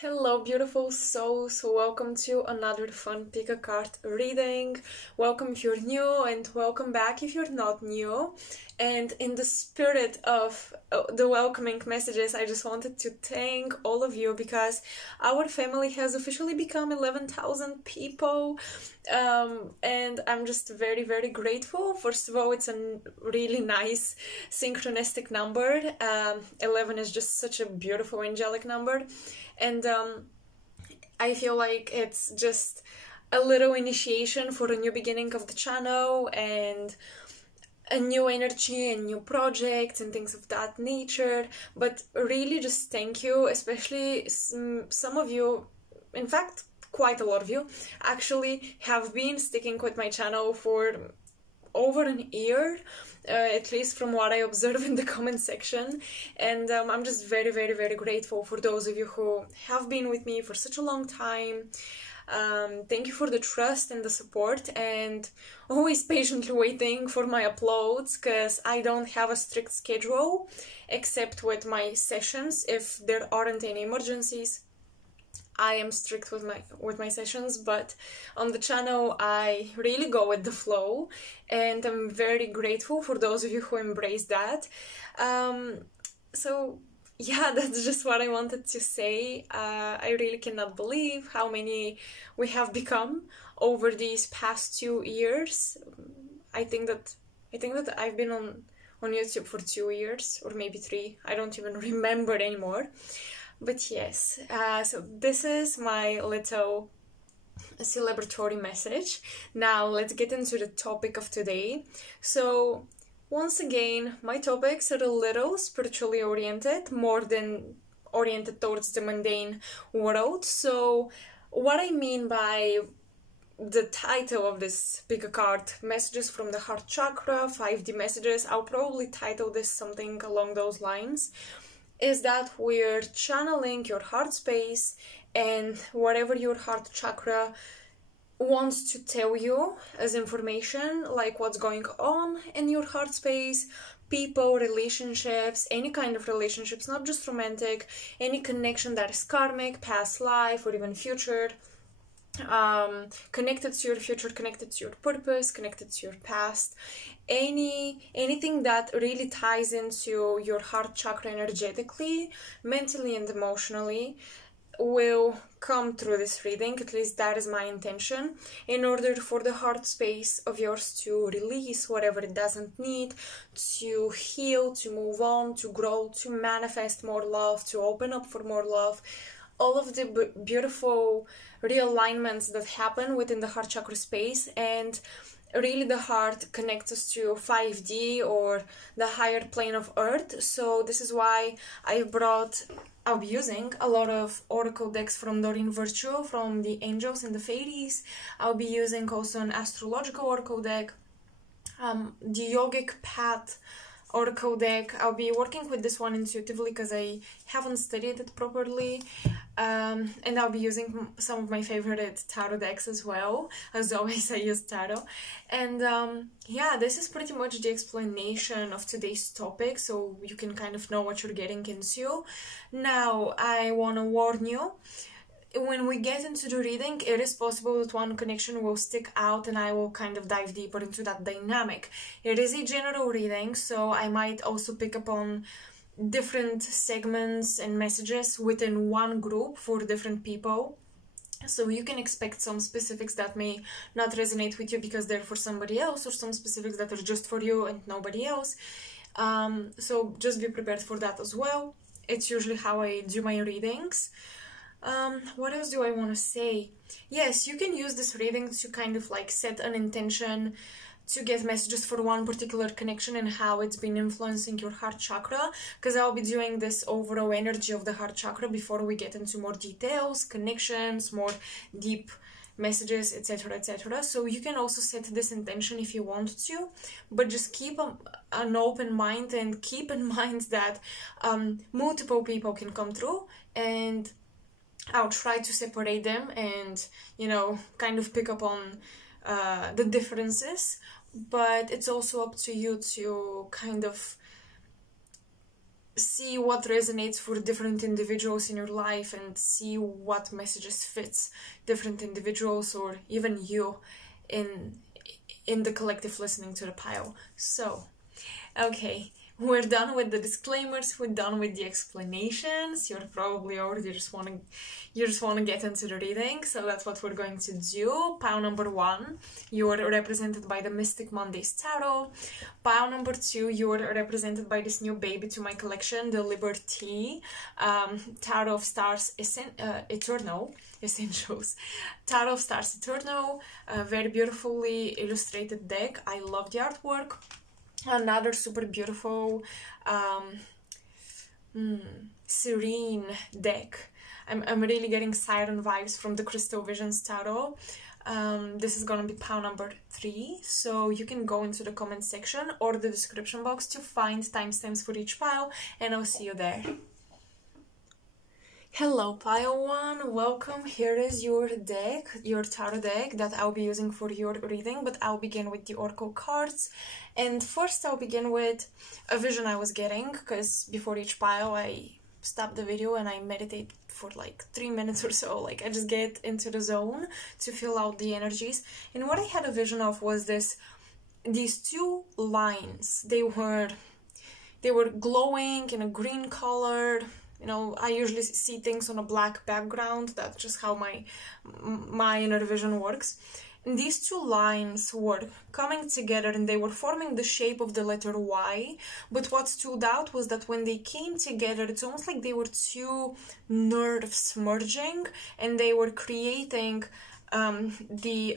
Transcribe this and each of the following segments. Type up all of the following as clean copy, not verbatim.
Hello beautiful souls, welcome to another fun pick a card reading. Welcome if you're new and welcome back if you're not new. And in the spirit of the welcoming messages, I just wanted to thank all of you because our family has officially become 11,000 people. And I'm just very, very grateful. First of all, it's a really nice synchronistic number. 11 is just such a beautiful angelic number. And I feel like it's just a little initiation for a new beginning of the channel and a new energy and new projects and things of that nature. But really just thank you, especially some of you, in fact quite a lot of you actually have been sticking with my channel for over an year, at least from what I observe in the comment section. And I'm just very, very, very grateful for those of you who have been with me for such a long time. Thank you for the trust and the support, and always patiently waiting for my uploads, because I don't have a strict schedule except with my sessions. If there aren't any emergencies, I am strict with my sessions, but on the channel I really go with the flow, and I'm very grateful for those of you who embrace that. So yeah, that's just what I wanted to say. I really cannot believe how many we have become over these past 2 years. I think that I've been on YouTube for 2 years, or maybe 3. I don't even remember anymore. But yes, so this is my little celebratory message. Now let's get into the topic of today. So once again, my topics are a little spiritually oriented, more than oriented towards the mundane world. So what I mean by the title of this pick a card, messages from the heart chakra, 5D messages, I'll probably title this something along those lines, is that we're channeling your heart space and whatever your heart chakra wants to tell you as information, like what's going on in your heart space, people, relationships, any kind of relationships, not just romantic, any connection that is karmic, past life, or even future, connected to your future, connected to your purpose, connected to your past, anything that really ties into your heart chakra energetically, mentally and emotionally, will come through this reading. At least that is my intention, in order for the heart space of yours to release whatever it doesn't need, to heal, to move on, to grow, to manifest more love, to open up for more love. All of the beautiful realignments that happen within the heart chakra space. And really the heart connects us to 5D, or the higher plane of earth. So this is why I'll be using a lot of oracle decks from Doreen Virtue, from the angels and the faes. I'll be using also an astrological oracle deck, the yogic path oracle deck. I'll be working with this one intuitively because I haven't studied it properly, and I'll be using some of my favorite tarot decks as well. As always, I use tarot. And yeah, this is pretty much the explanation of today's topic, so you can kind of know what you're getting into. Now, I want to warn you, when we get into the reading, it is possible that one connection will stick out and I will kind of dive deeper into that dynamic. It is a general reading, so I might also pick up on different segments and messages within one group for different people. So you can expect some specifics that may not resonate with you because they're for somebody else, or some specifics that are just for you and nobody else. So just be prepared for that as well. It's usually how I do my readings. What else do I want to say? Yes, you can use this reading to kind of like set an intention to get messages for one particular connection and how it's been influencing your heart chakra, because I'll be doing this overall energy of the heart chakra before we get into more details, connections, more deep messages, etc, etc. So you can also set this intention if you want to, but just keep an open mind, and keep in mind that multiple people can come through, and I'll try to separate them and, you know, kind of pick up on the differences, but it's also up to you to kind of see what resonates for different individuals in your life and see what messages fits different individuals or even you in the collective listening to the pile. So, okay, we're done with the disclaimers, we're done with the explanations. You're probably already just want to get into the reading, so that's what we're going to do. Pile number 1, you are represented by the Mystic Mondays Tarot. Pile number 2, you are represented by this new baby to my collection, the Liberty Tarot of Stars Eternal Essentials. Tarot of Stars Eternal, a very beautifully illustrated deck. I love the artwork. Another super beautiful serene deck. I'm really getting siren vibes from the Crystal Visions Tarot. This is gonna be pile number 3, so you can go into the comment section or the description box to find timestamps for each pile, and I'll see you there. Hello pile 1, welcome. Here is your deck, your tarot deck that I'll be using for your reading, but I'll begin with the oracle cards. And first I'll begin with a vision I was getting, because before each pile I stop the video and I meditate for like 3 minutes or so. Like, I just get into the zone to fill out the energies. And what I had a vision of was these 2 lines. They were glowing in a green color. You know, I usually see things on a black background. That's just how my inner vision works. And these 2 lines were coming together and they were forming the shape of the letter Y. But what stood out was that when they came together, it's almost like they were 2 nerves merging, and they were creating the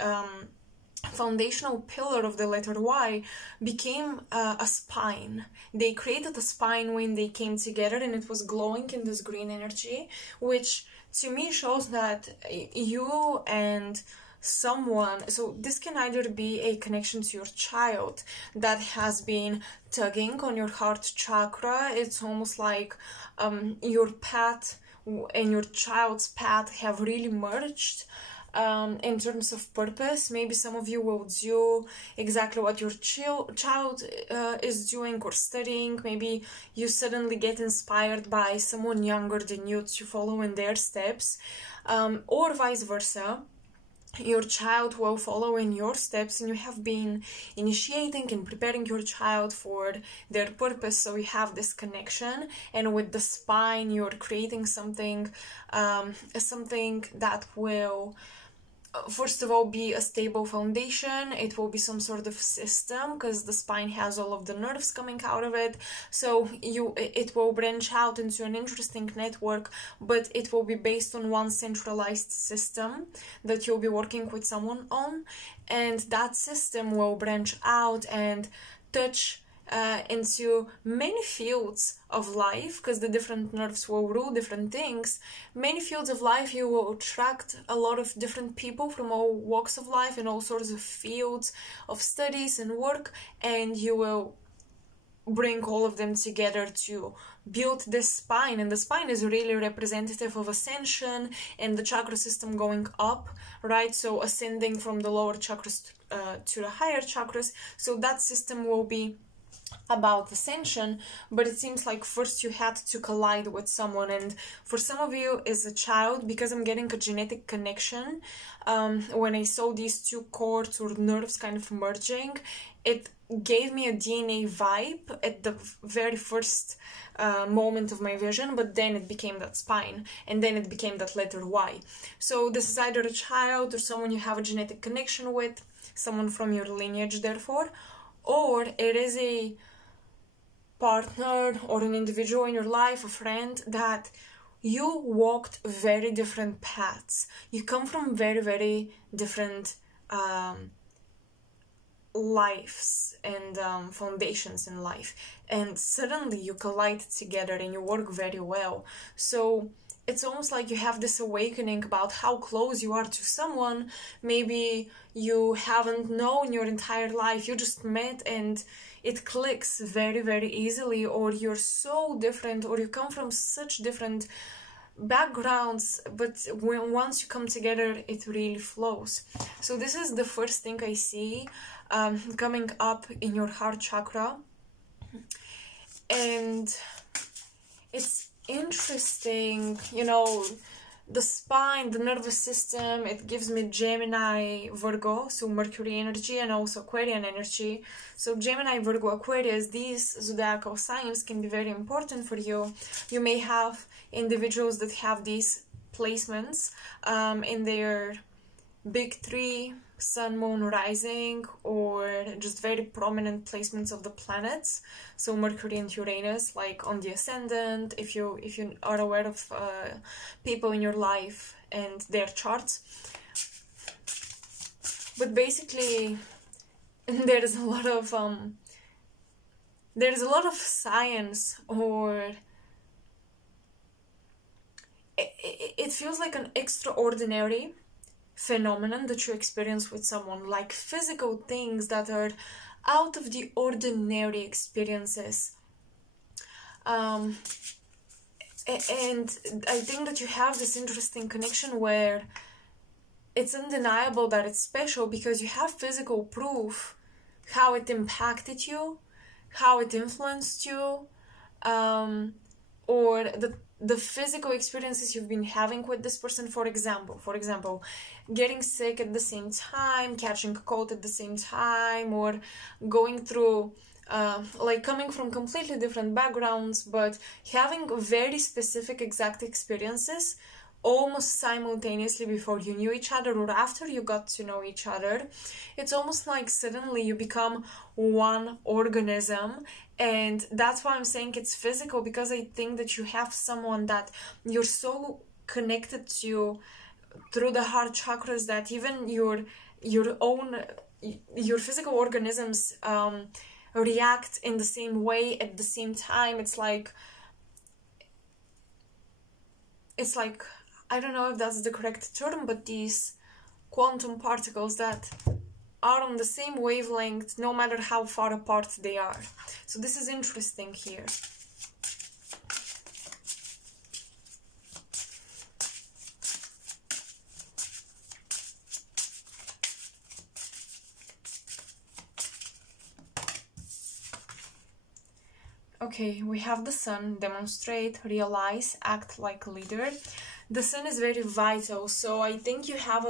foundational pillar of the letter Y became a spine. They created a spine when they came together, and it was glowing in this green energy, which to me shows that you and someone, so this can either be a connection to your child that has been tugging on your heart chakra. It's almost like your path and your child's path have really merged. In terms of purpose, maybe some of you will do exactly what your child is doing or studying. Maybe you suddenly get inspired by someone younger than you to follow in their steps, or vice versa. Your child will follow in your steps, and you have been initiating and preparing your child for their purpose, so you have this connection. And with the spine, you're creating something that will, first of all, be a stable foundation. It will be some sort of system, because the spine has all of the nerves coming out of it. So it will branch out into an interesting network, but it will be based on one centralized system that you'll be working with someone on. And that system will branch out and touch into many fields of life, because the different nerves will rule different things. Many fields of life. You will attract a lot of different people from all walks of life and all sorts of fields of studies and work, and you will bring all of them together to build this spine. And the spine is really representative of ascension and the chakra system going up, right? So ascending from the lower chakras to the higher chakras. So that system will be about ascension, but it seems like first you had to collide with someone. And for some of you as a child, because I'm getting a genetic connection, when I saw these 2 cords or nerves kind of merging, it gave me a DNA vibe at the very first moment of my vision, but then it became that spine, and then it became that letter Y. So this is either a child or someone you have a genetic connection with, someone from your lineage therefore, or it is a partner or an individual in your life, a friend, that you walked very different paths. You come from very, very different lives and foundations in life, and suddenly you collide together and you work very well. So it's almost like you have this awakening about how close you are to someone. Maybe you haven't known your entire life, you just met and it clicks very, very easily, or you're so different, or you come from such different backgrounds, but once you come together, it really flows. So this is the first thing I see coming up in your heart chakra. And it's interesting, you know, the spine, the nervous system. It gives me Gemini, Virgo, so Mercury energy, and also Aquarian energy. So Gemini, Virgo, Aquarius, these zodiacal signs can be very important for you. You may have individuals that have these placements in their big three, sun, moon, rising, or just very prominent placements of the planets. So Mercury and Uranus, like on the ascendant, if you are aware of people in your life and their charts. But basically, there is a lot of science, or it feels like an extraordinary phenomenon that you experience with someone, like physical things that are out of the ordinary experiences. And I think that you have this interesting connection where it's undeniable that it's special because you have physical proof how it impacted you, how it influenced you, or the physical experiences you've been having with this person. For example, getting sick at the same time, catching a cold at the same time, or going through like coming from completely different backgrounds, but having very specific exact experiences almost simultaneously before you knew each other or after you got to know each other. It's almost like suddenly you become one organism. And that's why I'm saying it's physical, because I think that you have someone that you're so connected to through the heart chakras that even your physical organisms react in the same way at the same time. It's like I don't know if that's the correct term, but these quantum particles that are on the same wavelength no matter how far apart they are. So this is interesting here. Okay, we have the sun, demonstrate, realize, act like a leader. The sun is very vital, so I think you have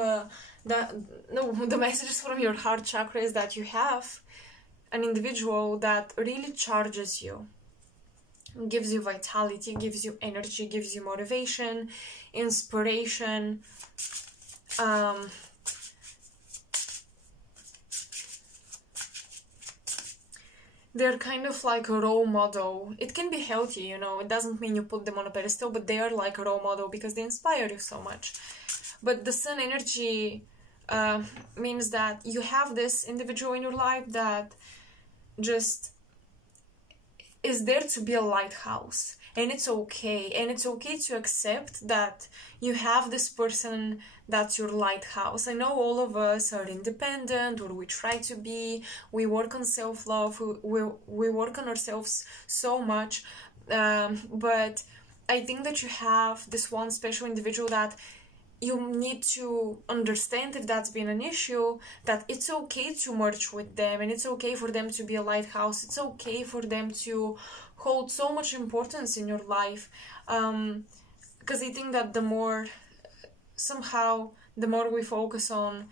the messages from your heart chakra is that you have an individual that really charges you, gives you vitality, gives you energy, gives you motivation, inspiration. They're kind of like a role model. It can be healthy, you know, it doesn't mean you put them on a pedestal, but they are like a role model because they inspire you so much. But the sun energy means that you have this individual in your life that just is there to be a lighthouse. And it's okay. And it's okay to accept that you have this person that's your lighthouse. I know all of us are independent, or we try to be. We work on self-love. We work on ourselves so much. But I think that you have this one special individual that you need to understand, if that's been an issue, that it's okay to merge with them, and it's okay for them to be a lighthouse. It's okay for them to hold so much importance in your life, because I think that the more we focus on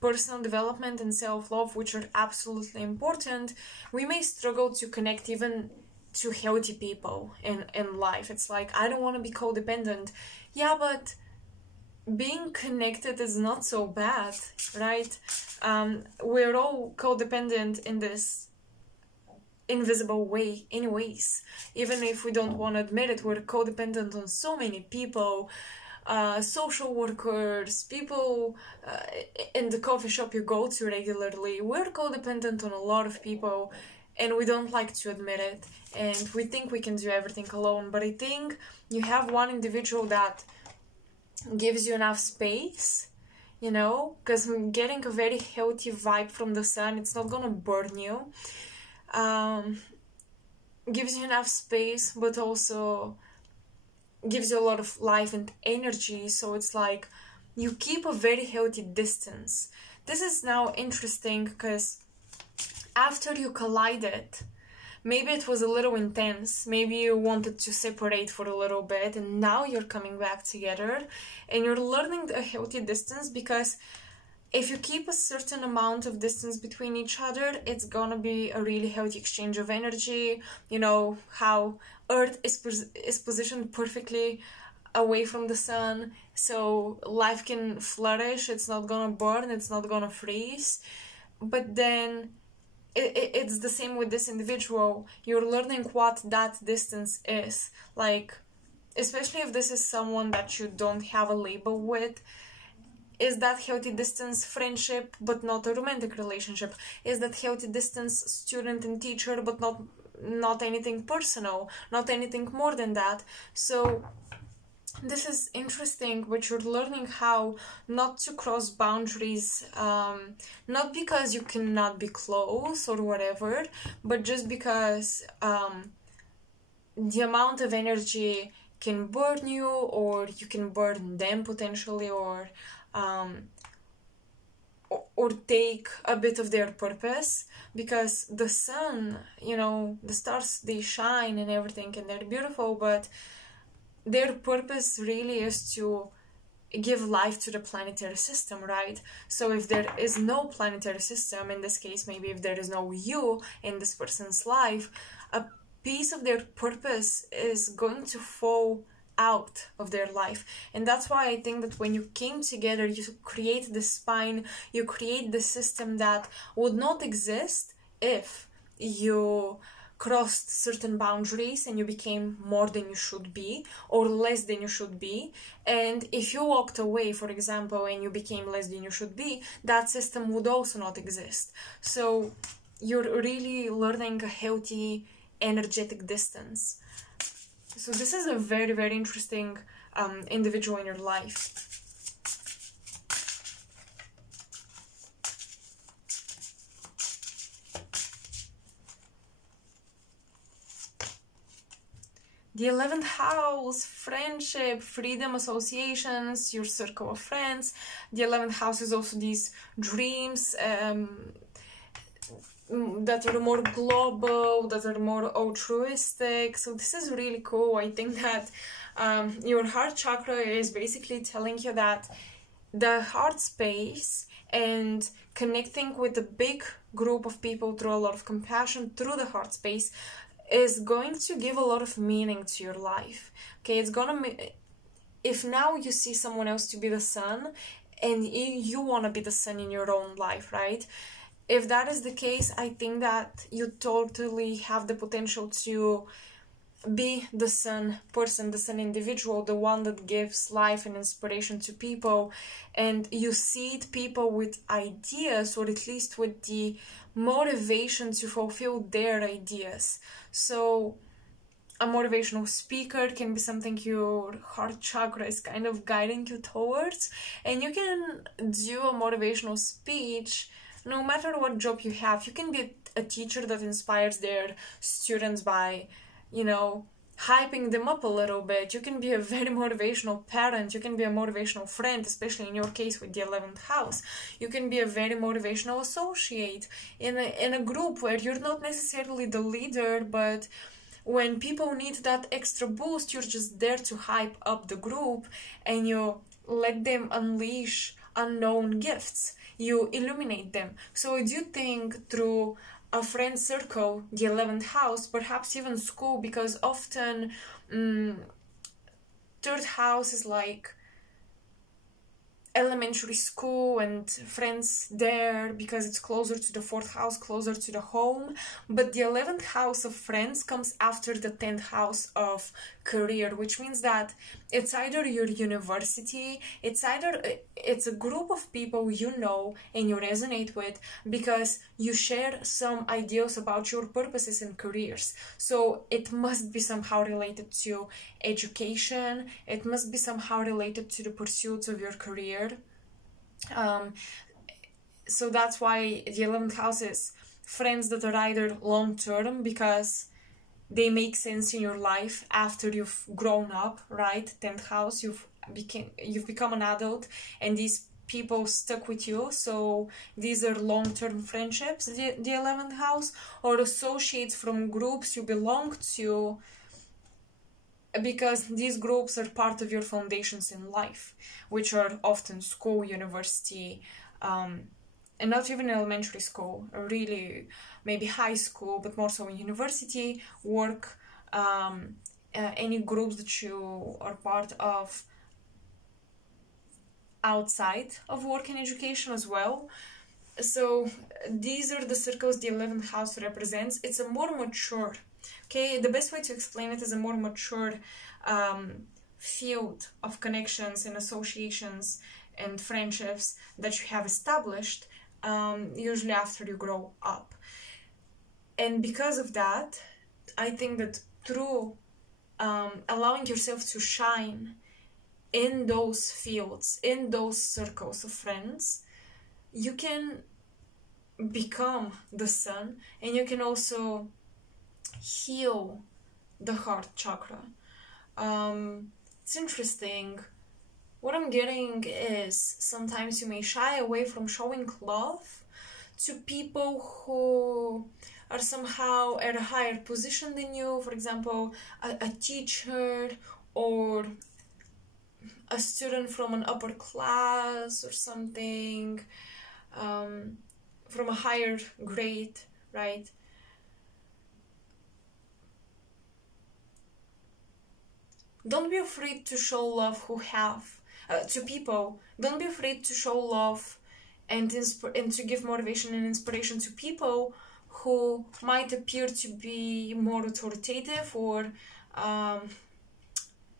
personal development and self-love, which are absolutely important, we may struggle to connect even to healthy people in life. It's like, I don't want to be codependent. Yeah, but being connected is not so bad, right? We're all codependent in this invisible way anyways. Even if we don't want to admit it, we're codependent on so many people, social workers, people in the coffee shop you go to regularly. We're codependent on a lot of people, and we don't like to admit it, and we think we can do everything alone. But I think you have one individual that gives you enough space, you know, because getting a very healthy vibe from the sun, it's not gonna burn you. Gives you enough space, but also gives you a lot of life and energy. So it's like you keep a very healthy distance. This is now interesting because after you collided, maybe it was a little intense, maybe you wanted to separate for a little bit, and now you're coming back together and you're learning a healthy distance, because if you keep a certain amount of distance between each other, it's gonna be a really healthy exchange of energy. You know how Earth is positioned perfectly away from the sun, so life can flourish. It's not gonna burn, it's not gonna freeze. But then it's the same with this individual. You're learning what that distance is, like, especially if this is someone that you don't have a label with. Is that healthy distance friendship but not a romantic relationship? Is that healthy distance student and teacher but not anything personal, not anything more than that? So this is interesting, but you're learning how not to cross boundaries, not because you cannot be close or whatever, but just because the amount of energy can burn you, or you can burn them potentially, or take a bit of their purpose. Because the sun, you know, the stars, they shine and everything, and they're beautiful, but their purpose really is to give life to the planetary system, right? So if there is no planetary system, in this case, maybe if there is no you in this person's life, a piece of their purpose is going to fall out of their life. And that's why I think that when you came together, you create the spine, you create the system that would not exist if you crossed certain boundaries and you became more than you should be, or less than you should be. And if you walked away, for example, and you became less than you should be, that system would also not exist. So you're really learning a healthy energetic distance. So this is a very, very interesting individual in your life. The 11th house, friendship, freedom, associations, your circle of friends. The 11th house is also these dreams that are more global, that are more altruistic. So this is really cool. I think that your heart chakra is basically telling you that the heart space and connecting with a big group of people through a lot of compassion through the heart space is going to give a lot of meaning to your life. Okay, it's gonna if now you see someone else to be the sun and you want to be the sun in your own life, right? If that is the case, I think that you totally have the potential to be the sun person, the sun individual, the one that gives life and inspiration to people, and you seed people with ideas, or at least with the motivation to fulfill their ideas. So a motivational speaker can be something your heart chakra is kind of guiding you towards, and you can do a motivational speech no matter what job you have. You can be a teacher that inspires their students by, you know, hyping them up a little bit. You can be a very motivational parent. You can be a motivational friend, especially in your case with the 11th house. You can be a very motivational associate in a group where you're not necessarily the leader, but when people need that extra boost, you're just there to hype up the group, and you let them unleash unknown gifts. You illuminate them. So I do think through a friend circle, the 11th house, perhaps even school, because often third house is like elementary school and friends there, because it's closer to the fourth house, closer to the home. But the 11th house of friends comes after the 10th house of career, which means that it's either your university, it's a group of people you know and you resonate with because you share some ideas about your purposes and careers. So it must be somehow related to education, it must be somehow related to the pursuits of your career. So that's why the 11th house is friends that are either long-term because they make sense in your life after you've grown up, right? 10th house, you've become an adult, and these people stuck with you, so these are long-term friendships, the 11th house, or associates from groups you belong to, because these groups are part of your foundations in life, which are often school, university, and not even elementary school, really maybe high school, but more so in university, work, any groups that you are part of outside of work and education as well. So these are the circles the 11th house represents. It's a more mature, okay, the best way to explain it is a more mature field of connections and associations and friendships that you have established, usually after you grow up. And because of that, I think that through allowing yourself to shine in those fields, in those circles of friends, you can become the sun, and you can also heal the heart chakra. It's interesting. What I'm getting is sometimes you may shy away from showing love to people who are somehow at a higher position than you, for example, a teacher or a student from an upper class or something, from a higher grade, right? Don't be afraid to show love to people. Don't be afraid to show love and to give motivation and inspiration to people who might appear to be more authoritative or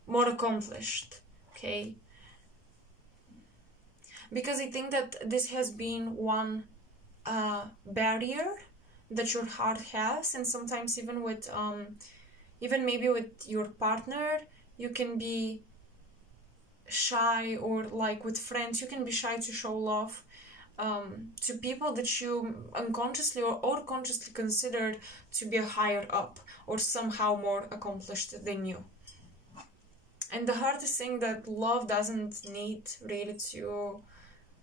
more accomplished, okay? Because I think that this has been one barrier that your heart has, and sometimes even with even maybe with your partner, you can be shy, or like with friends, you can be shy to show love to people that you unconsciously or consciously considered to be higher up or somehow more accomplished than you. And the heart is saying that love doesn't need really to,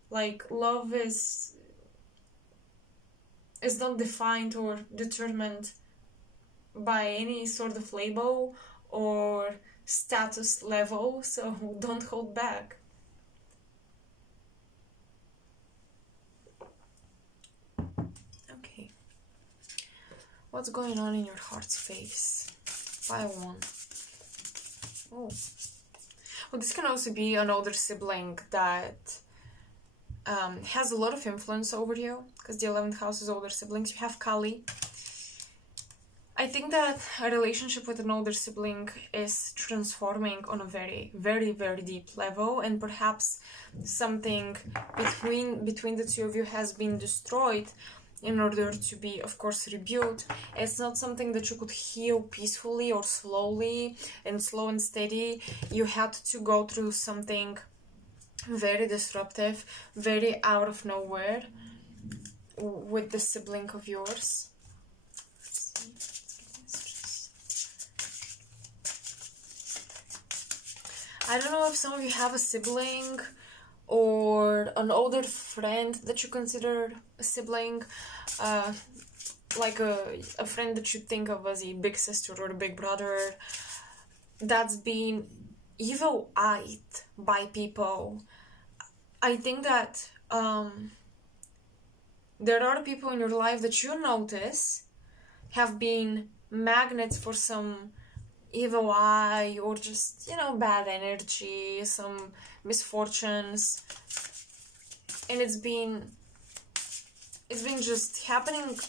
like, love is not defined or determined by any sort of label or status level, so don't hold back. Okay, what's going on in your heart's face? Pile one. Oh, well, this can also be an older sibling that has a lot of influence over you, because the 11th house is older siblings. You have Kali. I think that a relationship with an older sibling is transforming on a very, very, very deep level, and perhaps something between the two of you has been destroyed in order to be, of course, rebuilt. It's not something that you could heal peacefully or slowly and slow and steady. You had to go through something very disruptive, very out of nowhere with the sibling of yours. I don't know if some of you have a sibling or an older friend that you consider a sibling, like a friend that you think of as a big sister or a big brother that's been evil-eyed by people. I think that there are people in your life that you notice have been magnets for some evil eye or just, bad energy, some misfortunes, and it's been just happening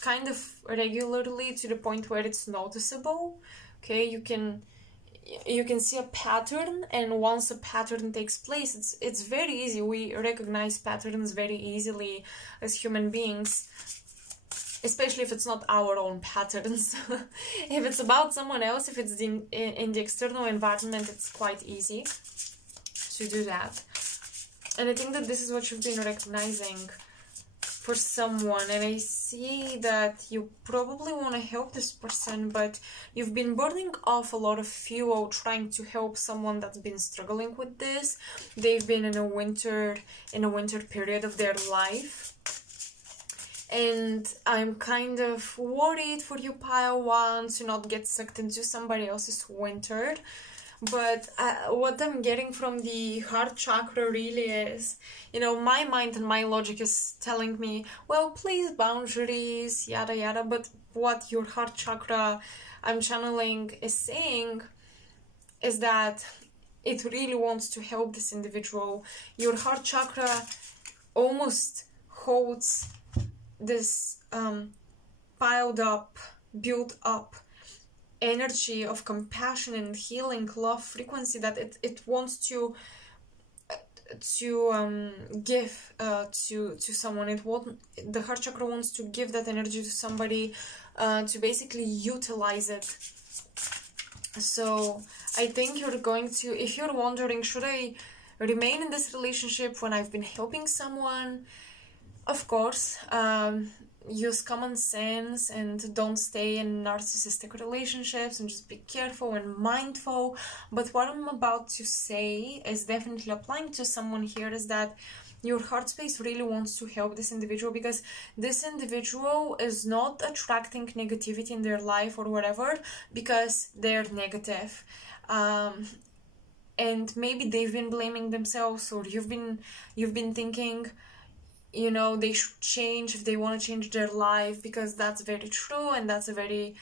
kind of regularly to the point where it's noticeable. Okay, you can see a pattern, and once a pattern takes place, it's very easy. We recognize patterns very easily as human beings, especially if it's not our own patterns. If it's about someone else, if it's in the external environment, it's quite easy to do that. And I think that this is what you've been recognizing for someone, and I see that you probably want to help this person, but you've been burning off a lot of fuel trying to help someone that's been struggling with this. They've been in a winter period of their life. And I'm kind of worried for you, pile one, to not get sucked into somebody else's winter. But what I'm getting from the heart chakra really is, you know, my mind and my logic is telling me, well, please, boundaries, yada yada. But what your heart chakra, I'm channeling, is saying is that it really wants to help this individual. Your heart chakra almost holds this piled up, built up energy of compassion and healing, love frequency that it wants to give to someone. The heart chakra wants to give that energy to somebody, to basically utilize it. So I think you're going to, if you're wondering, should I remain in this relationship when I've been helping someone? Of course, use common sense and don't stay in narcissistic relationships, and just be careful and mindful. But what I'm about to say is definitely applying to someone here, is that your heart space really wants to help this individual, because this individual is not attracting negativity in their life or whatever because they're negative. And maybe they've been blaming themselves, or you've been thinking, you know, they should change if they want to change their life, because that's very true, and that's a very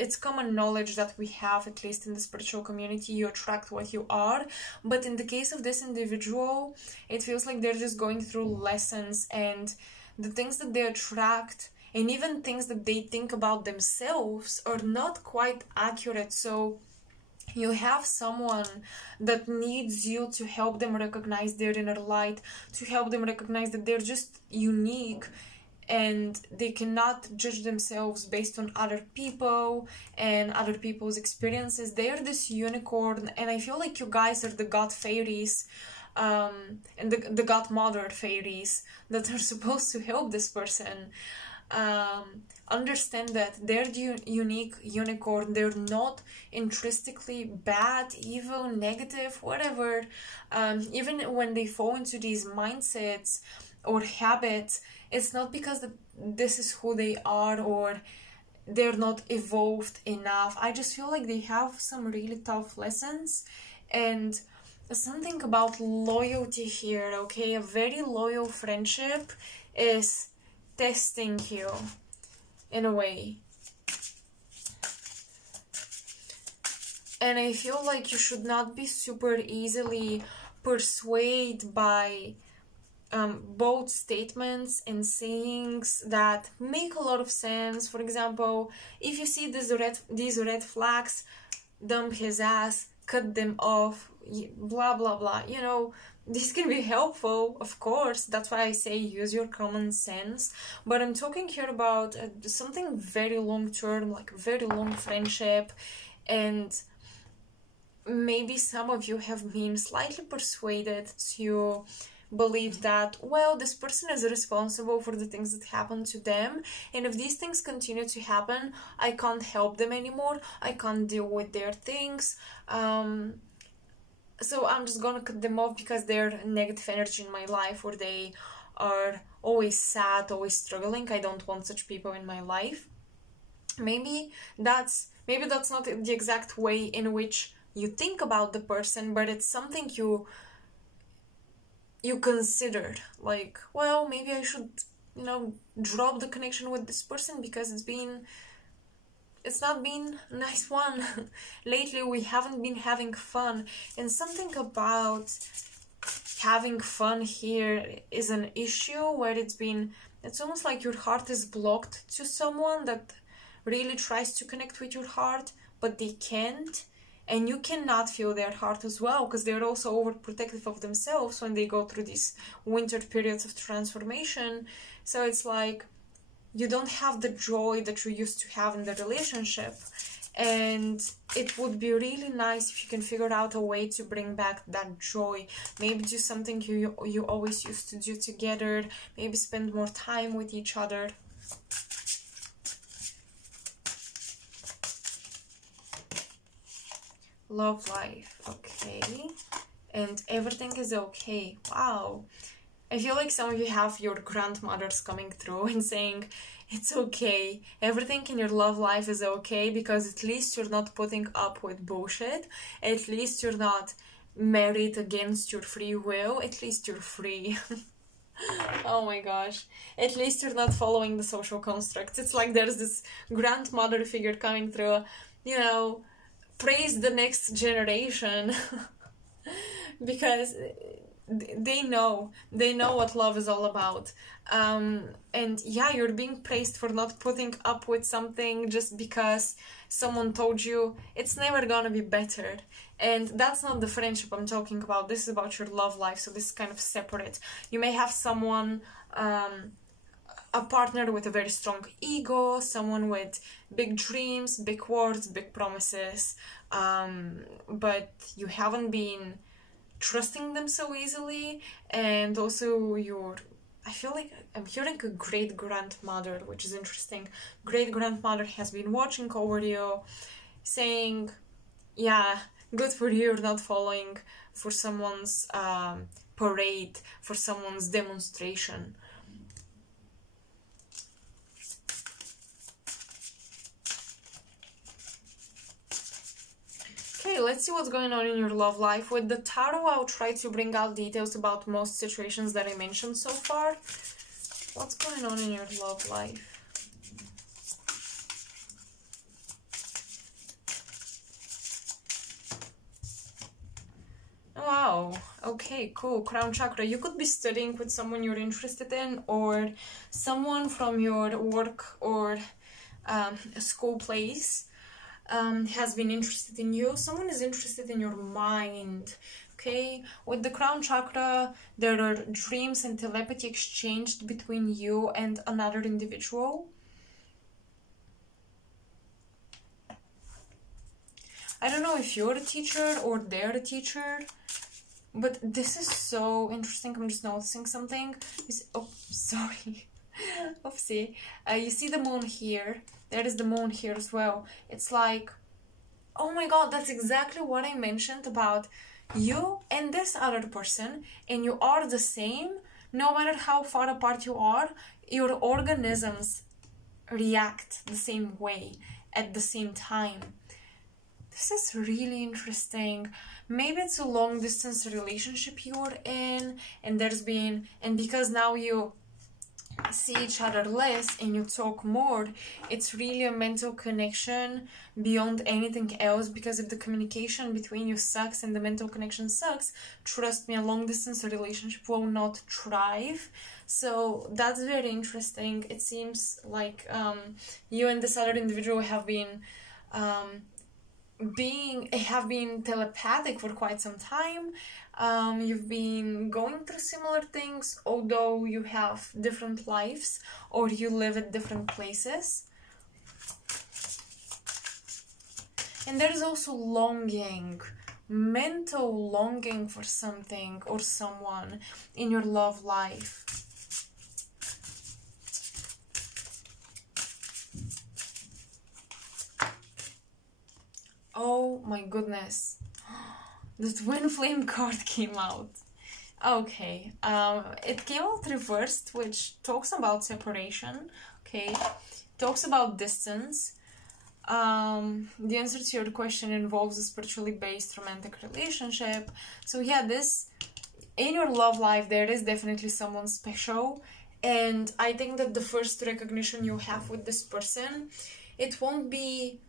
it's common knowledge that we have, at least in the spiritual community. You attract what you are. But in the case of this individual, it feels like they're just going through lessons, and the things that they attract, and even things that they think about themselves, are not quite accurate. So you have someone that needs you to help them recognize their inner light, to help them recognize that they're just unique, and they cannot judge themselves based on other people and other people's experiences. They are this unicorn, and I feel like you guys are the god fairies, and the godmother fairies that are supposed to help this person. Understand that they're the unique unicorn. They're not intrinsically bad, evil, negative, whatever. Even when they fall into these mindsets or habits, it's not because this is who they are or they're not evolved enough. I just feel like they have some really tough lessons, and something about loyalty here, okay? A very loyal friendship is testing you in a way. And I feel like you should not be super easily persuaded by both statements and sayings that make a lot of sense. For example, if you see these red flags, dump his ass, cut them off, blah blah blah, you know, this can be helpful, of course. That's why I say use your common sense. But I'm talking here about something very long term, like very long friendship, and maybe some of you have been slightly persuaded to believe that, well, this person is responsible for the things that happen to them, and if these things continue to happen, I can't help them anymore, I can't deal with their things, so I'm just gonna cut them off because they're negative energy in my life, or they are always sad, always struggling. I don't want such people in my life. Maybe that's not the exact way in which you think about the person, but it's something you considered, like, well, maybe I should, you know, drop the connection with this person because it's not been a nice one. Lately we haven't been having fun, and something about having fun here is an issue where it's almost like your heart is blocked to someone that really tries to connect with your heart, but they can't. And you cannot feel their heart as well, because they're also overprotective of themselves when they go through these winter periods of transformation. So it's like you don't have the joy that you used to have in the relationship. and it would be really nice if you can figure out a way to bring back that joy. Maybe do something you always used to do together, maybe spend more time with each other. Love life, okay, and everything is okay. Wow, I feel like some of you have your grandmothers coming through and saying it's okay, everything in your love life is okay, because at least you're not putting up with bullshit, at least you're not married against your free will, at least you're free. Oh my gosh, at least you're not following the social constructs. It's like there's this grandmother figure coming through, you know, praise the next generation. Because they know what love is all about. And yeah, you're being praised for not putting up with something just because someone told you it's never gonna be better. And that's not the friendship I'm talking about. This is about your love life, so this is kind of separate. You may have someone, a partner with a very strong ego, someone with big dreams, big words, big promises, but you haven't been trusting them so easily. And also I feel like I'm hearing a great grandmother, which is interesting. Great grandmother has been watching over you, saying, yeah, good for you, you're not following for someone's parade, for someone's demonstration. Okay, let's see what's going on in your love life. With the tarot, I'll try to bring out details about most situations that I mentioned so far. What's going on in your love life? Wow, okay, cool. Crown chakra. You could be studying with someone you're interested in, or someone from your work or school place has been interested in you. Someone is interested in your mind. Okay, with the crown chakra, there are dreams and telepathy exchanged between you and another individual. I don't know if you're a teacher or they're a teacher, but this is so interesting. I'm just noticing something. Oh, sorry. Oopsie. You see the moon here. There is the moon here as well. It's like, oh my god, that's exactly what I mentioned about you and this other person, and you are the same. No matter how far apart you are, your organisms react the same way at the same time. This is really interesting. Maybe it's a long distance relationship you're in, and because now you see each other less and you talk more, it's really a mental connection beyond anything else. Because if the communication between you sucks and the mental connection sucks, trust me, a long distance relationship will not thrive. So that's very interesting. It seems like you and this other individual have been telepathic for quite some time. You've been going through similar things, although you have different lives or you live at different places. And there is also longing, mental longing for something or someone in your love life. Oh my goodness, the twin flame card came out. Okay, it came out reversed, which talks about separation, okay, talks about distance. The answer to your question involves a spiritually based romantic relationship. So yeah, in your love life, there is definitely someone special. And I think that the first recognition you have with this person, it won't be,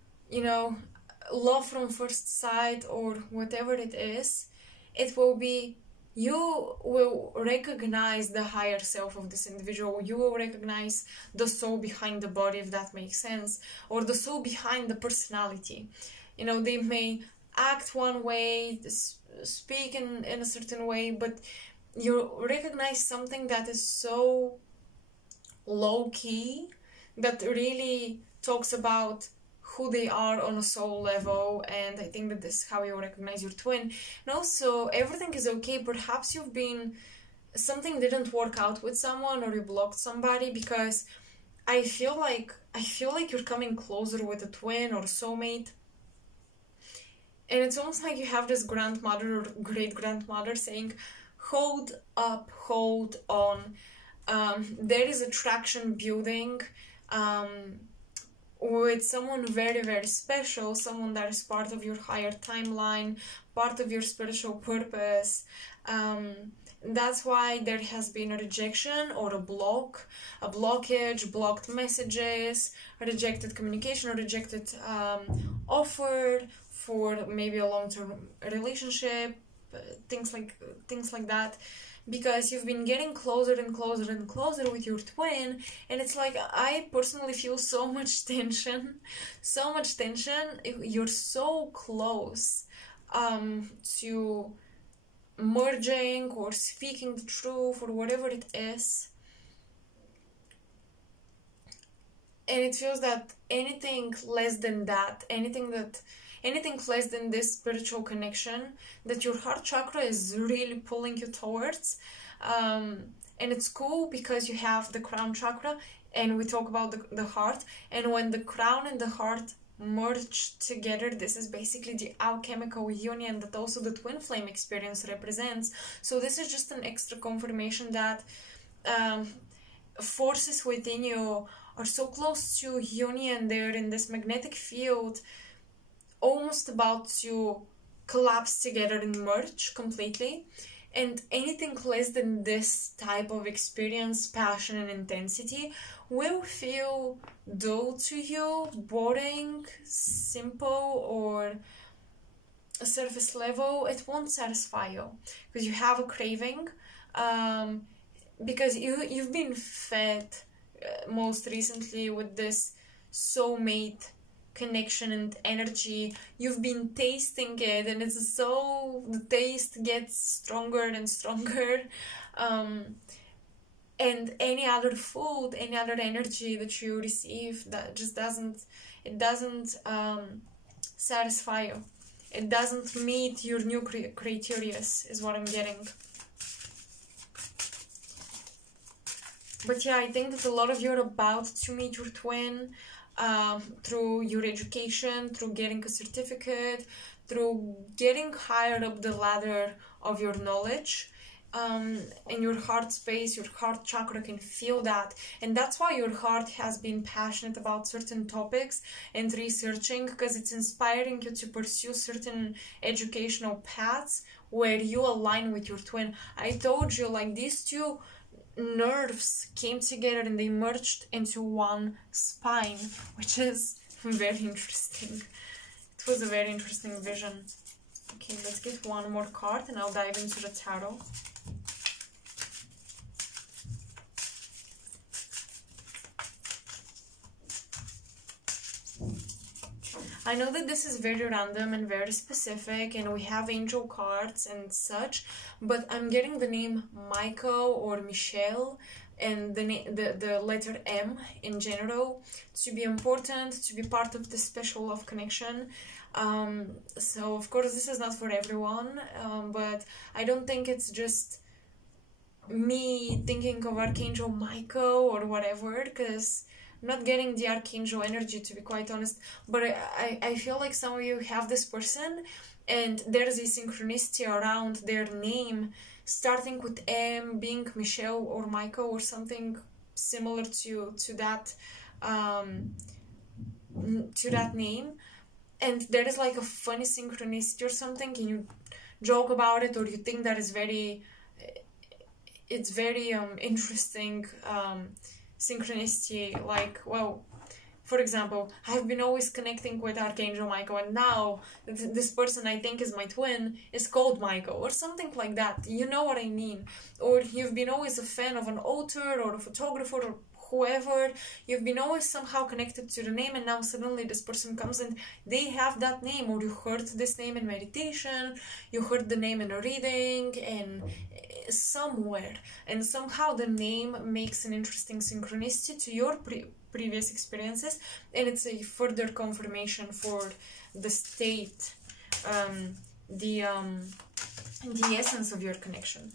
love from first sight or whatever it is. It will be, you will recognize the higher self of this individual. You will recognize the soul behind the body, if that makes sense, or the soul behind the personality. They may act one way, speak in a certain way, but you recognize something that is so low-key, that really talks about who they are on a soul level, and I think that this is how you recognize your twin. And also, everything is okay. Perhaps something didn't work out with someone, or you blocked somebody, because I feel like you're coming closer with a twin or soulmate. And it's almost like you have this grandmother or great-grandmother saying, hold up, hold on. There is attraction building with someone very, very special, someone that is part of your higher timeline, part of your spiritual purpose. That's why there has been a rejection or a blockage, blocked messages, rejected communication, or rejected offer for maybe a long-term relationship, things like that, because you've been getting closer and closer and closer with your twin, and it's like, I personally feel so much tension. You're so close to merging or speaking the truth or whatever it is, and it feels that anything less than that, anything less than this spiritual connection, that your heart chakra is really pulling you towards. And it's cool because you have the crown chakra, and we talk about the heart, and when the crown and the heart merge together, this is basically the alchemical union that also the twin flame experience represents. So this is just an extra confirmation that forces within you are so close to union. They're in this magnetic field, almost about to collapse together and merge completely. And anything less than this type of experience, passion and intensity, will feel dull to you, boring, simple, or a surface level. It won't satisfy you because you have a craving, because you've been fed most recently with this soulmate connection and energy. You've been tasting it, and the taste gets stronger and stronger, and any other food, any other energy that you receive, that just doesn't satisfy you. It doesn't meet your new criteria, is what I'm getting. But yeah, I think that a lot of you are about to meet your twin, through your education, through getting a certificate, through getting higher up the ladder of your knowledge. In your heart space, your heart chakra can feel that, and that's why your heart has been passionate about certain topics and researching, because it's inspiring you to pursue certain educational paths where you align with your twin. I told you, like, these two nerves came together and they merged into one spine, which is very interesting. It was a very interesting vision. Okay, let's get one more card and I'll dive into the tarot. I know that this is very random and very specific, and we have angel cards and such, but I'm getting the name Michael or Michelle and the letter M in general to be important, to be part of the special love connection. So of course this is not for everyone, but I don't think it's just me thinking of Archangel Michael or whatever, because I'm not getting the Archangel energy, to be quite honest. But I feel like some of you have this person and there's a synchronicity around their name starting with M, being Michelle or Michael or something similar to that name. And there is like a funny synchronicity or something, and you joke about it, or you think that is it's very interesting synchronicity. Like, well, for example, I've been always connecting with Archangel Michael, and now this person I think is my twin is called Michael, or something like that. You know what I mean? Or you've been always a fan of an author or a photographer or whoever. You've been always somehow connected to the name, and now suddenly this person comes and they have that name, or you heard this name in meditation, you heard the name in a reading, and somewhere, and somehow the name makes an interesting synchronicity to your previous experiences, and it's a further confirmation for the state, the essence of your connection.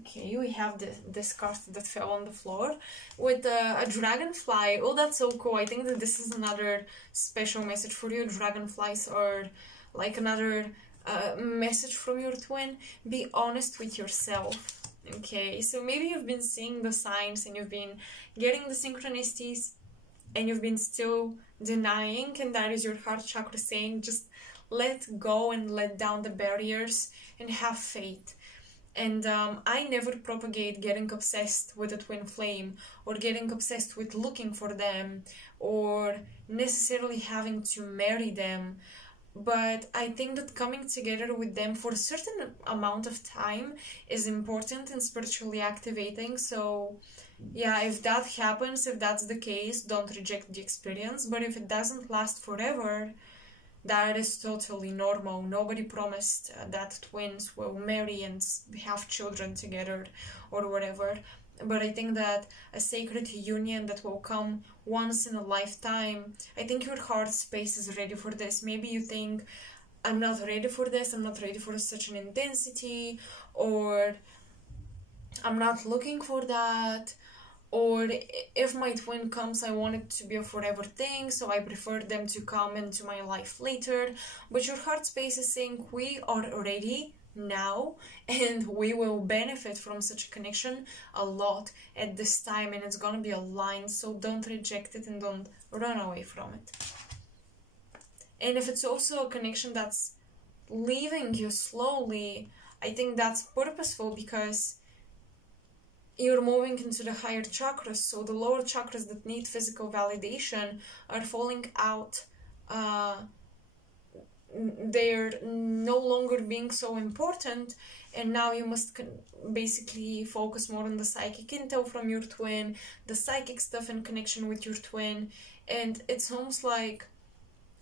Okay, we have this card that fell on the floor with a dragonfly. Oh, that's so cool. I think that this is another special message for you. Dragonflies are like another message from your twin. Be honest with yourself. Okay, so maybe you've been seeing the signs and you've been getting the synchronicities and you've been still denying, and that is your heart chakra saying just let go and let down the barriers and have faith. And I never propagate getting obsessed with a twin flame or getting obsessed with looking for them or necessarily having to marry them. But I think that coming together with them for a certain amount of time is important and spiritually activating. So yeah, if that happens, if that's the case, don't reject the experience. But if it doesn't last forever, that is totally normal. Nobody promised that twins will marry and have children together or whatever. But I think that a sacred union that will come once in a lifetime, I think your heart space is ready for this. Maybe you think, I'm not ready for this, I'm not ready for such an intensity, or I'm not looking for that, or if my twin comes, I want it to be a forever thing, so I prefer them to come into my life later. But your heart space is saying we are ready now and we will benefit from such a connection a lot at this time, and it's gonna be aligned, so don't reject it and don't run away from it. And if it's also a connection that's leaving you slowly, I think that's purposeful because you're moving into the higher chakras, so the lower chakras that need physical validation are falling out. They're no longer being so important, and now you must basically focus more on the psychic intel from your twin, the psychic stuff in connection with your twin. And it's almost like,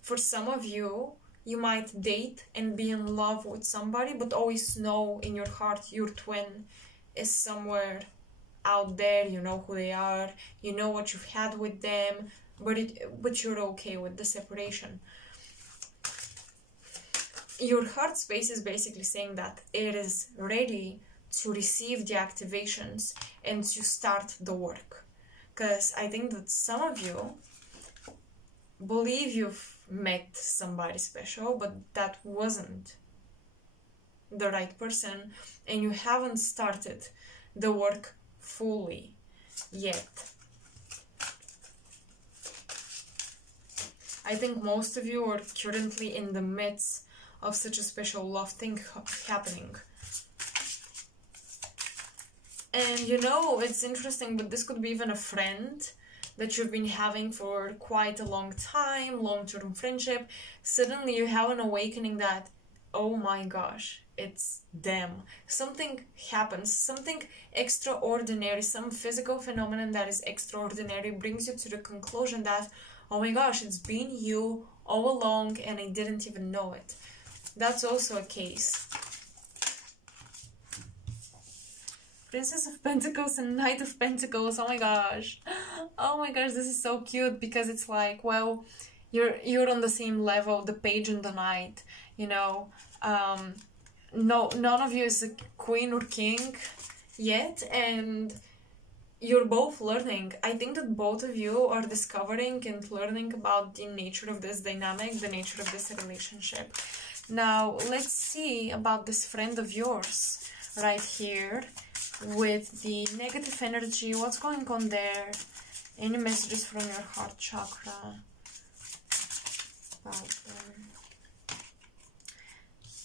for some of you, you might date and be in love with somebody, but always know in your heart your twin is somewhere out there. You know who they are, you know what you've had with them, but you're okay with the separation. Your heart space is basically saying that it is ready to receive the activations and to start the work. Because I think that some of you believe you've met somebody special, but that wasn't the right person, and you haven't started the work fully yet. I think most of you are currently in the midst of such a special love thing happening. And you know, it's interesting, but this could be even a friend that you've been having for quite a long time, long-term friendship. Suddenly you have an awakening that, oh my gosh, it's them. Something happens, something extraordinary, some physical phenomenon that is extraordinary brings you to the conclusion that, oh my gosh, it's been you all along and I didn't even know it. That's also a case. Princess of Pentacles and Knight of Pentacles. Oh my gosh. Oh my gosh, this is so cute because it's like, well, you're on the same level, the page and the knight, you know. None of you is a queen or king yet, and you're both learning. I think that both of you are discovering and learning about the nature of this dynamic, the nature of this relationship. Now, let's see about this friend of yours right here with the negative energy. What's going on there? Any messages from your heart chakra about them?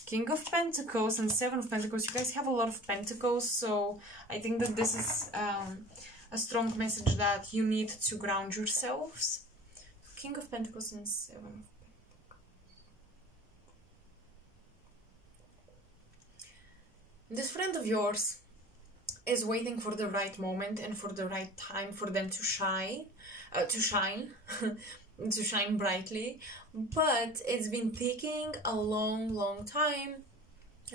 King of Pentacles and Seven of Pentacles. You guys have a lot of Pentacles, so I think that this is a strong message that you need to ground yourselves. King of Pentacles and Seven of Pentacles. This friend of yours is waiting for the right moment and for the right time for them to shine. to shine brightly, but it's been taking a long time.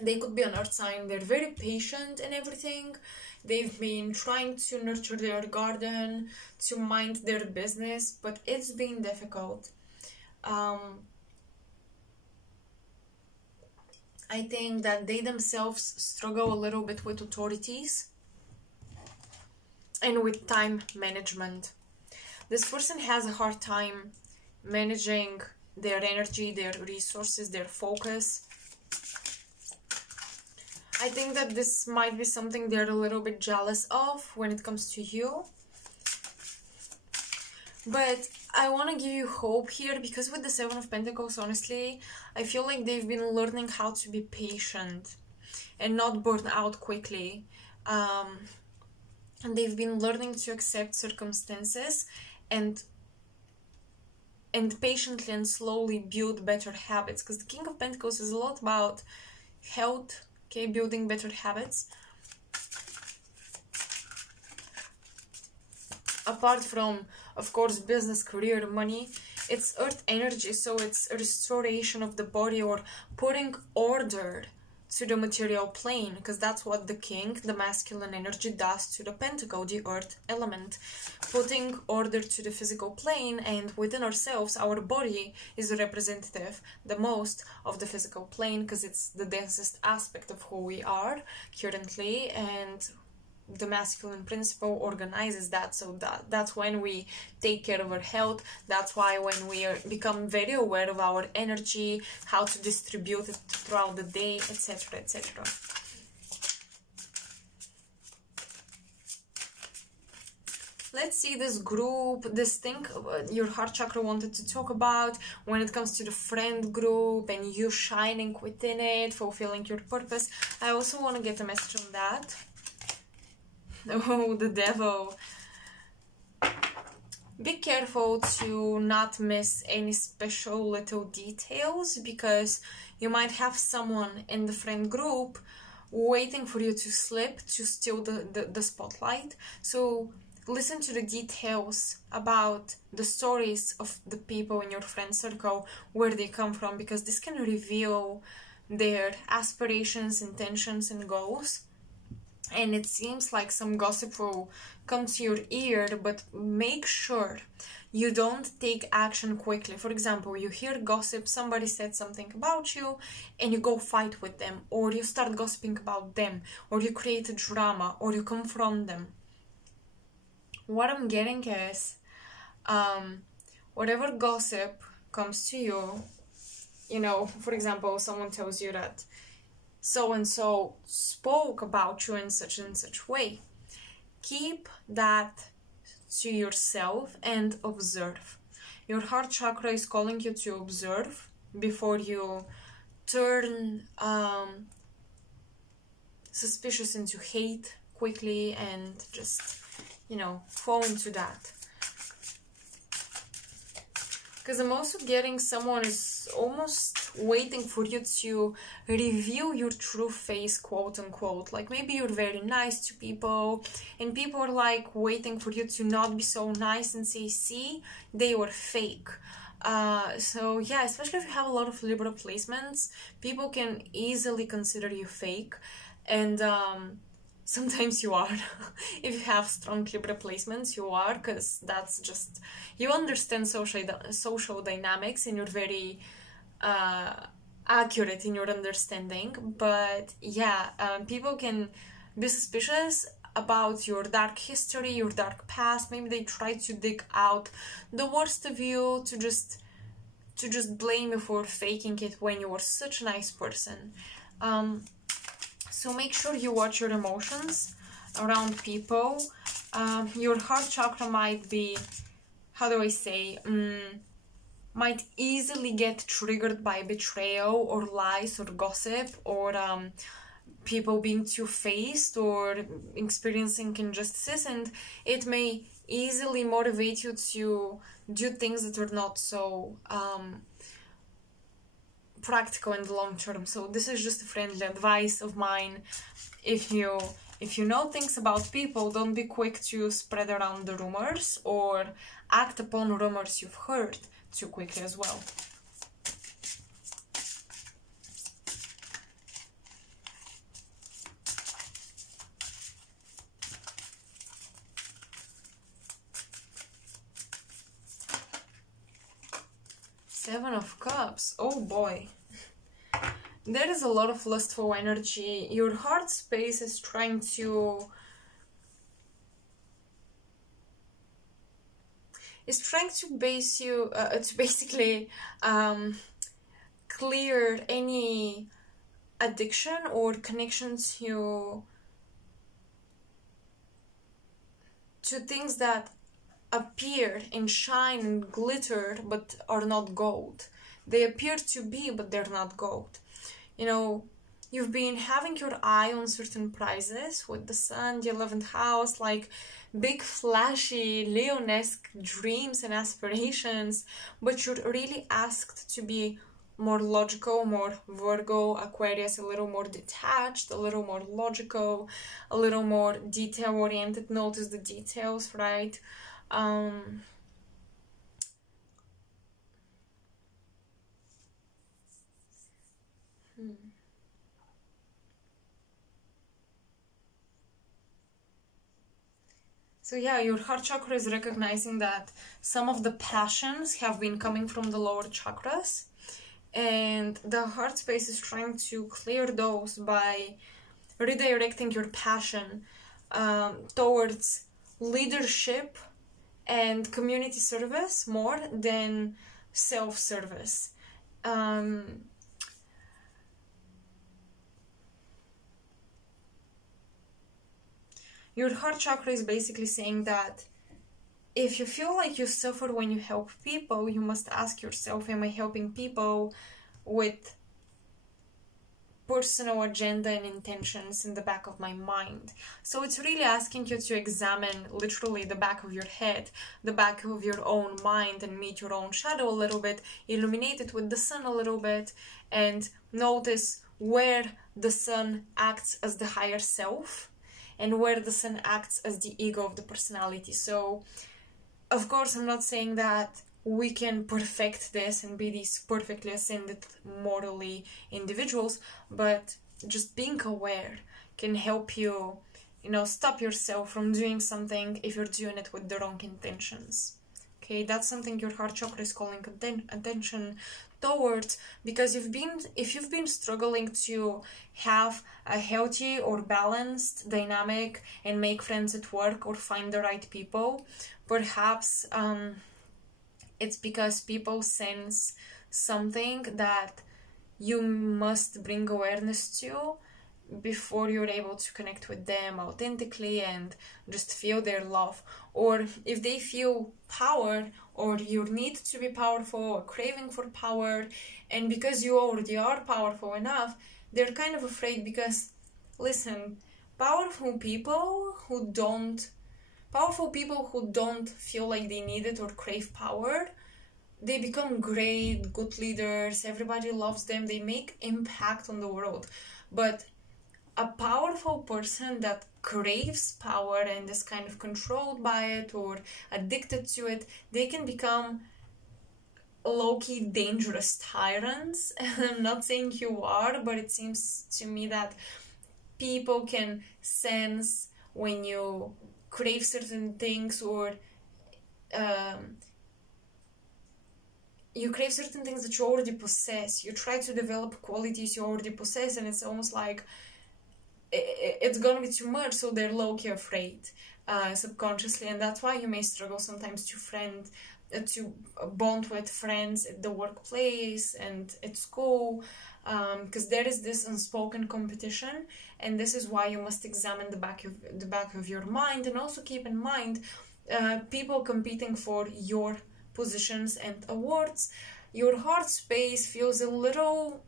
They could be an earth sign. They're very patient and everything. They've been trying to nurture their garden, to mind their business, but it's been difficult. I think that they themselves struggle a little bit with authorities and with time management. This person has a hard time managing their energy, their resources, their focus. I think that this might be something they're a little bit jealous of when it comes to you. But I want to give you hope here, because with the Seven of Pentacles, honestly, I feel like they've been learning how to be patient and not burn out quickly. And they've been learning to accept circumstances and patiently and slowly build better habits, because the King of Pentacles is a lot about health, okay, building better habits. Apart from, of course, business, career, money, it's earth energy, so it's a restoration of the body or putting order to the material plane, because that's what the king, the masculine energy, does to the pentacle, the earth element, putting order to the physical plane. And within ourselves, our body is representative the most of the physical plane, because it's the densest aspect of who we are currently, and the masculine principle organizes that. So that's when we take care of our health. That's why when we become very aware of our energy, how to distribute it throughout the day, etc, etc. Let's see this group, this thing your heart chakra wanted to talk about when it comes to the friend group and you shining within it, fulfilling your purpose. I also want to get a message on that. Oh, the devil. Be careful to not miss any special little details, because you might have someone in the friend group waiting for you to slip, to steal the spotlight. So listen to the details about the stories of the people in your friend circle, where they come from, because this can reveal their aspirations, intentions, and goals. And it seems like some gossip will come to your ear, but make sure you don't take action quickly. For example, you hear gossip, somebody said something about you, and you go fight with them, or you start gossiping about them, or you create a drama, or you confront them. What I'm getting is, whatever gossip comes to you, you know, for example, someone tells you that so-and-so spoke about you in such and such way. Keep that to yourself and observe. Your heart chakra is calling you to observe before you turn suspicious into hate quickly and just, you know, fall into that. Because I'm also getting someone is almost waiting for you to reveal your true face, quote unquote. Like maybe you're very nice to people and people are like waiting for you to not be so nice and say, see, they were fake. So yeah, especially if you have a lot of Libra placements, people can easily consider you fake. And sometimes you are. If you have strong Libra placements, you are, because that's just, you understand social dynamics and you're very accurate in your understanding. But yeah, people can be suspicious about your dark history, your dark past. Maybe they try to dig out the worst of you to just blame you for faking it when you were such a nice person. So make sure you watch your emotions around people. Your heart chakra might be, how do I say, might easily get triggered by betrayal or lies or gossip or people being two-faced or experiencing injustices, and it may easily motivate you to do things that are not so practical in the long term. So this is just a friendly advice of mine. If you if you know things about people, don't be quick to spread around the rumors or act upon rumors you've heard too quickly as well. Seven of Cups. Oh boy. There is a lot of lustful energy. Your heart space is trying to base you to basically clear any addiction or connection to things that appear and shine and glitter but are not gold. They appear to be, but they're not gold. You know, you've been having your eye on certain prizes with the sun, the 11th house, like big flashy Leonesque dreams and aspirations, but you're really asked to be more logical, more Virgo, Aquarius, a little more detached, a little more logical, a little more detail oriented. Notice the details, right? So yeah, your heart chakra is recognizing that some of the passions have been coming from the lower chakras, and the heart space is trying to clear those by redirecting your passion towards leadership and community service more than self-service. Your heart chakra is basically saying that if you feel like you suffer when you help people, you must ask yourself, am I helping people with personal agenda and intentions in the back of my mind? So it's really asking you to examine literally the back of your head, the back of your own mind, and meet your own shadow a little bit, illuminate it with the sun a little bit, and notice where the sun acts as the higher self and where the sun acts as the ego of the personality. So of course I'm not saying that we can perfect this and be these perfectly ascended morally individuals, but just being aware can help you, you know, stop yourself from doing something if you're doing it with the wrong intentions. Okay, that's something your heart chakra is calling attention towards, because if you've been struggling to have a healthy or balanced dynamic and make friends at work or find the right people, perhaps it's because people sense something that you must bring awareness to before you're able to connect with them authentically and just feel their love. Or if they feel power or your need to be powerful or craving for power, and because you already are powerful enough, they're kind of afraid, because listen, powerful people who don't feel like they need it or crave power, they become great, good leaders, everybody loves them, they make impact on the world. But a powerful person that craves power and is kind of controlled by it or addicted to it, they can become low-key dangerous tyrants. I'm not saying you are, but it seems to me that people can sense when you crave certain things, or you crave certain things that you already possess. You try to develop qualities you already possess, and it's almost like it's gonna be too much, so they're low-key afraid subconsciously, and that's why you may struggle sometimes to bond with friends at the workplace and at school, because there is this unspoken competition, and this is why you must examine the back of your mind, and also keep in mind people competing for your positions and awards. Your heart space feels a little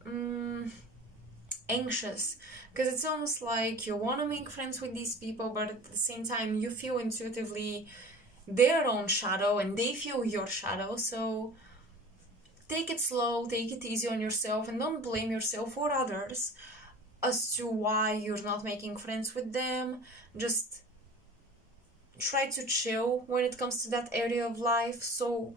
anxious, because it's almost like you want to make friends with these people, but at the same time you feel intuitively their own shadow and they feel your shadow. So take it slow, take it easy on yourself, and don't blame yourself or others. as to why you're not making friends with them. Just try to chill when it comes to that area of life. So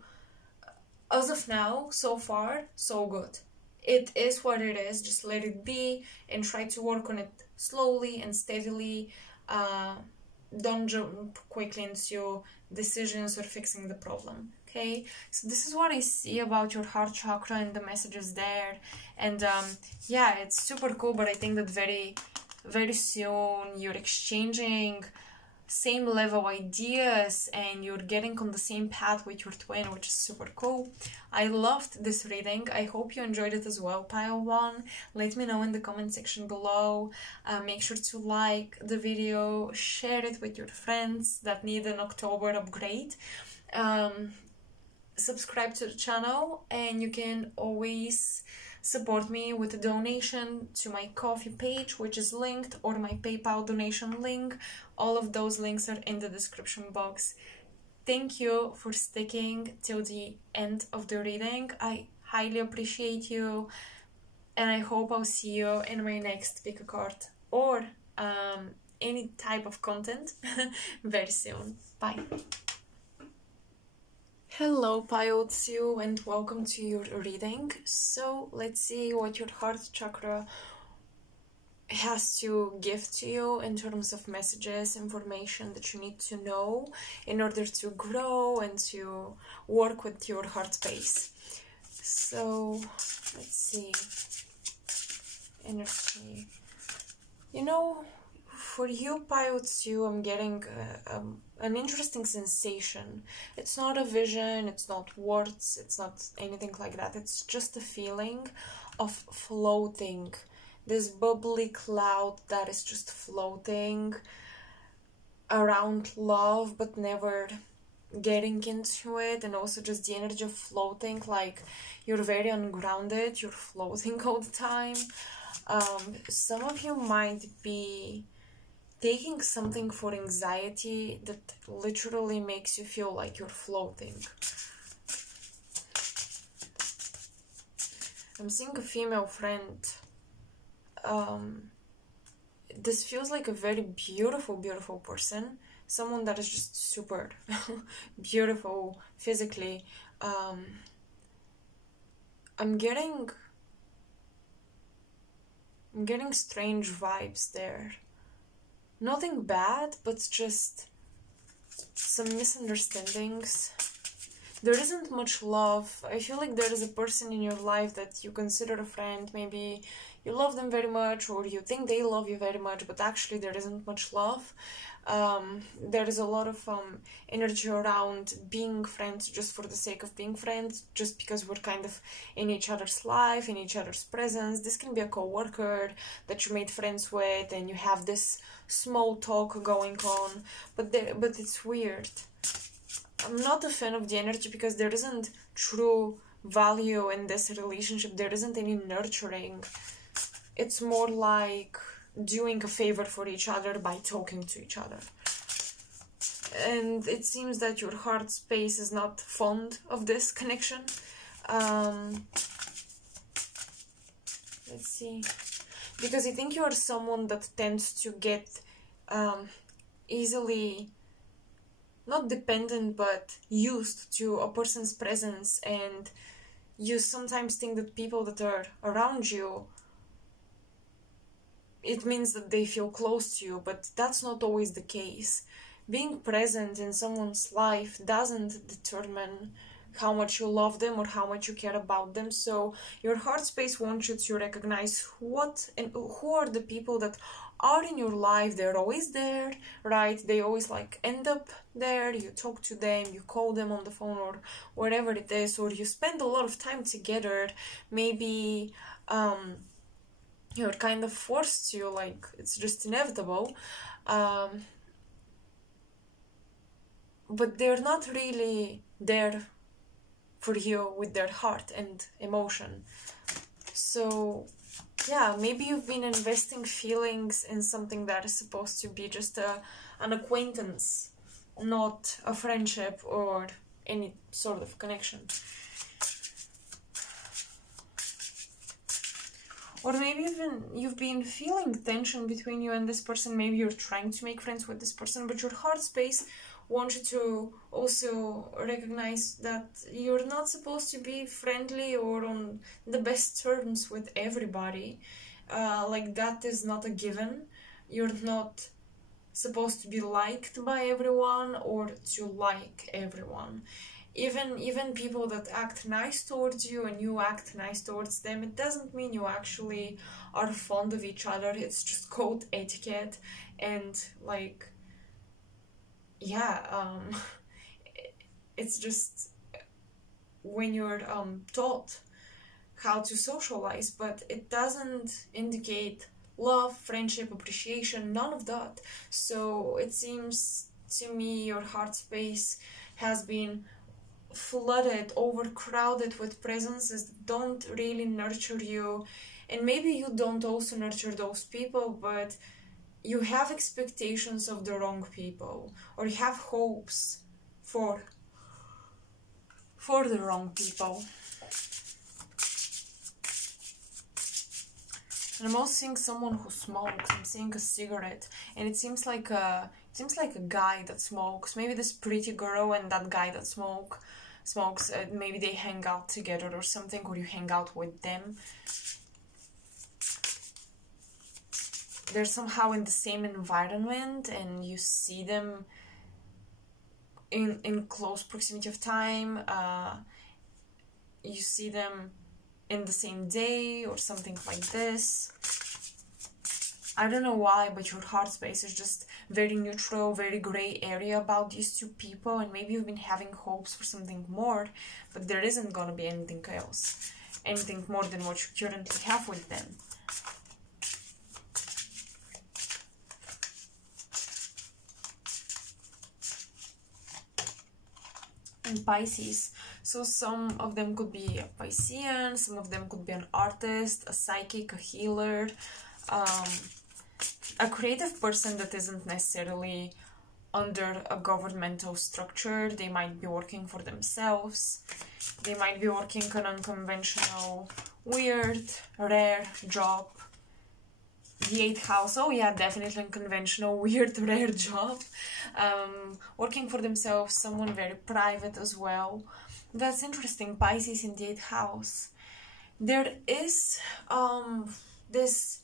as of now, so far, so good. It is what it is. Just let it be and try to work on it slowly and steadily. Don't jump quickly into decisions or fixing the problem. Okay, so this is what I see about your heart chakra and the messages there. And yeah, it's super cool, but I think that very soon you're exchanging same level ideas and you're getting on the same path with your twin, which is super cool. I loved this reading. I hope you enjoyed it as well, pile one. Let me know in the comment section below. Make sure to like the video, share it with your friends that need an October upgrade. Subscribe to the channel, and you can always support me with a donation to my Ko-fi page, which is linked, or my PayPal donation link. All of those links are in the description box. Thank you for sticking till the end of the reading. I highly appreciate you, and I hope I'll see you in my next pick a card or any type of content very soon. Bye. Hello pile 2 and welcome to your reading. So let's see what your heart chakra has to give to you in terms of messages, information that you need to know in order to grow and to work with your heart space. So let's see. Energy. You know, for you, pile 2, I'm getting an interesting sensation. It's not a vision, it's not words, it's not anything like that. It's just a feeling of floating. This bubbly cloud that is just floating around love, but never getting into it. And also just the energy of floating, like you're very ungrounded, you're floating all the time. Some of you might be taking something for anxiety that literally makes you feel like you're floating. I'm seeing a female friend. This feels like a very beautiful person. Someone that is just super beautiful physically. I'm getting strange vibes there. Nothing bad, but just some misunderstandings. There isn't much love. I feel like there is a person in your life that you consider a friend. Maybe you love them very much, or you think they love you very much, but actually there isn't much love. There is a lot of energy around being friends just for the sake of being friends, just because we're kind of in each other's life, in each other's presence. This can be a co-worker that you made friends with, and you have this small talk going on, but it's weird. I'm not a fan of the energy because there isn't true value in this relationship. There isn't any nurturing. It's more like doing a favor for each other by talking to each other. And it seems that your heart space is not fond of this connection. Let's see. Because I think you are someone that tends to get easily, not dependent, but used to a person's presence, and you sometimes think that people that are around you, it means that they feel close to you, but that's not always the case. Being present in someone's life doesn't determine how much you love them or how much you care about them. So your heart space wants you to recognize what and who are the people that are in your life. They're always there, right? They always like end up there. You talk to them, you call them on the phone or whatever it is, or you spend a lot of time together. Maybe you're kind of forced to, like, it's just inevitable. But they're not really there for you with their heart and emotion. So yeah, maybe you've been investing feelings in something that is supposed to be just an acquaintance, not a friendship or any sort of connection. Or maybe even you've been feeling tension between you and this person. Maybe you're trying to make friends with this person, but your heart space wants you to also recognize that you're not supposed to be friendly or on the best terms with everybody. Like, that is not a given. You're not supposed to be liked by everyone or to like everyone. Even people that act nice towards you and you act nice towards them, it doesn't mean you actually are fond of each other. It's just code etiquette. And like, yeah, it's just when you're taught how to socialize, but it doesn't indicate love, friendship, appreciation, none of that. So it seems to me your heart space has been flooded, overcrowded with presences that don't really nurture you. And maybe you don't also nurture those people, but you have expectations of the wrong people, or you have hopes for the wrong people. And I'm also seeing someone who smokes. I'm seeing a cigarette, and it seems like a guy that smokes. Maybe this pretty girl and that guy that smokes. Maybe they hang out together or something, or you hang out with them. They're somehow in the same environment, and you see them in close proximity of time. You see them in the same day or something like this. I don't know why, but your heart space is just very neutral, very gray area about these two people, and maybe you've been having hopes for something more, but there isn't gonna be anything else, anything more than what you currently have with them. And Pisces. So some of them could be a Piscean, some of them could be an artist, a psychic, a healer, a creative person that isn't necessarily under a governmental structure. They might be working for themselves. They might be working an unconventional, weird, rare job. The 8th house, oh yeah, definitely unconventional, weird, rare job. Working for themselves, someone very private as well. That's interesting. Pisces in the 8th house. There is this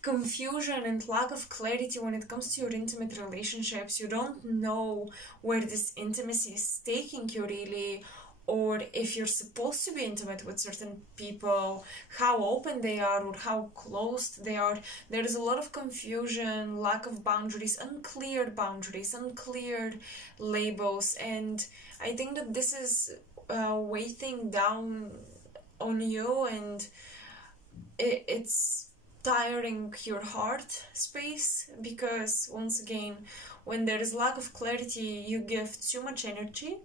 confusion and lack of clarity when it comes to your intimate relationships. You don't know where this intimacy is taking you really, or if you're supposed to be intimate with certain people, how open they are or how closed they are. There is a lot of confusion, lack of boundaries, unclear labels, and I think that this is weighing down on you, and it's tiring your heart space, because once again, when there is lack of clarity, you give too much energy.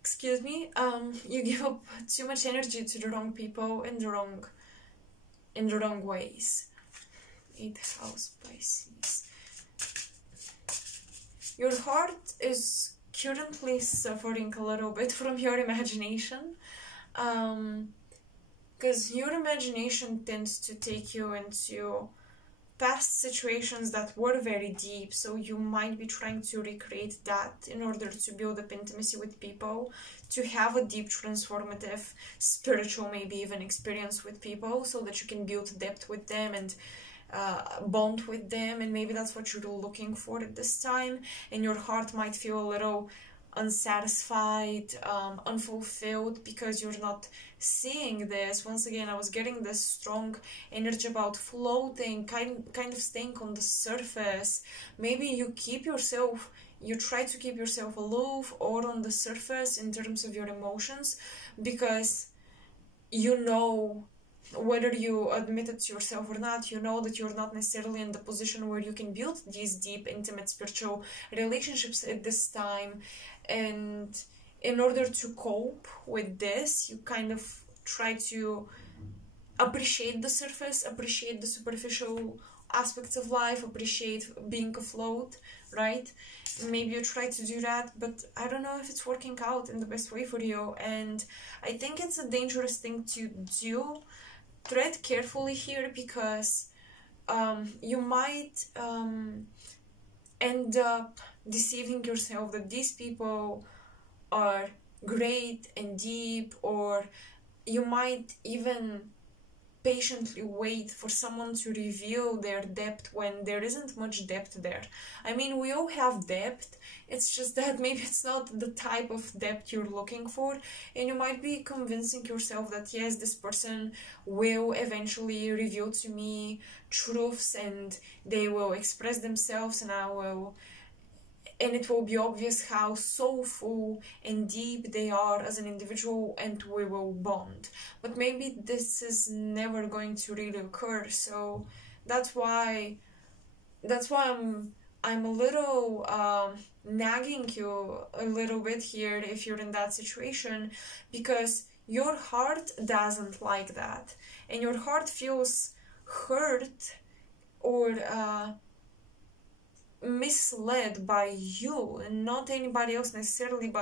Excuse me, you give up too much energy to the wrong people in the wrong ways. 8th house, Pisces. Your heart is currently suffering a little bit from your imagination, because your imagination tends to take you into past situations that were very deep, so you might be trying to recreate that in order to build up intimacy with people, to have a deep, transformative, spiritual, maybe even experience with people, so that you can build depth with them and bond with them. And maybe that's what you're looking for at this time, and your heart might feel a little unsatisfied, unfulfilled, because you're not seeing this. Once again, I was getting this strong energy about floating, kind of staying on the surface. Maybe you try to keep yourself aloof or on the surface in terms of your emotions, because you know, whether you admit it to yourself or not, you know that you're not necessarily in the position where you can build these deep, intimate, spiritual relationships at this time. And in order to cope with this, you kind of try to appreciate the surface, appreciate the superficial aspects of life, appreciate being afloat, right? Maybe you try to do that, but I don't know if it's working out in the best way for you. And I think it's a dangerous thing to do, tread carefully here, because you might end up deceiving yourself that these people are great and deep, or you might even patiently wait for someone to reveal their depth when there isn't much depth there. I mean, we all have depth, it's just that maybe it's not the type of depth you're looking for, and you might be convincing yourself that yes, this person will eventually reveal to me truths and they will express themselves, and it will be obvious how soulful and deep they are as an individual, and we will bond. But maybe this is never going to really occur, so that's why I'm a little nagging you a little bit here if you're in that situation, because your heart doesn't like that, and your heart feels hurt or misled by you, and not anybody else necessarily,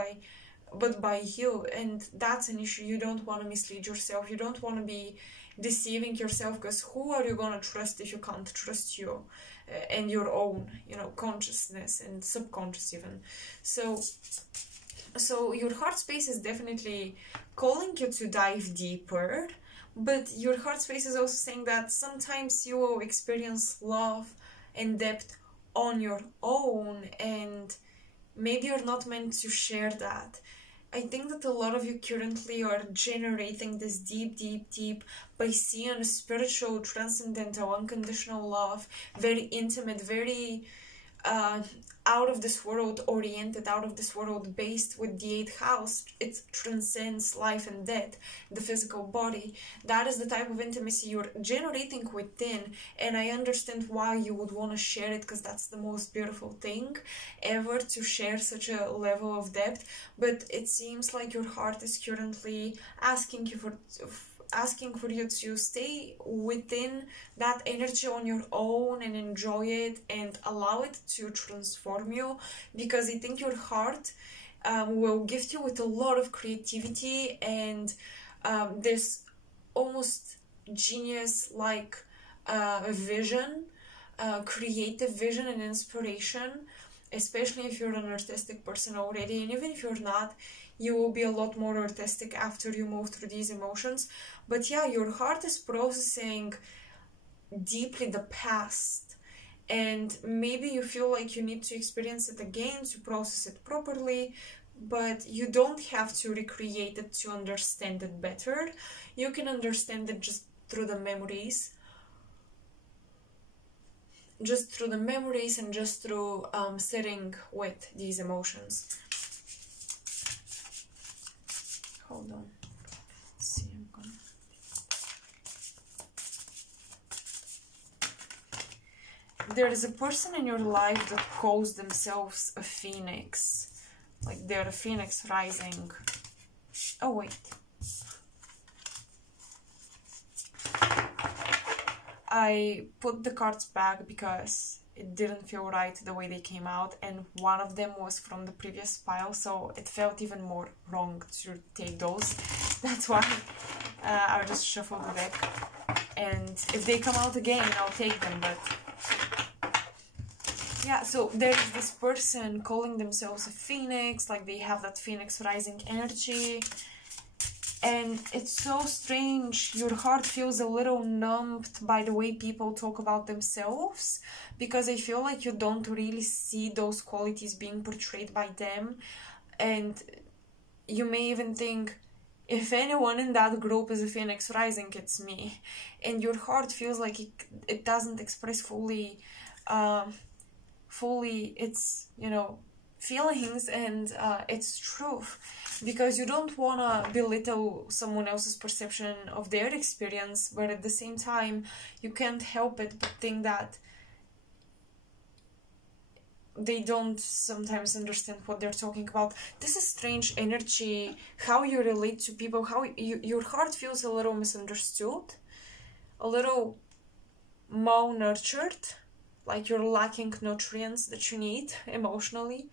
but by you, and that's an issue. You don't want to mislead yourself, you don't want to be deceiving yourself, because who are you gonna trust if you can't trust you and your own, you know, consciousness and subconscious even. So your heart space is definitely calling you to dive deeper, but your heart space is also saying that sometimes you will experience love and depth on your own, and maybe you're not meant to share that. I think that a lot of you currently are generating this deep Piscean, spiritual, transcendental, unconditional love, very intimate, very out of this world oriented, out of this world based with the 8th house. It transcends life and death, the physical body. That is the type of intimacy you're generating within, and I understand why you would want to share it, because that's the most beautiful thing ever, to share such a level of depth. But it seems like your heart is currently asking for you to stay within that energy on your own and enjoy it and allow it to transform you, because I think your heart will gift you with a lot of creativity and this almost genius like vision, creative vision and inspiration, especially if you're an artistic person already, and even if you're not, you will be a lot more artistic after you move through these emotions. But yeah, your heart is processing deeply the past, and maybe you feel like you need to experience it again to process it properly, but you don't have to recreate it to understand it better. You can understand it just through the memories, and just through sitting with these emotions. Hold on. Let's see, there is a person in your life that calls themselves a phoenix. Like they're a phoenix rising. Oh, wait. I put the cards back because it didn't feel right the way they came out, and one of them was from the previous pile, so it felt even more wrong to take those. That's why I'll just shuffle the deck, and if they come out again, I'll take them. But yeah, so there's this person calling themselves a phoenix, like they have that phoenix rising energy. And it's so strange, your heart feels a little numbed by the way people talk about themselves, because I feel like you don't really see those qualities being portrayed by them. And you may even think, if anyone in that group is a phoenix rising, it's me. And your heart feels like it doesn't express fully its, you know, feelings and its truth, because you don't want to belittle someone else's perception of their experience, but at the same time you can't help it but think that they don't sometimes understand what they're talking about. This is strange energy, how you relate to people, how your heart feels a little misunderstood, a little malnurtured, like you're lacking nutrients that you need emotionally.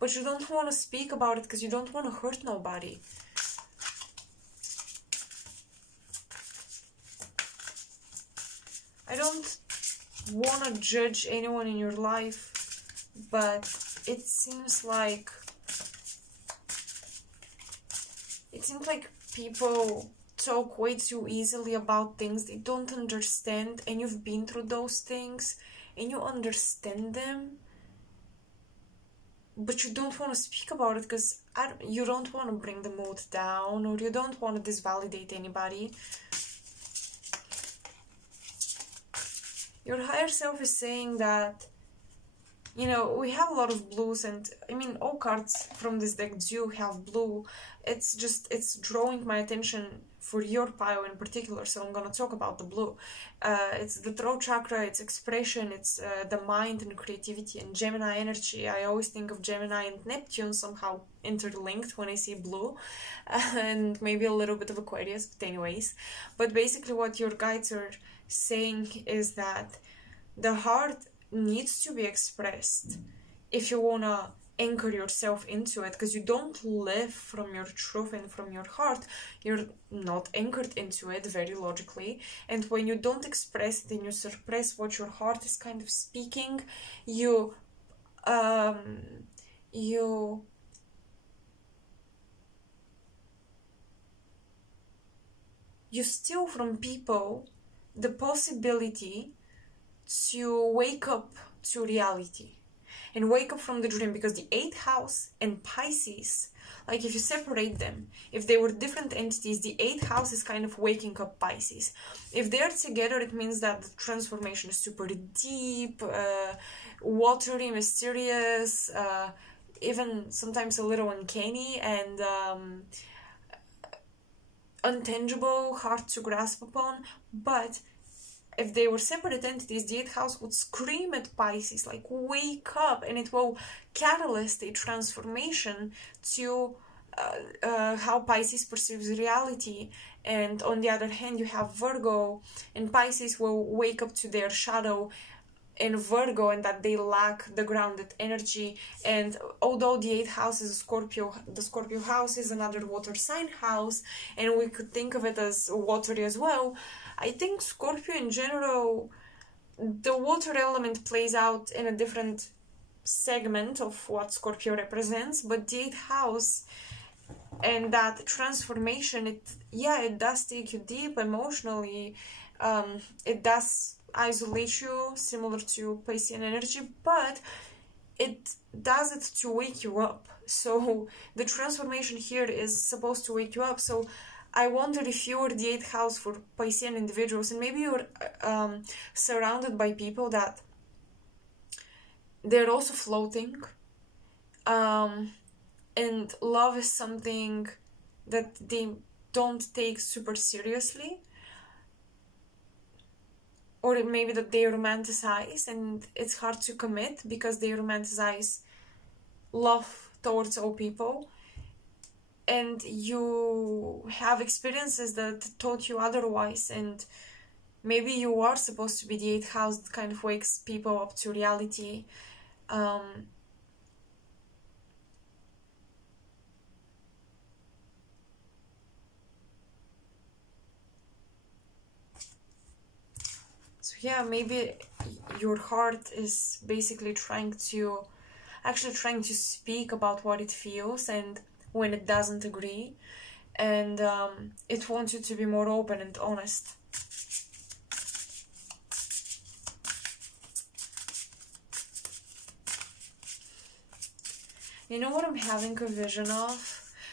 But you don't want to speak about it because you don't want to hurt nobody. don't want to judge anyone in your life, but it seems like people talk way too easily about things they don't understand, and you've been through those things and you understand them, but you don't want to speak about it because you don't want to bring the mood down, or you don't want to disvalidate anybody. Your higher self is saying that, you know, we have a lot of blues, and I mean, all cards from this deck do have blue. It's drawing my attention for your pile in particular, so I'm gonna talk about the blue. It's the throat chakra, it's expression, it's the mind and creativity and Gemini energy. I always think of Gemini and Neptune somehow interlinked when I see blue, and maybe a little bit of Aquarius, but anyways. But basically what your guides are saying is that the heart needs to be expressed if you wanna anchor yourself into it, because you don't live from your truth and from your heart. You're not anchored into it very logically, and when you don't express it and you suppress what your heart is kind of speaking, you steal from people the possibility to wake up to reality and wake up from the dream, because the 8th house and Pisces, like if you separate them, if they were different entities, the 8th house is kind of waking up Pisces. If they're together, it means that the transformation is super deep, watery, mysterious, even sometimes a little uncanny and untangible, hard to grasp upon. But if they were separate entities, the 8th house would scream at Pisces, like, wake up, and it will catalyst a transformation to how Pisces perceives reality. And on the other hand, you have Virgo, and Pisces will wake up to their shadow in Virgo, and that they lack the grounded energy. And although the 8th house is a Scorpio, the Scorpio house is another water sign house, and we could think of it as watery as well. I think Scorpio in general, the water element plays out in a different segment of what Scorpio represents, but the 8th house and that transformation, it does take you deep emotionally. It does isolate you, similar to Piscean energy, but it does it to wake you up. So the transformation here is supposed to wake you up. So I wonder if you're the 8th house for Piscean individuals, and maybe you're surrounded by people that they're also floating, and love is something that they don't take super seriously, or maybe that they romanticize, and it's hard to commit because they romanticize love towards all people. And you have experiences that taught you otherwise, and maybe you are supposed to be the 8th house that kind of wakes people up to reality. So yeah, maybe your heart is basically trying to speak about what it feels, and when it doesn't agree, and it wants you to be more open and honest. You know what I'm having a vision of?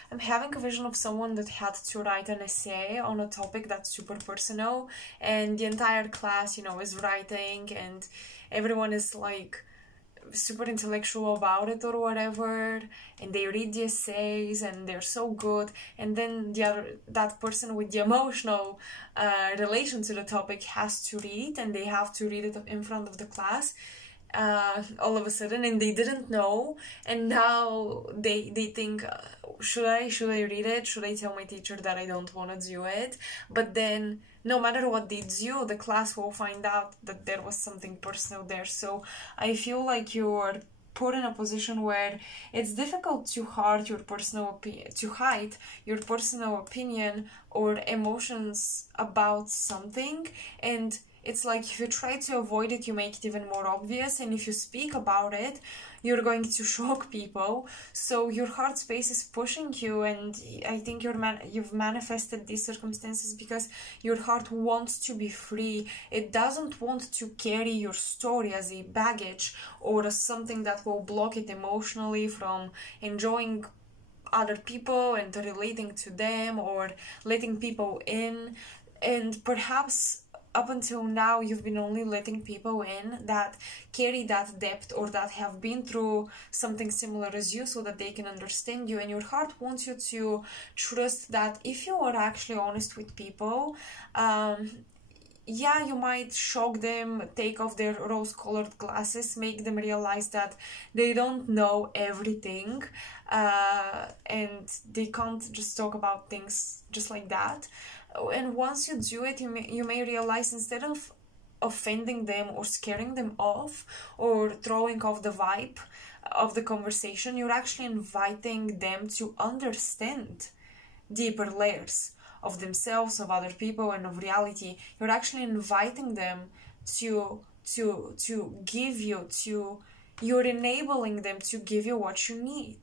I'm having a vision of someone that had to write an essay on a topic that's super personal, and the entire class, you know, is writing, and everyone is like super intellectual about it or whatever, and they read the essays and they're so good, and then that person with the emotional relation to the topic has to read, and they have to read it in front of the class all of a sudden, and they didn't know, and now they think, should I read it? Should I tell my teacher that I don't want to do it? But then no matter what they do, the class will find out that there was something personal there. So I feel like you're put in a position where it's difficult to hide your personal opinion or emotions about something, and it's like if you try to avoid it, you make it even more obvious, and if you speak about it, you're going to shock people. So your heart space is pushing you, and I think you've manifested these circumstances because your heart wants to be free. It doesn't want to carry your story as a baggage or as something that will block it emotionally from enjoying other people and relating to them or letting people in. And perhaps up until now you've been only letting people in that carry that depth or that have been through something similar as you, so that they can understand you. And your heart wants you to trust that if you are actually honest with people, yeah, you might shock them, take off their rose-colored glasses, make them realize that they don't know everything, and they can't just talk about things just like that. And once you do it, you may realize, instead of offending them or scaring them off or throwing off the vibe of the conversation, you're actually inviting them to understand deeper layers of themselves, of other people, and of reality. You're actually inviting them to give you, you're enabling them to give you what you need.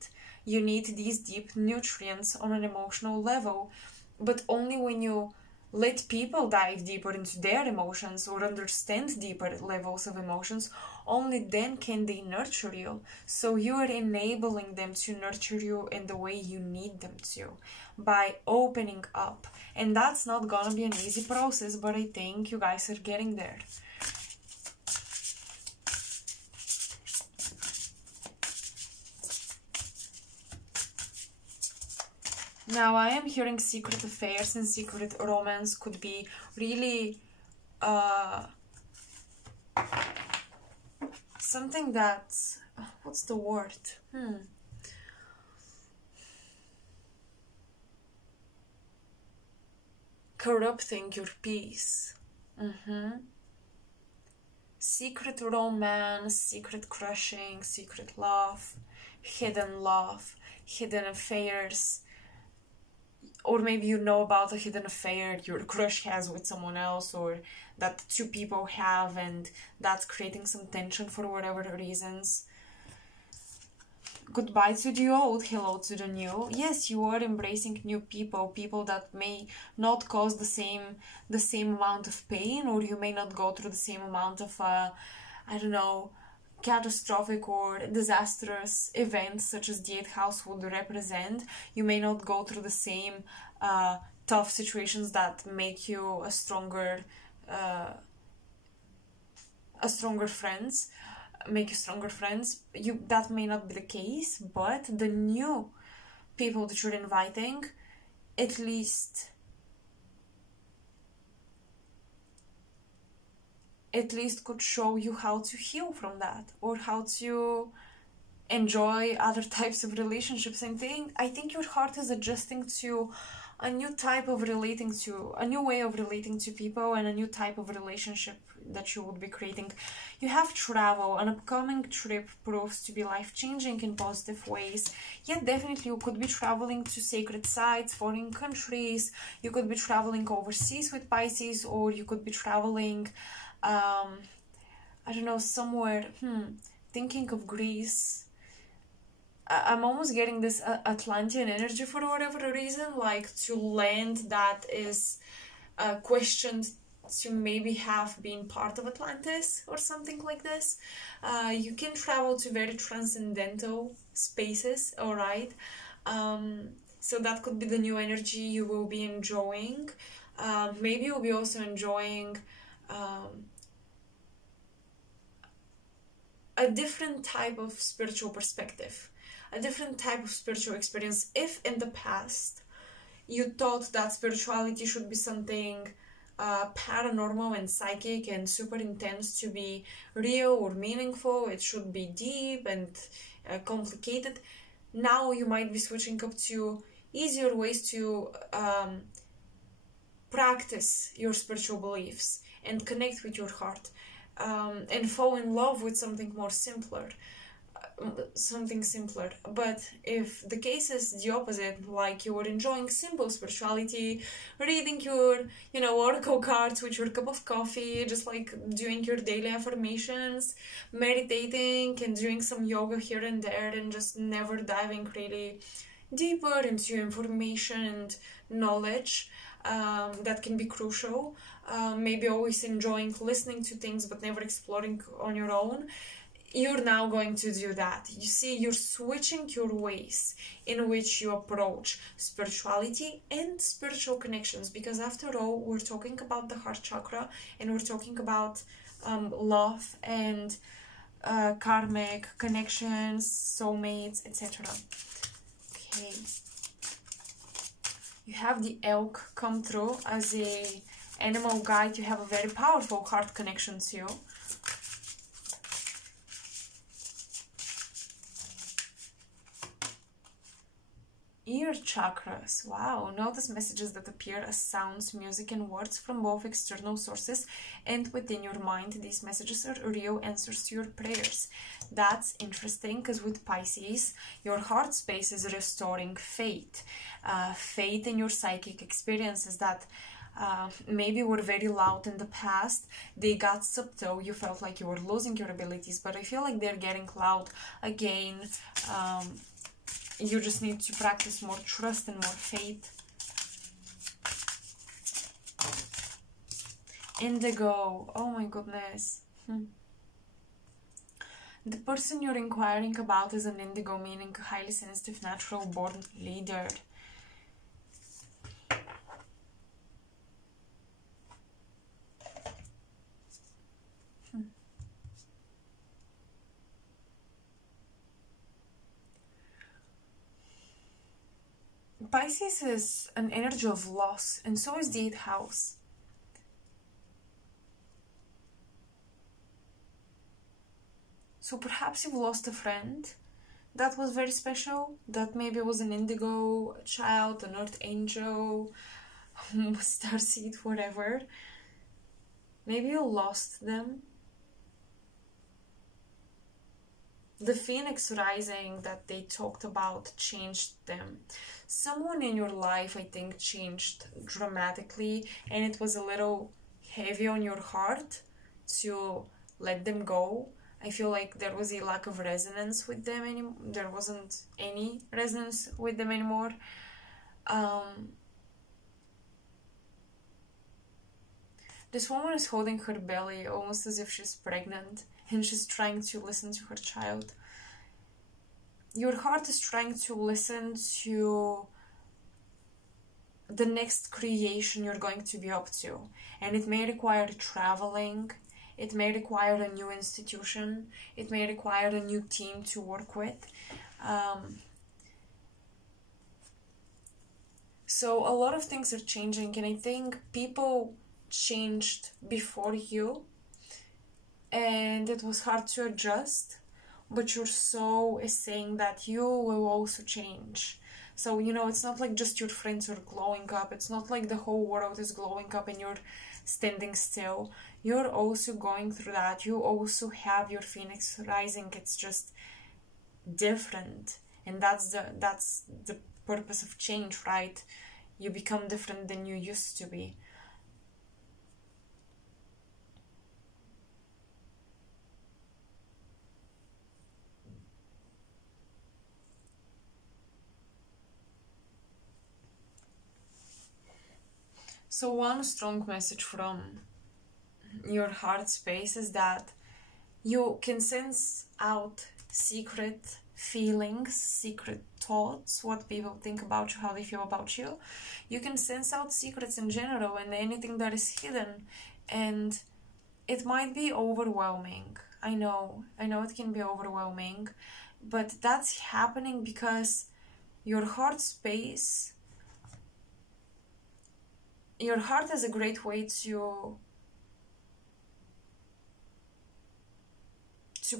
You need these deep nutrients on an emotional level, but only when you let people dive deeper into their emotions or understand deeper levels of emotions, only then can they nurture you. So you are enabling them to nurture you in the way you need them to, by opening up. And that's not gonna be an easy process, but I think you guys are getting there. Now, I am hearing secret affairs and secret romance could be really something that's, what's the word? Corrupting your peace. Secret romance, secret crushing, secret love, hidden affairs. Or maybe you know about a hidden affair your crush has with someone else, or that two people have, and that's creating some tension for whatever reasons. Goodbye to the old, hello to the new. Yes, you are embracing new people that may not cause the same amount of pain, or you may not go through the same amount of, I don't know, catastrophic or disastrous events such as the 8th house would represent. You may not go through the same tough situations that make you a stronger friends, make you stronger friends. That may not be the case, but the new people that you're inviting at least could show you how to heal from that, or how to enjoy other types of relationships. And I think your heart is adjusting to a new type of relating to, a new way of relating to people, and a new type of relationship that you would be creating. You have travel. An upcoming trip proves to be life-changing in positive ways. Yet definitely you could be traveling to sacred sites, foreign countries. You could be traveling overseas with Pisces, or you could be traveling I don't know, somewhere, thinking of Greece. I'm almost getting this Atlantean energy for whatever reason, like to land that is questioned to maybe have been part of Atlantis or something like this. You can travel to very transcendental spaces, alright? So that could be the new energy you will be enjoying. Maybe you'll be also enjoying a different type of spiritual perspective, a different type of spiritual experience. If in the past you thought that spirituality should be something paranormal and psychic and super intense to be real or meaningful, it should be deep and complicated, now you might be switching up to easier ways to practice your spiritual beliefs and connect with your heart. And fall in love with something more simpler. something simpler. But if the case is the opposite, like you were enjoying simple spirituality, reading your, oracle cards with your cup of coffee, just like doing your daily affirmations, meditating and doing some yoga here and there, and just never diving really deeper into information and knowledge, that can be crucial. Maybe always enjoying listening to things but never exploring on your own. You're now going to do that. You see, you're switching your ways in which you approach spirituality and spiritual connections, because after all, we're talking about the heart chakra, and we're talking about love and karmic connections, soulmates, etc. Okay. You have the elk come through as a animal guide. You have a very powerful heart connection too. Ear chakras. Wow. Notice messages that appear as sounds, music, and words from both external sources and within your mind. These messages are real answers to your prayers. That's interesting, because with Pisces, your heart space is restoring faith. Faith in your psychic experiences that maybe were very loud in the past. They got subtle. You felt like you were losing your abilities, but I feel like they're getting loud again. You just need to practice more trust and more faith. Indigo. Oh my goodness. The person you're inquiring about is an indigo, meaning a highly sensitive, natural born leader. Pisces is an energy of loss, and so is the 8th house. So perhaps you've lost a friend that was very special, that maybe was an indigo child, an earth angel, starseed, whatever. Maybe you lost them. The phoenix rising that they talked about changed them. Someone in your life, I think, changed dramatically, and it was a little heavy on your heart to let them go. I feel like there was a lack of resonance with them anymore. There wasn't any resonance with them anymore. This woman is holding her belly almost as if she's pregnant, and she's trying to listen to her child. Your heart is trying to listen to the next creation you're going to be up to. And it may require traveling. It may require a new institution. It may require a new team to work with. So a lot of things are changing, and I think people changed before you, and it was hard to adjust, but your soul is saying that you will also change. So, it's not like just your friends are glowing up. It's not like the whole world is glowing up and you're standing still. You're also going through that. You also have your phoenix rising. It's just different. And that's the purpose of change, right? You become different than you used to be. So one strong message from your heart space is that you can sense out secret feelings, secret thoughts, what people think about you, how they feel about you. You can sense out secrets in general and anything that is hidden, and it might be overwhelming. I know it can be overwhelming, but that's happening because your heart space, your heart is a great way to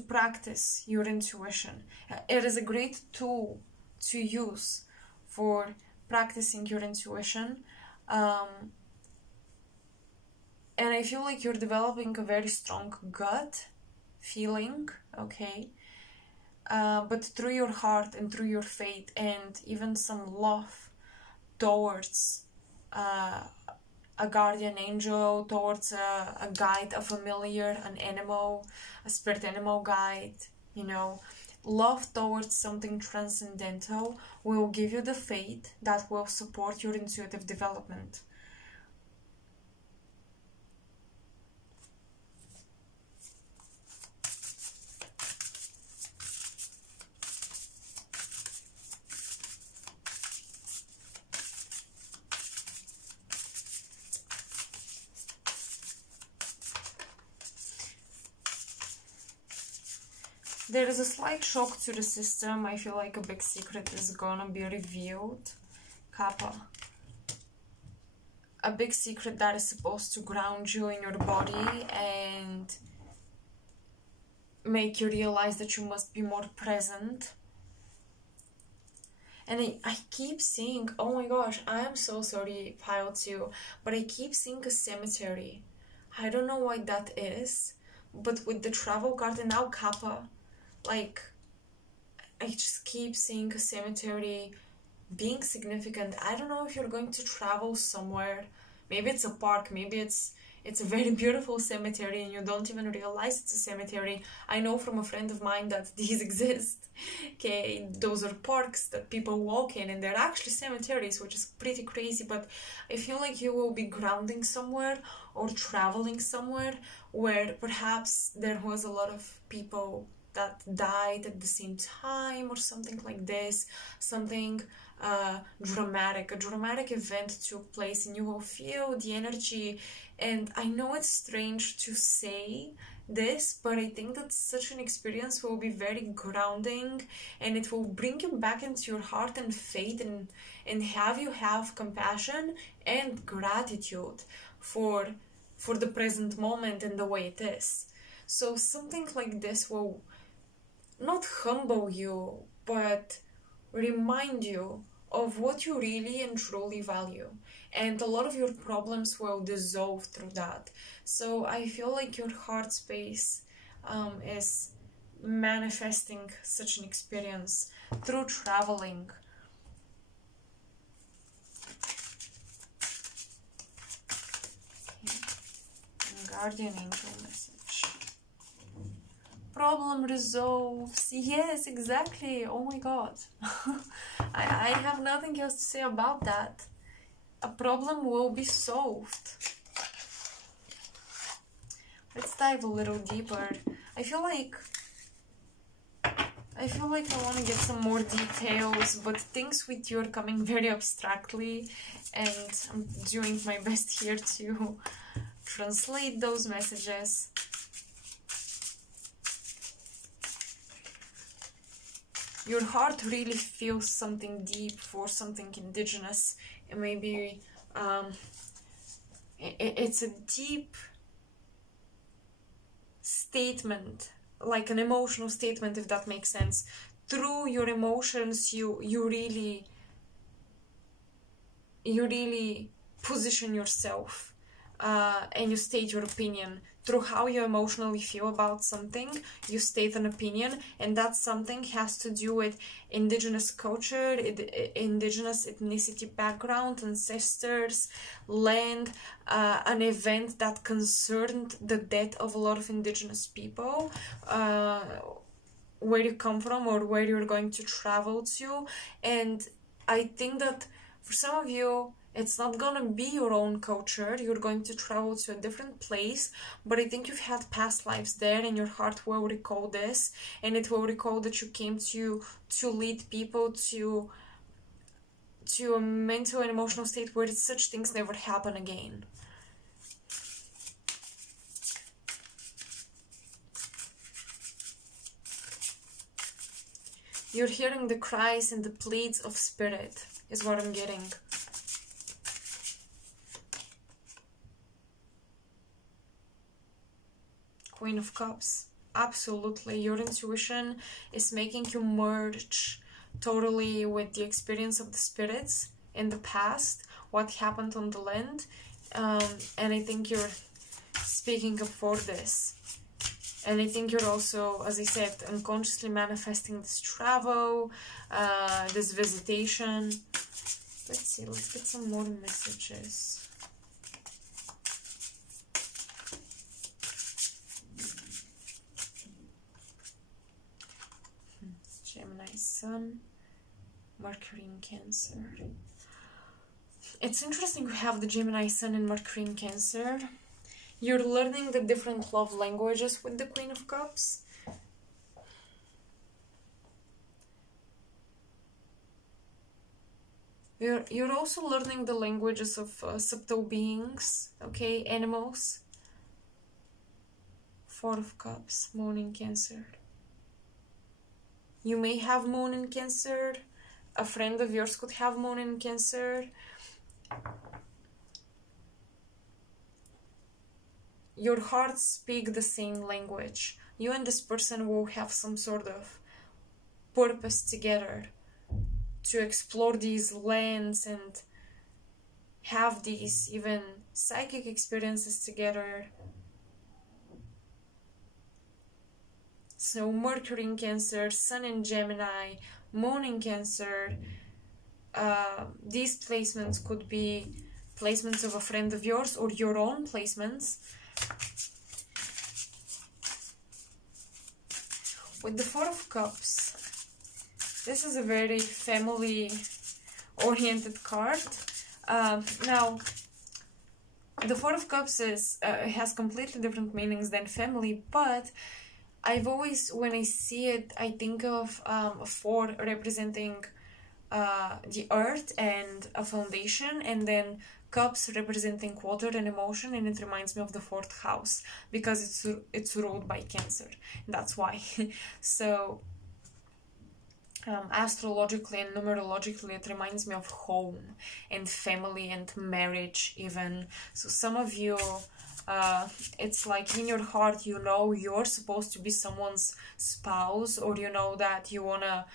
practice your intuition. It is a great tool to use for practicing your intuition. And I feel like you're developing a very strong gut feeling, okay? but through your heart and through your faith and even some love towards a guardian angel, towards a guide, a familiar, an animal, a spirit animal guide, you know, love towards something transcendental will give you the faith that will support your intuitive development. There is a slight shock to the system. I feel like a big secret is gonna be revealed. Kappa. A big secret that is supposed to ground you in your body and make you realize that you must be more present. And I keep seeing, oh my gosh, I am so sorry, pile 2, but I keep seeing a cemetery. I don't know why that is, but with the travel card and now Kappa, like, I just keep seeing a cemetery being significant. I don't know if you're going to travel somewhere. Maybe it's a park, maybe it's a very beautiful cemetery and you don't even realize it's a cemetery. I know from a friend of mine that these exist. Okay, those are parks that people walk in and they're actually cemeteries, which is pretty crazy, but I feel like you will be grounding somewhere or traveling somewhere where perhaps there was a lot of people that died at the same time or something like this, something dramatic, a dramatic event took place and you will feel the energy. And I know it's strange to say this, but I think that such an experience will be very grounding and it will bring you back into your heart and faith and have you have compassion and gratitude for the present moment and the way it is. So something like this will not humble you, but remind you of what you really and truly value. And a lot of your problems will dissolve through that. So I feel like your heart space is manifesting such an experience through traveling. Okay. Guardian angel message. Problem resolves. Yes, exactly. Oh my god. I have nothing else to say about that. A problem will be solved. Let's dive a little deeper. I feel like I want to get some more details, but things with you are coming very abstractly and I'm doing my best here to translate those messages. Your heart really feels something deep for something indigenous, and maybe it's a deep statement, like an emotional statement, if that makes sense. Through your emotions, you really position yourself and you state your opinion. Through how you emotionally feel about something, you state an opinion, and that something has to do with indigenous culture, indigenous ethnicity background, ancestors, land, an event that concerned the death of a lot of indigenous people, where you come from or where you're going to travel to. And I think that for some of you, it's not gonna be your own culture. You're going to travel to a different place, but I think you've had past lives there and your heart will recall this, and it will recall that you came to lead people to a mental and emotional state where such things never happen again. You're hearing the cries and the pleads of spirit, is what I'm getting. Queen of Cups. Absolutely. Your intuition is making you merge totally with the experience of the spirits in the past, what happened on the land. And I think you're speaking up for this. And I think you're also, as I said, unconsciously manifesting this travel, this visitation. Let's see, let's get some more messages. Gemini Sun, Mercury in Cancer. It's interesting we have the Gemini Sun and Mercury in Cancer. You're learning the different love languages with the Queen of Cups. You're also learning the languages of subtle beings, okay, animals. Four of Cups, Moon in Cancer. You may have Moon in Cancer. A friend of yours could have Moon in Cancer. Your hearts speak the same language. You and this person will have some sort of purpose together to explore these lands and have these even psychic experiences together. So Mercury in Cancer, Sun in Gemini, Moon in Cancer. These placements could be placements of a friend of yours or your own placements. With the Four of Cups, this is a very family-oriented card. Now, the Four of Cups has completely different meanings than family, but I've always, when I see it, I think of a four representing the earth and a foundation, and then cups representing water and emotion, and it reminds me of the fourth house because it's ruled by Cancer. That's why. So astrologically and numerologically, it reminds me of home and family and marriage even. So some of you, it's like in your heart, you know you're supposed to be someone's spouse, or you know that you wanna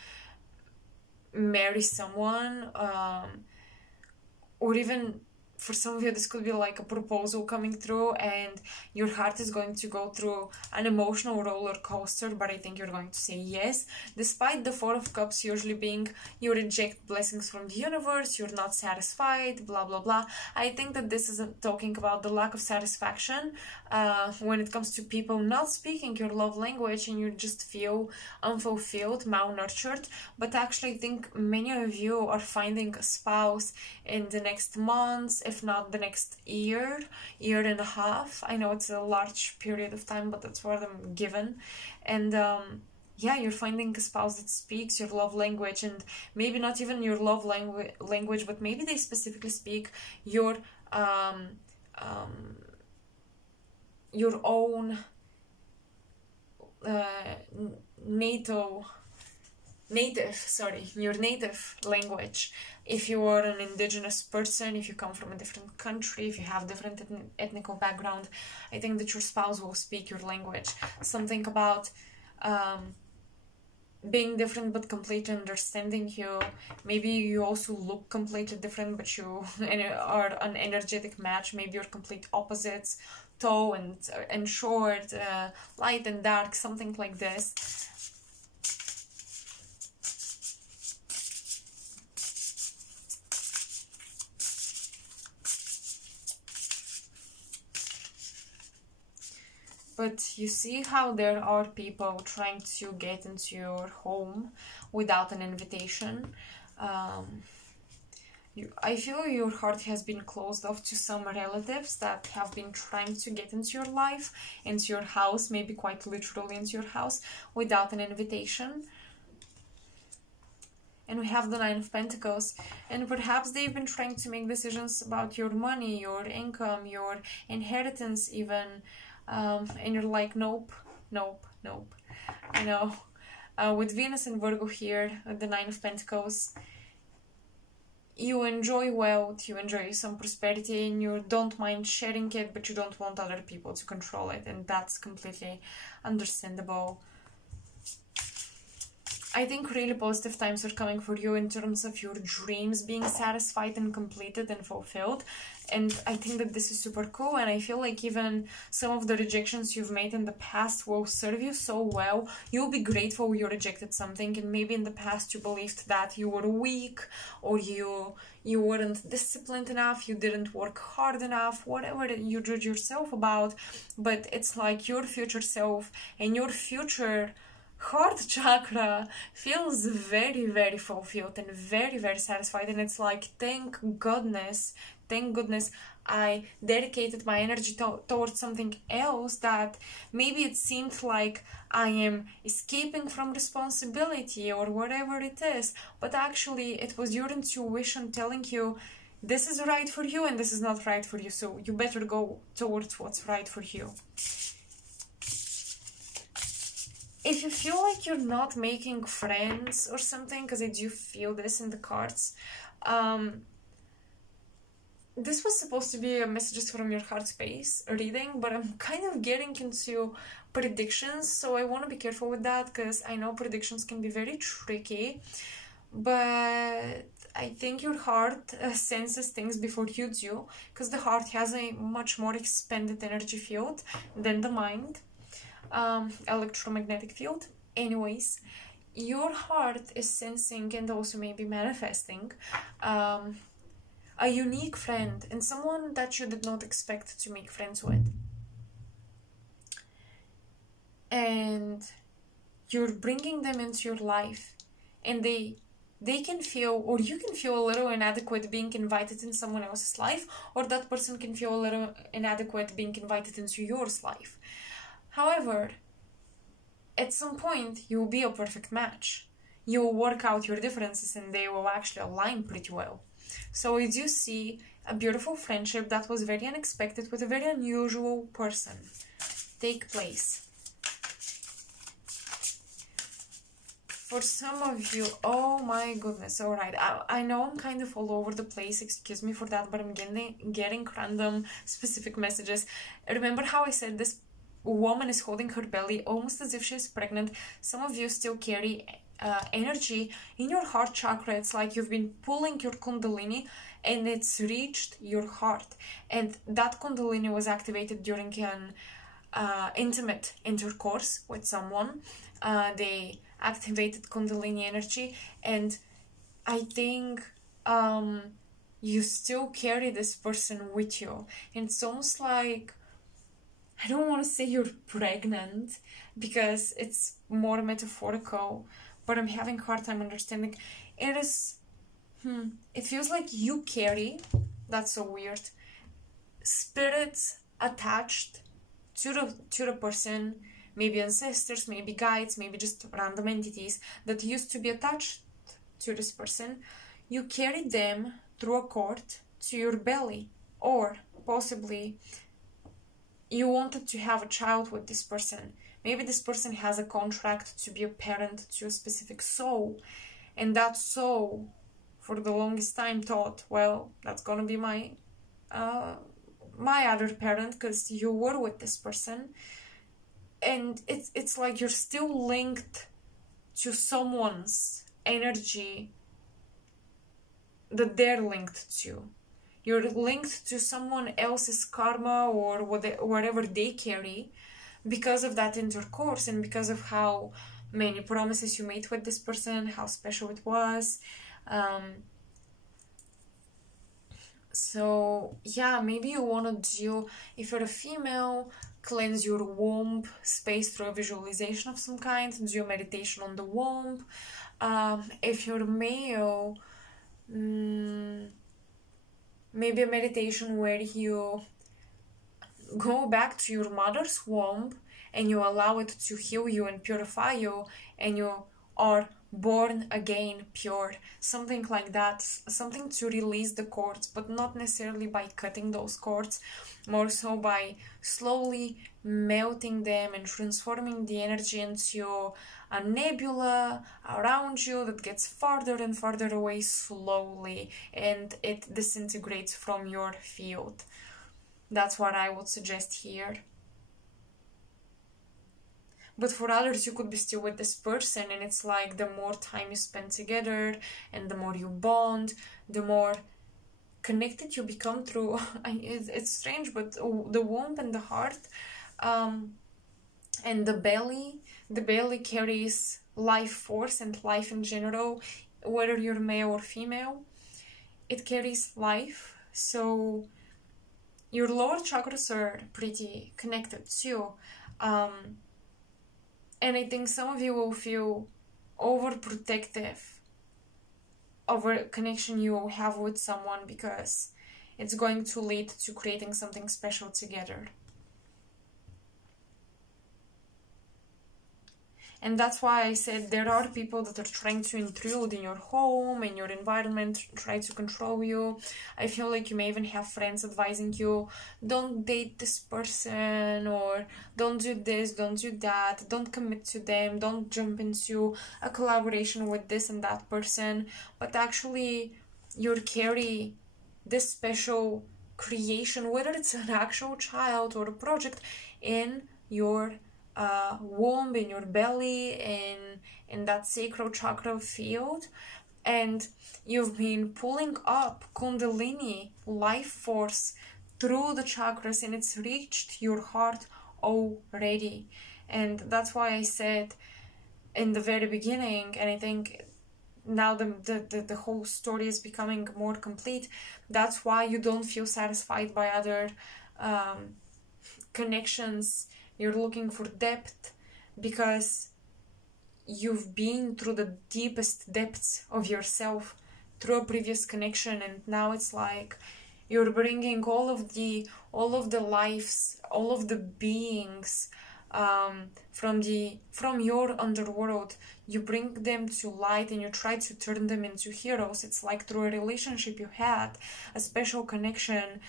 marry someone, or even for some of you this could be like a proposal coming through, and your heart is going to go through an emotional roller coaster, but I think you're going to say yes, despite the Four of Cups usually being you reject blessings from the universe, you're not satisfied, blah blah blah. I think that this is talking about the lack of satisfaction when it comes to people not speaking your love language, and you just feel unfulfilled, malnurtured. But actually I think many of you are finding a spouse in the next months, if not the next year and a half. I know it's a large period of time, but that's what I'm given. And yeah, you're finding a spouse that speaks your love language, and maybe not even your love language, but maybe they specifically speak your own your native language. If you are an indigenous person, if you come from a different country, if you have different ethnical background, I think that your spouse will speak your language. Something about being different but completely understanding you. Maybe you also look completely different, but you are an energetic match. Maybe you're complete opposites, tall and short, light and dark, something like this. But you see how there are people trying to get into your home without an invitation. I feel your heart has been closed off to some relatives that have been trying to get into your life, into your house, maybe quite literally into your house, without an invitation. And we have the Nine of Pentacles, and perhaps they've been trying to make decisions about your money, your income, your inheritance even. And you're like, nope. You know, with Venus and Virgo here, the Nine of Pentacles, you enjoy wealth, you enjoy some prosperity, and you don't mind sharing it, but you don't want other people to control it, and that's completely understandable. I think really positive times are coming for you in terms of your dreams being satisfied and completed and fulfilled. And I think that this is super cool, and I feel like even some of the rejections you've made in the past will serve you so well. You'll be grateful you rejected something, and maybe in the past you believed that you were weak, or you weren't disciplined enough, you didn't work hard enough, whatever you judge yourself about. But it's like your future self and your future heart chakra feels very, very fulfilled and very, very satisfied. And it's like, thank goodness I dedicated my energy towards something else that maybe it seemed like I am escaping from responsibility or whatever it is, but actually it was your intuition telling you this is right for you and this is not right for you, so you better go towards what's right for you. If you feel like you're not making friends or something, because I do feel this in the cards, this was supposed to be a messages from your heart space reading, but I'm kind of getting into predictions, so I want to be careful with that, because I know predictions can be very tricky, but I think your heart senses things before you do, because the heart has a much more expanded energy field than the mind, electromagnetic field. Anyways, your heart is sensing and also maybe manifesting a unique friend and someone that you did not expect to make friends with. And you're bringing them into your life, and they can feel, or you can feel a little inadequate being invited in someone else's life, or that person can feel a little inadequate being invited into yours life. However, at some point, you will be a perfect match. You will work out your differences and they will actually align pretty well. So we do see a beautiful friendship that was very unexpected with a very unusual person take place. For some of you, oh my goodness, alright, I know I'm kind of all over the place, excuse me for that, but I'm getting random specific messages. Remember how I said this woman is holding her belly almost as if she's pregnant? Some of you still carry energy in your heart chakra. It's like you've been pulling your kundalini and it's reached your heart, and that kundalini was activated during an intimate intercourse with someone. They activated kundalini energy, and I think you still carry this person with you, and it's almost like, I don't want to say you're pregnant because it's more metaphorical, but I'm having a hard time understanding. It is, it feels like you carry, that's so weird, spirits attached to the person, maybe ancestors, maybe guides, maybe just random entities that used to be attached to this person. You carried them through a cord to your belly, or possibly you wanted to have a child with this person. Maybe this person has a contract to be a parent to a specific soul, and that soul for the longest time thought, well, that's gonna be my other parent because you were with this person. And it's like you're still linked to someone's energy that they're linked to. You're linked to someone else's karma or whatever they carry because of that intercourse and because of how many promises you made with this person, how special it was. So yeah, maybe you want to do, if you're a female, cleanse your womb space through a visualization of some kind, do a meditation on the womb. If you're male, maybe a meditation where you go back to your mother's womb and you allow it to heal you and purify you, and you are born again pure, something like that, something to release the cords, but not necessarily by cutting those cords, more so by slowly melting them and transforming the energy into a nebula around you that gets farther and farther away slowly, and it disintegrates from your field. That's what I would suggest here. But for others, you could be still with this person, and it's like the more time you spend together and the more you bond, the more connected you become through it's strange, but the womb and the heart, and the belly carries life force and life in general, whether you're male or female, it carries life. So your lower chakras are pretty connected too, and I think some of you will feel overprotective over a connection you have with someone, because it's going to lead to creating something special together. And that's why I said there are people that are trying to intrude in your home, in your environment, try to control you. I feel like you may even have friends advising you, don't date this person, or don't do this, don't do that, don't commit to them, don't jump into a collaboration with this and that person. But actually, you carry this special creation, whether it's an actual child or a project, in your womb, in your belly, in that sacral chakra field, and you've been pulling up kundalini life force through the chakras, and it's reached your heart already. And that's why I said in the very beginning, and I think now the whole story is becoming more complete, that's why you don't feel satisfied by other connections. You're looking for depth, because you've been through the deepest depths of yourself through a previous connection, and now it's like you're bringing all of the lives, all of the beings from your underworld. You bring them to light, and you try to turn them into heroes. It's like through a relationship you had, a special connection.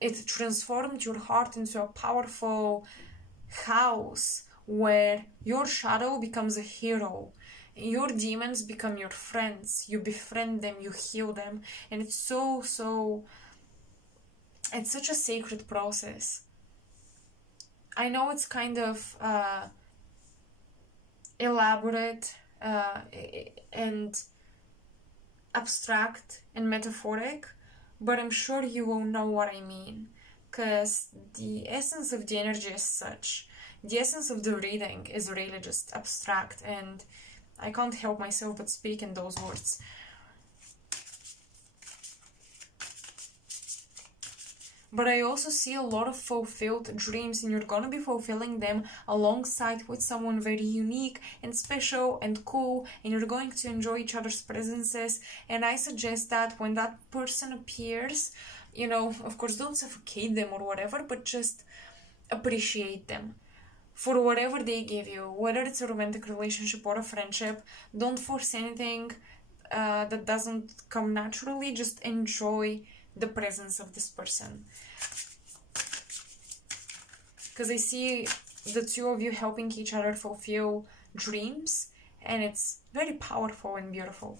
It transformed your heart into a powerful house where your shadow becomes a hero. Your demons become your friends. You befriend them, you heal them. And it's it's such a sacred process. I know it's kind of elaborate and abstract and metaphoric, but I'm sure you will know what I mean, because the essence of the energy is such. The essence of the reading is really just abstract, and I can't help myself but speak in those words. But I also see a lot of fulfilled dreams, and you're gonna be fulfilling them alongside with someone very unique and special and cool, and you're going to enjoy each other's presences. And I suggest that when that person appears, you know, of course, don't suffocate them or whatever, but just appreciate them for whatever they give you, whether it's a romantic relationship or a friendship. Don't force anything that doesn't come naturally. Just enjoy the presence of this person, because I see the two of you helping each other fulfill dreams, and it's very powerful and beautiful.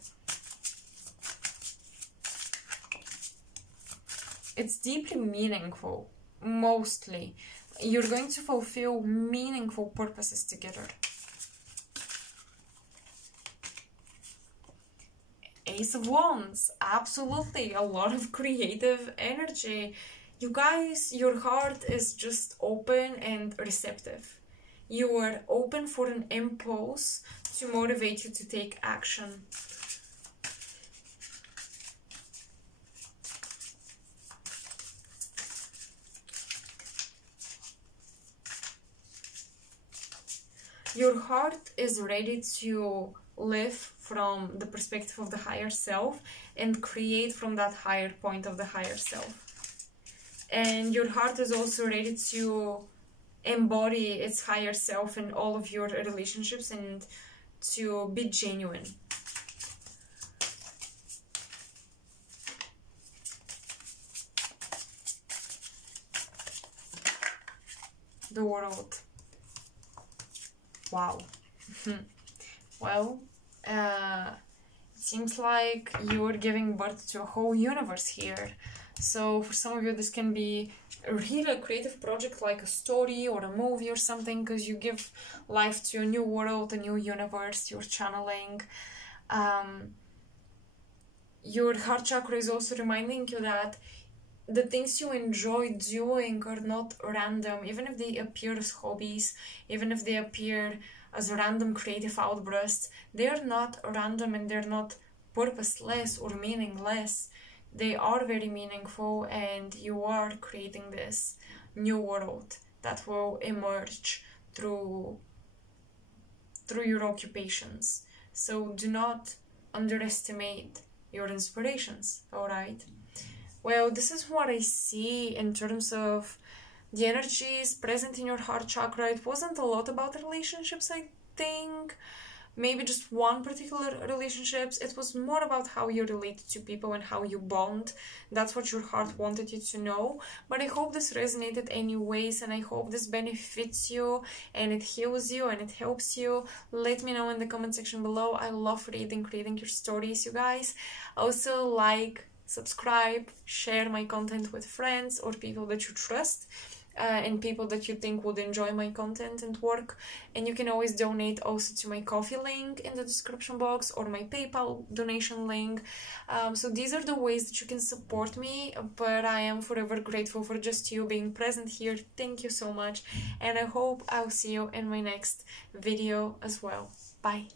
It's deeply meaningful. Mostly you're going to fulfill meaningful purposes together. Ace of Wands, absolutely, a lot of creative energy. You guys, your heart is just open and receptive. You are open for an impulse to motivate you to take action. Your heart is ready to live from the perspective of the higher self and create from that higher point of the higher self. And your heart is also ready to embody its higher self in all of your relationships and to be genuine. The World. Wow. Well, it seems like you're giving birth to a whole universe here. So for some of you, this can be really a creative project, like a story or a movie or something, because you give life to a new world, a new universe, you're channeling. your heart chakra is also reminding you that the things you enjoy doing are not random, even if they appear as hobbies, even if they appear as random creative outbursts. They're not random and they're not purposeless or meaningless. They are very meaningful, and you are creating this new world that will emerge through your occupations. So do not underestimate your inspirations, alright? Well, this is what I see in terms of the energies present in your heart chakra. It wasn't a lot about relationships, I think. Maybe just one particular relationships. It was more about how you relate to people and how you bond. That's what your heart wanted you to know. But I hope this resonated anyways, and I hope this benefits you and it heals you and it helps you. Let me know in the comment section below. I love reading your stories, you guys. Also, like, subscribe, share my content with friends or people that you trust. And people that you think would enjoy my content and work. And you can always donate also to my Ko-fi link in the description box or my PayPal donation link. So these are the ways that you can support me, but I am forever grateful for just you being present here. Thank you so much, and I hope I'll see you in my next video as well. Bye!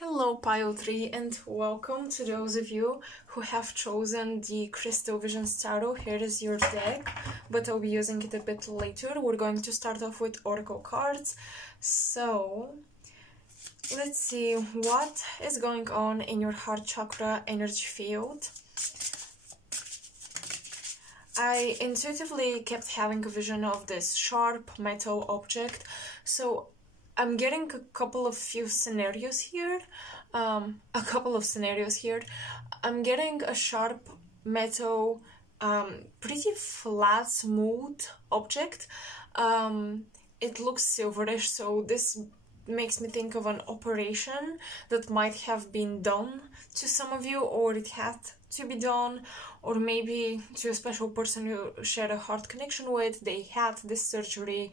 Hello Pile 3, and welcome to those of you who have chosen the Crystal Visions Tarot. Here is your deck, but I'll be using it a bit later. We're going to start off with Oracle cards. So, let's see what is going on in your heart chakra energy field. I intuitively kept having a vision of this sharp metal object, so I'm getting a couple of scenarios here. I'm getting a sharp metal, pretty flat, smooth object. It looks silverish, so this makes me think of an operation that might have been done to some of you, or it had to be done, or maybe to a special person you share a heart connection with, they had this surgery.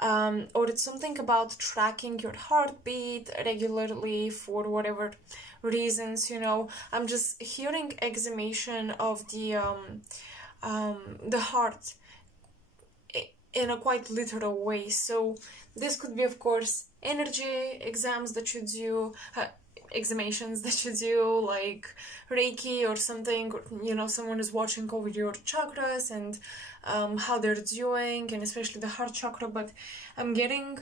Or it's something about tracking your heartbeat regularly for whatever reasons, you know. I'm just hearing examination of the heart in a quite literal way. So this could be, of course, energy exams that you do, examinations that you do, like Reiki or something, you know, someone is watching over your chakras and how they're doing, and especially the heart chakra. But I'm getting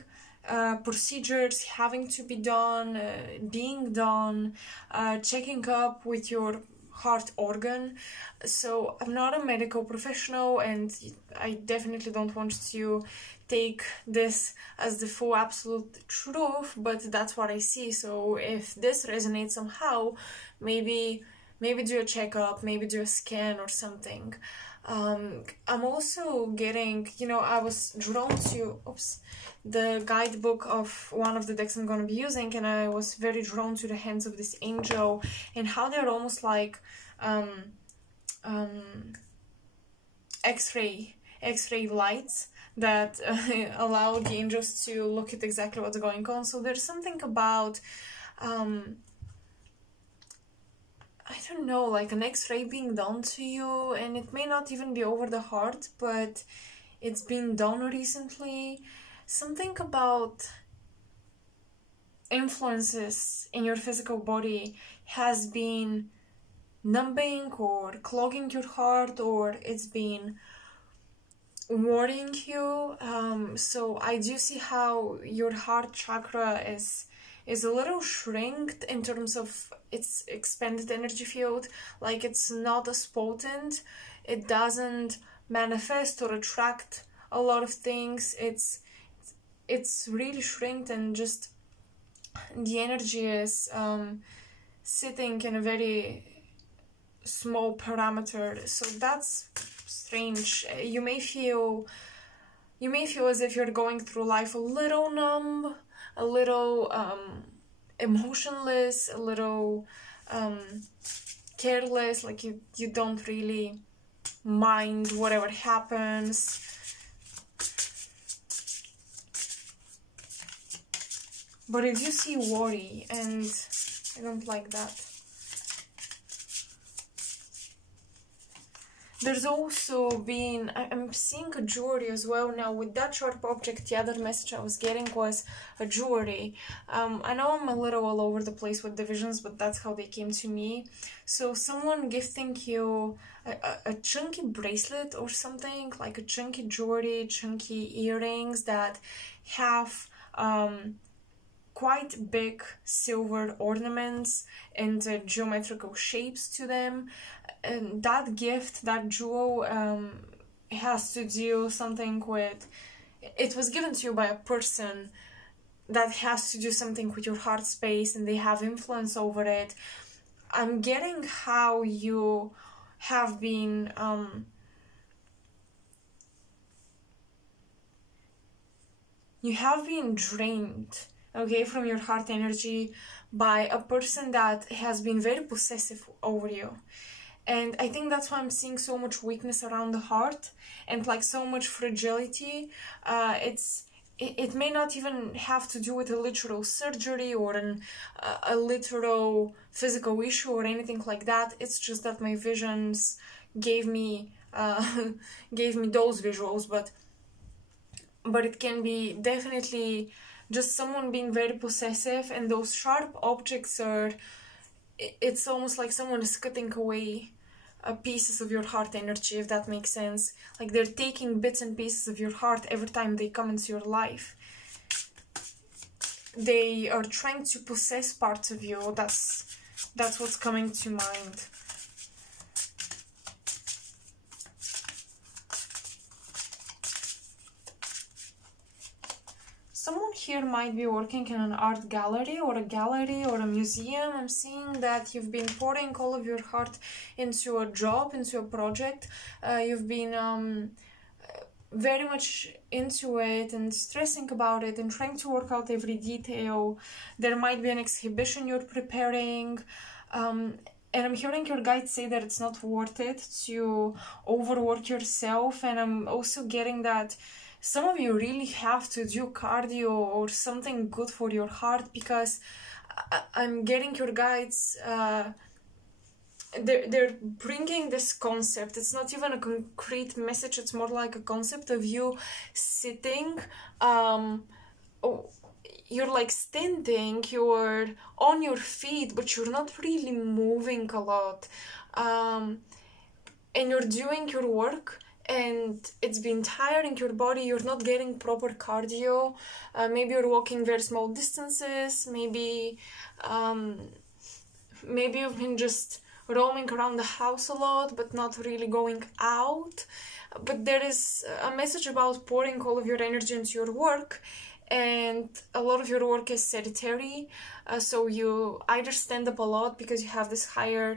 procedures having to be done, being done, checking up with your heart organ. So I'm not a medical professional, and I definitely don't want to take this as the full absolute truth, but that's what I see. So if this resonates somehow, maybe do a checkup, maybe do a scan or something. I'm also getting, you know, I was drawn to the guidebook of one of the decks I'm going to be using, and I was very drawn to the hands of this angel and how they're almost like X-ray lights that allow the angels to look at exactly what's going on. So there's something about I don't know, like an X-ray being done to you, and it may not even be over the heart, but it's been done recently. Something about influences in your physical body has been numbing or clogging your heart, or it's been worrying you. So I do see how your heart chakra is a little shrinked in terms of its expanded energy field. Like, it's not as potent, it doesn't manifest or attract a lot of things. It's really shrinked, and just the energy is sitting in a very small parameter. So that's strange. You may feel as if you're going through life a little numb, a little emotionless, a little careless, like you don't really mind whatever happens. But I do see worry, and I don't like that. There's also been, I'm seeing a jewelry as well now. With that sharp object, the other message I was getting was a jewelry. I know I'm a little all over the place with the visions, but that's how they came to me. So someone gifting you a chunky bracelet or something, like a chunky jewelry, chunky earrings that have quite big silver ornaments and geometrical shapes to them. And that gift, that jewel, has to do something with, it was given to you by a person that has to do something with your heart space, and they have influence over it. I'm getting how you have been drained, okay, from your heart energy by a person that has been very possessive over you. And I think that's why I'm seeing so much weakness around the heart and like so much fragility. It may not even have to do with a literal surgery or a literal physical issue or anything like that. It's just that my visions gave me those visuals, but it can be definitely just someone being very possessive, and those sharp objects are, it's almost like someone is cutting away pieces of your heart energy, if that makes sense. Like they're taking bits and pieces of your heart every time they come into your life. They are trying to possess parts of you. That's what's coming to mind. Someone here might be working in an art gallery or a museum. I'm seeing that you've been pouring all of your heart into a job, into a project. You've been very much into it and stressing about it and trying to work out every detail. There might be an exhibition you're preparing. And I'm hearing your guides say that it's not worth it to overwork yourself. And I'm also getting that some of you really have to do cardio or something good for your heart, because I'm getting your guides, they're bringing this concept. It's not even a concrete message, it's more like a concept of you sitting, you're like standing, you're on your feet, but you're not really moving a lot, and you're doing your work, and it's been tiring your body. You're not getting proper cardio. Maybe you're walking very small distances. Maybe you've been just roaming around the house a lot, but not really going out. But there is a message about pouring all of your energy into your work, and a lot of your work is sedentary. So you either stand up a lot because you have this higher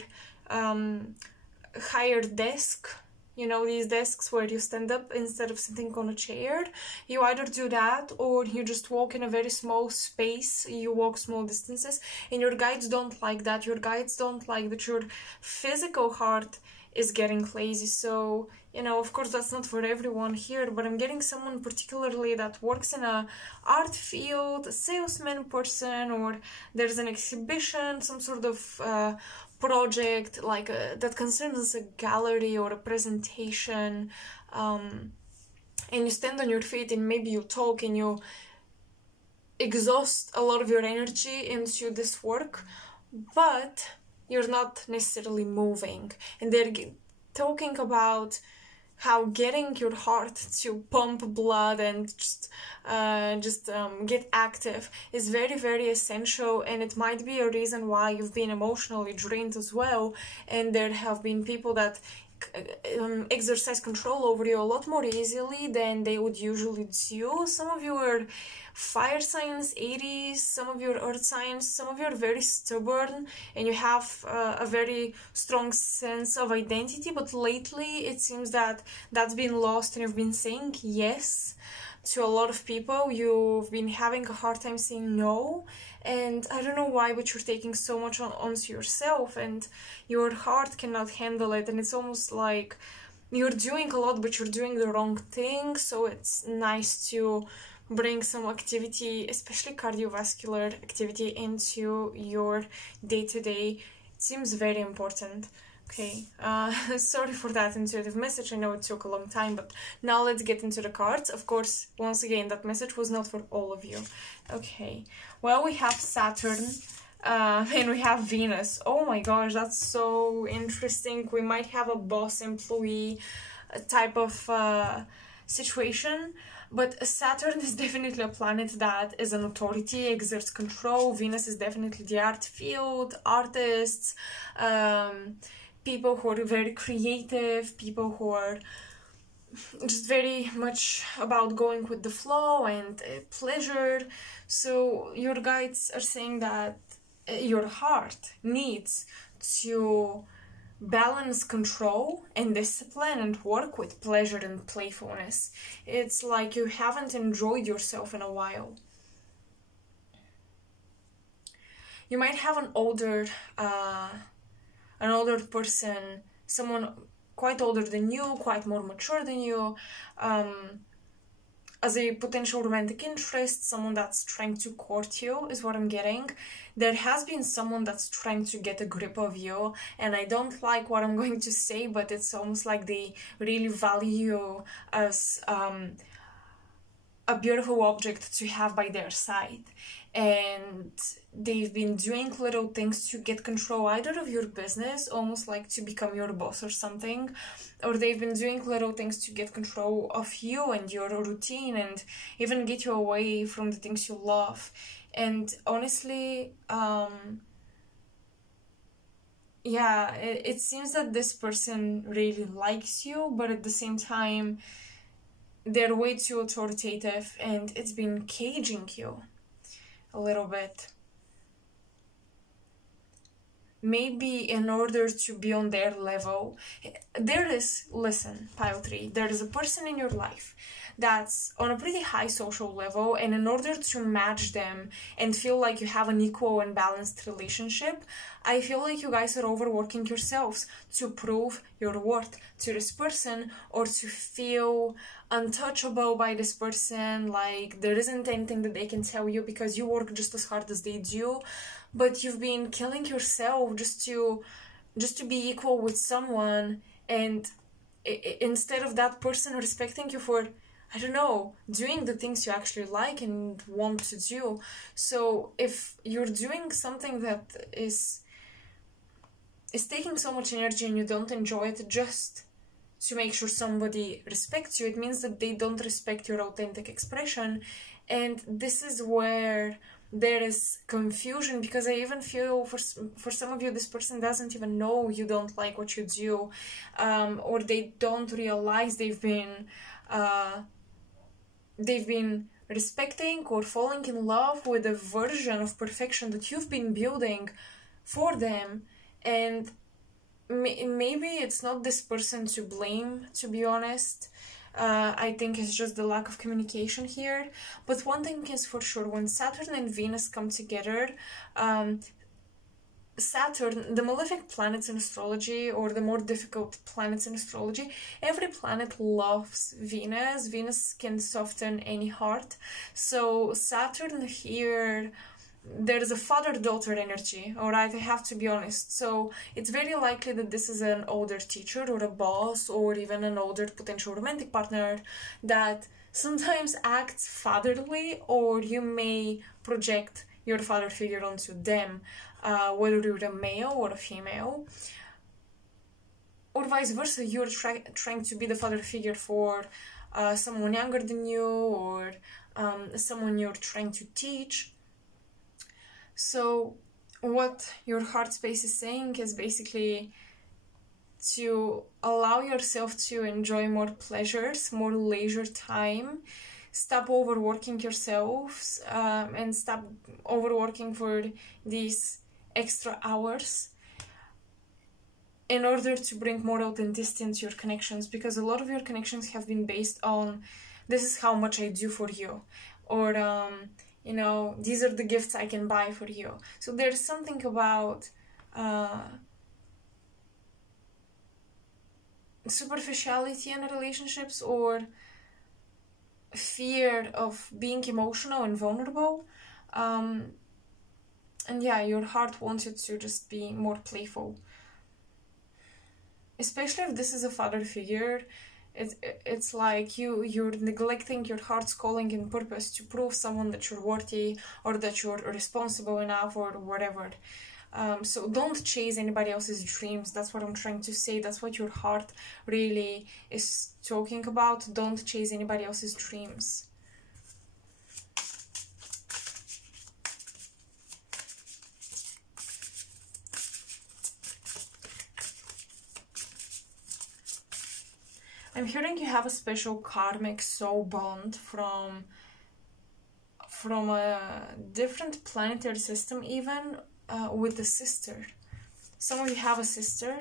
desk. You know, these desks where you stand up instead of sitting on a chair. You either do that, or you just walk in a very small space. You walk small distances, and your guides don't like that. Your guides don't like that your physical heart is getting lazy. So, you know, of course that's not for everyone here, but I'm getting someone particularly that works in a art field, a salesman person, or there's an exhibition, some sort of project like that concerns a gallery or a presentation, and you stand on your feet and maybe you talk and you exhaust a lot of your energy into this work, but you're not necessarily moving. And they're talking about how getting your heart to pump blood and just get active is very, very essential, and it might be a reason why you've been emotionally drained as well. And there have been people that exercise control over you a lot more easily than they would usually do. Some of you are fire signs, Aries, some of you are earth signs, some of you are very stubborn and you have a very strong sense of identity, but lately it seems that that's been lost and you've been saying yes to a lot of people. You've been having a hard time saying no, and I don't know why, but you're taking so much onto yourself and your heart cannot handle it, and it's almost like you're doing a lot but you're doing the wrong thing. So it's nice to bring some activity, especially cardiovascular activity, into your day-to-day. It seems very important Okay, sorry for that intuitive message. I know it took a long time, but now let's get into the cards. Of course, once again, that message was not for all of you. Okay, well, we have Saturn, and we have Venus. Oh my gosh, that's so interesting. We might have a boss-employee type of situation. But Saturn is definitely a planet that is an authority, exerts control. Venus is definitely the art field, artists, people who are very creative, people who are just very much about going with the flow and pleasure. So your guides are saying that your heart needs to balance control and discipline and work with pleasure and playfulness. It's like you haven't enjoyed yourself in a while. You might have an older person, someone quite older than you, quite more mature than you, as a potential romantic interest, someone that's trying to court you is what I'm getting. There has been someone that's trying to get a grip of you, and I don't like what I'm going to say, but it's almost like they really value you as a beautiful object to have by their side. And they've been doing little things to get control either of your business, almost like to become your boss or something, or they've been doing little things to get control of you and your routine and even get you away from the things you love. And honestly, yeah, it seems that this person really likes you, but at the same time, they're way too authoritative and it's been caging you a little bit. Maybe in order to be on their level, listen, pile 3, there is a person in your life that's on a pretty high social level, and in order to match them and feel like you have an equal and balanced relationship, I feel like you guys are overworking yourselves to prove your worth to this person or to feel untouchable by this person, like there isn't anything that they can tell you because you work just as hard as they do, but you've been killing yourself just to be equal with someone, and instead of that person respecting you for, I don't know, doing the things you actually like and want to do. So if you're doing something that is taking so much energy and you don't enjoy it just to make sure somebody respects you, it means that they don't respect your authentic expression. And this is where there is confusion, because I even feel for some of you, this person doesn't even know you don't like what you do, or they don't realize they've been respecting or falling in love with a version of perfection that you've been building for them. And maybe it's not this person to blame, to be honest. I think it's just the lack of communication here. But one thing is for sure, when Saturn and Venus come together, Saturn, the malefic planets in astrology, or the more difficult planets in astrology, every planet loves Venus. Venus can soften any heart. So Saturn here, there's a father-daughter energy, alright, I have to be honest. So it's very likely that this is an older teacher or a boss or even an older potential romantic partner that sometimes acts fatherly, or you may project your father figure onto them, whether you're a male or a female, or vice versa. You're trying to be the father figure for someone younger than you, or someone you're trying to teach. So what your heart space is saying is basically to allow yourself to enjoy more pleasures, more leisure time, stop overworking yourselves, and stop overworking for these extra hours in order to bring more authenticity into your connections, because a lot of your connections have been based on, this is how much I do for you, or you know, these are the gifts I can buy for you. So there's something about superficiality in relationships, or fear of being emotional and vulnerable. And yeah, your heart wants you to just be more playful. especially if this is a father figure, it's like you're neglecting your heart's calling and purpose to prove someone that you're worthy or that you're responsible enough or whatever. So don't chase anybody else's dreams. That's what I'm trying to say. That's what your heart really is talking about. Don't chase anybody else's dreams. I'm hearing you have a special karmic soul bond from a different planetary system, even with a sister. Some of you have a sister,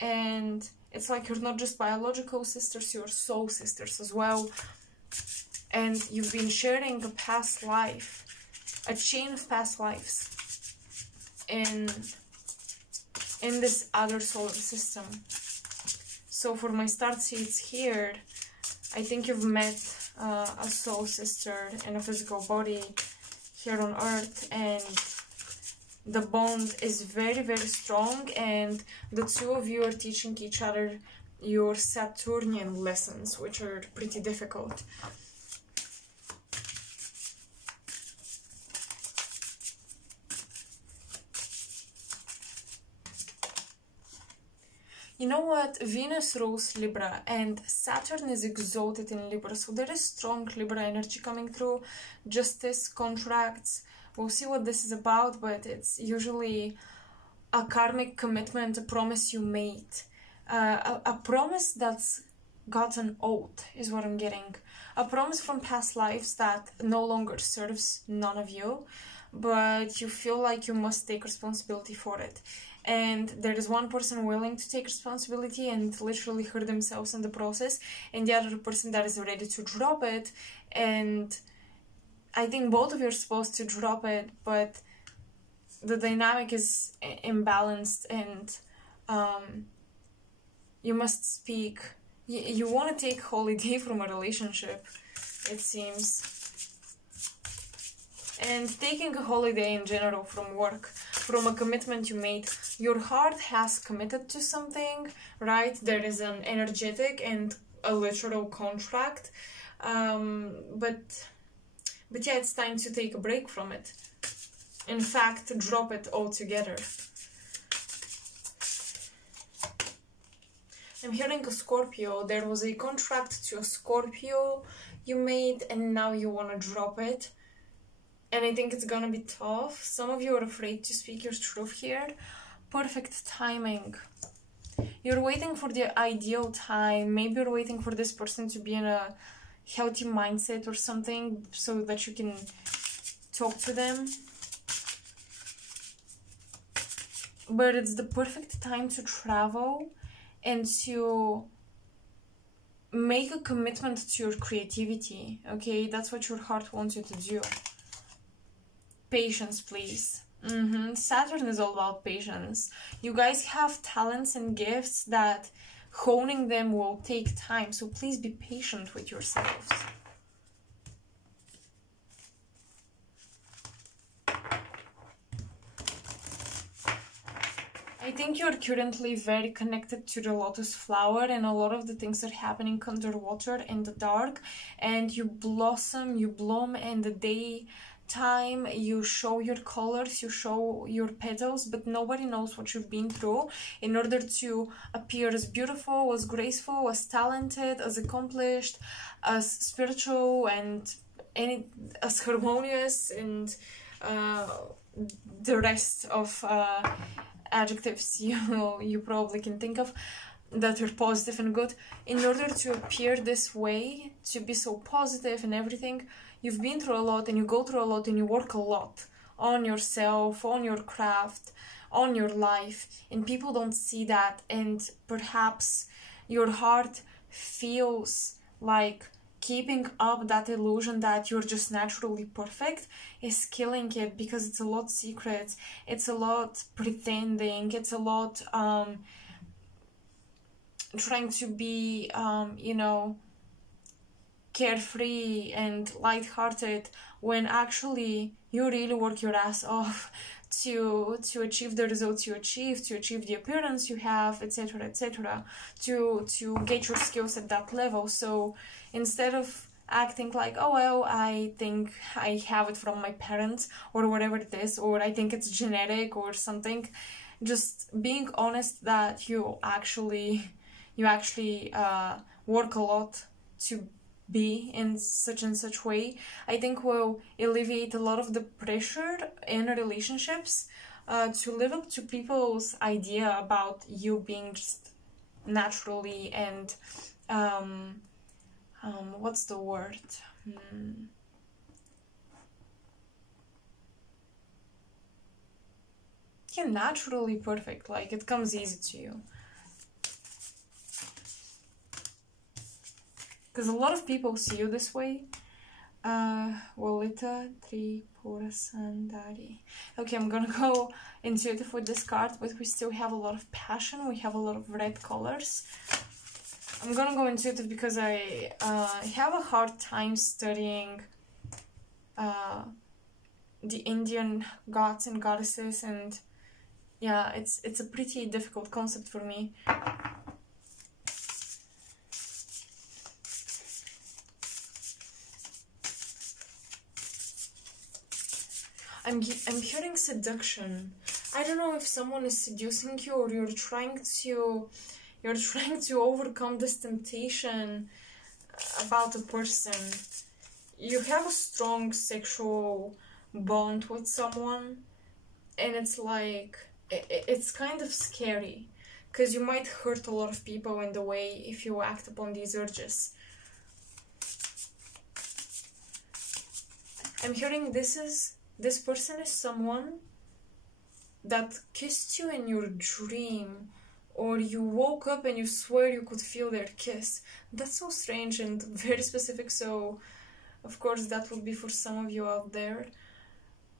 and it's like you're not just biological sisters, you're soul sisters as well. And you've been sharing a past life, a chain of past lives in this other solar system. So for my star seeds here, I think you've met a soul sister in a physical body here on Earth, and the bond is very, very strong, and the two of you are teaching each other your Saturnian lessons, which are pretty difficult. You know what? Venus rules Libra and Saturn is exalted in Libra. So there is strong Libra energy coming through. Justice, contracts. We'll see what this is about, but it's usually a karmic commitment, a promise you made. A promise that's gotten old is what I'm getting. A promise from past lives that no longer serves none of you, but you feel like you must take responsibility for it. And there is one person willing to take responsibility and literally hurt themselves in the process, and the other person that is ready to drop it. And I think both of you are supposed to drop it, but the dynamic is imbalanced, and you must speak. You want to take holiday from a relationship, it seems. And taking a holiday in general from work, from a commitment you made. Your heart has committed to something, right? There is an energetic and a literal contract. But yeah, it's time to take a break from it. In fact, drop it altogether. I'm hearing a Scorpio. There was a contract to a Scorpio you made, and now you want to drop it. And I think it's gonna be tough. Some of you are afraid to speak your truth here. Perfect timing. You're waiting for the ideal time. Maybe you're waiting for this person to be in a healthy mindset or something so that you can talk to them. But it's the perfect time to travel and to make a commitment to your creativity, okay? That's what your heart wants you to do. Patience, please. Saturn is all about patience. You guys have talents and gifts that honing them will take time, so please be patient with yourselves. I think you're currently very connected to the lotus flower, and a lot of the things are happening underwater in the dark, and you blossom, you bloom in the daytime, you show your colors, you show your petals, but nobody knows what you've been through in order to appear as beautiful, as graceful, as talented, as accomplished, as spiritual, and as harmonious, and the rest of adjectives you probably can think of that are positive and good. In order to appear this way, to be so positive and everything, you've been through a lot, and you go through a lot, and you work a lot on yourself, on your craft, on your life, and people don't see that, and perhaps your heart feels like keeping up that illusion that you're just naturally perfect is killing it, because it's a lot secret, it's a lot pretending, it's a lot trying to be you know, carefree and lighthearted, when actually you really work your ass off to achieve the results you achieve, to achieve the appearance you have, etc., etc., to get your skills at that level. So instead of acting like, oh well, I think I have it from my parents or whatever it is, or I think it's genetic or something, just being honest that you actually work a lot to be in such and such way, I think will alleviate a lot of the pressure in relationships to live up to people's idea about you being just naturally and what's the word? Yeah, naturally perfect, like it comes easy to you. Because a lot of people see you this way. Volita Tripura Sandari. Okay, I'm gonna go intuitive with this card, but we still have a lot of passion. We have a lot of red colors. I'm gonna go intuitive because I have a hard time studying the Indian gods and goddesses, and yeah, it's a pretty difficult concept for me. I'm hearing seduction. I don't know if someone is seducing you or you're trying to overcome this temptation about a person. You have a strong sexual bond with someone, and it's like it's kind of scary because you might hurt a lot of people in the way if you act upon these urges. I'm hearing this person is someone that kissed you in your dream, or you woke up and you swear you could feel their kiss. That's so strange and very specific, so of course that would be for some of you out there.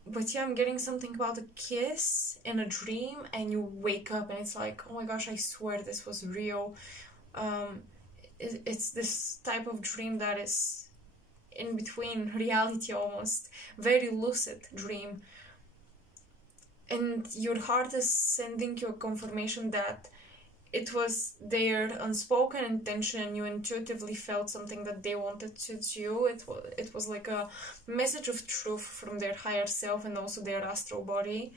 But yeah, I'm getting something about a kiss in a dream and you wake up and it's like, oh my gosh, I swear this was real. It's this type of dream that is in between reality almost, very lucid dream. And your heart is sending you a confirmation that it was their unspoken intention and you intuitively felt something that they wanted to do. It was like a message of truth from their higher self and also their astral body.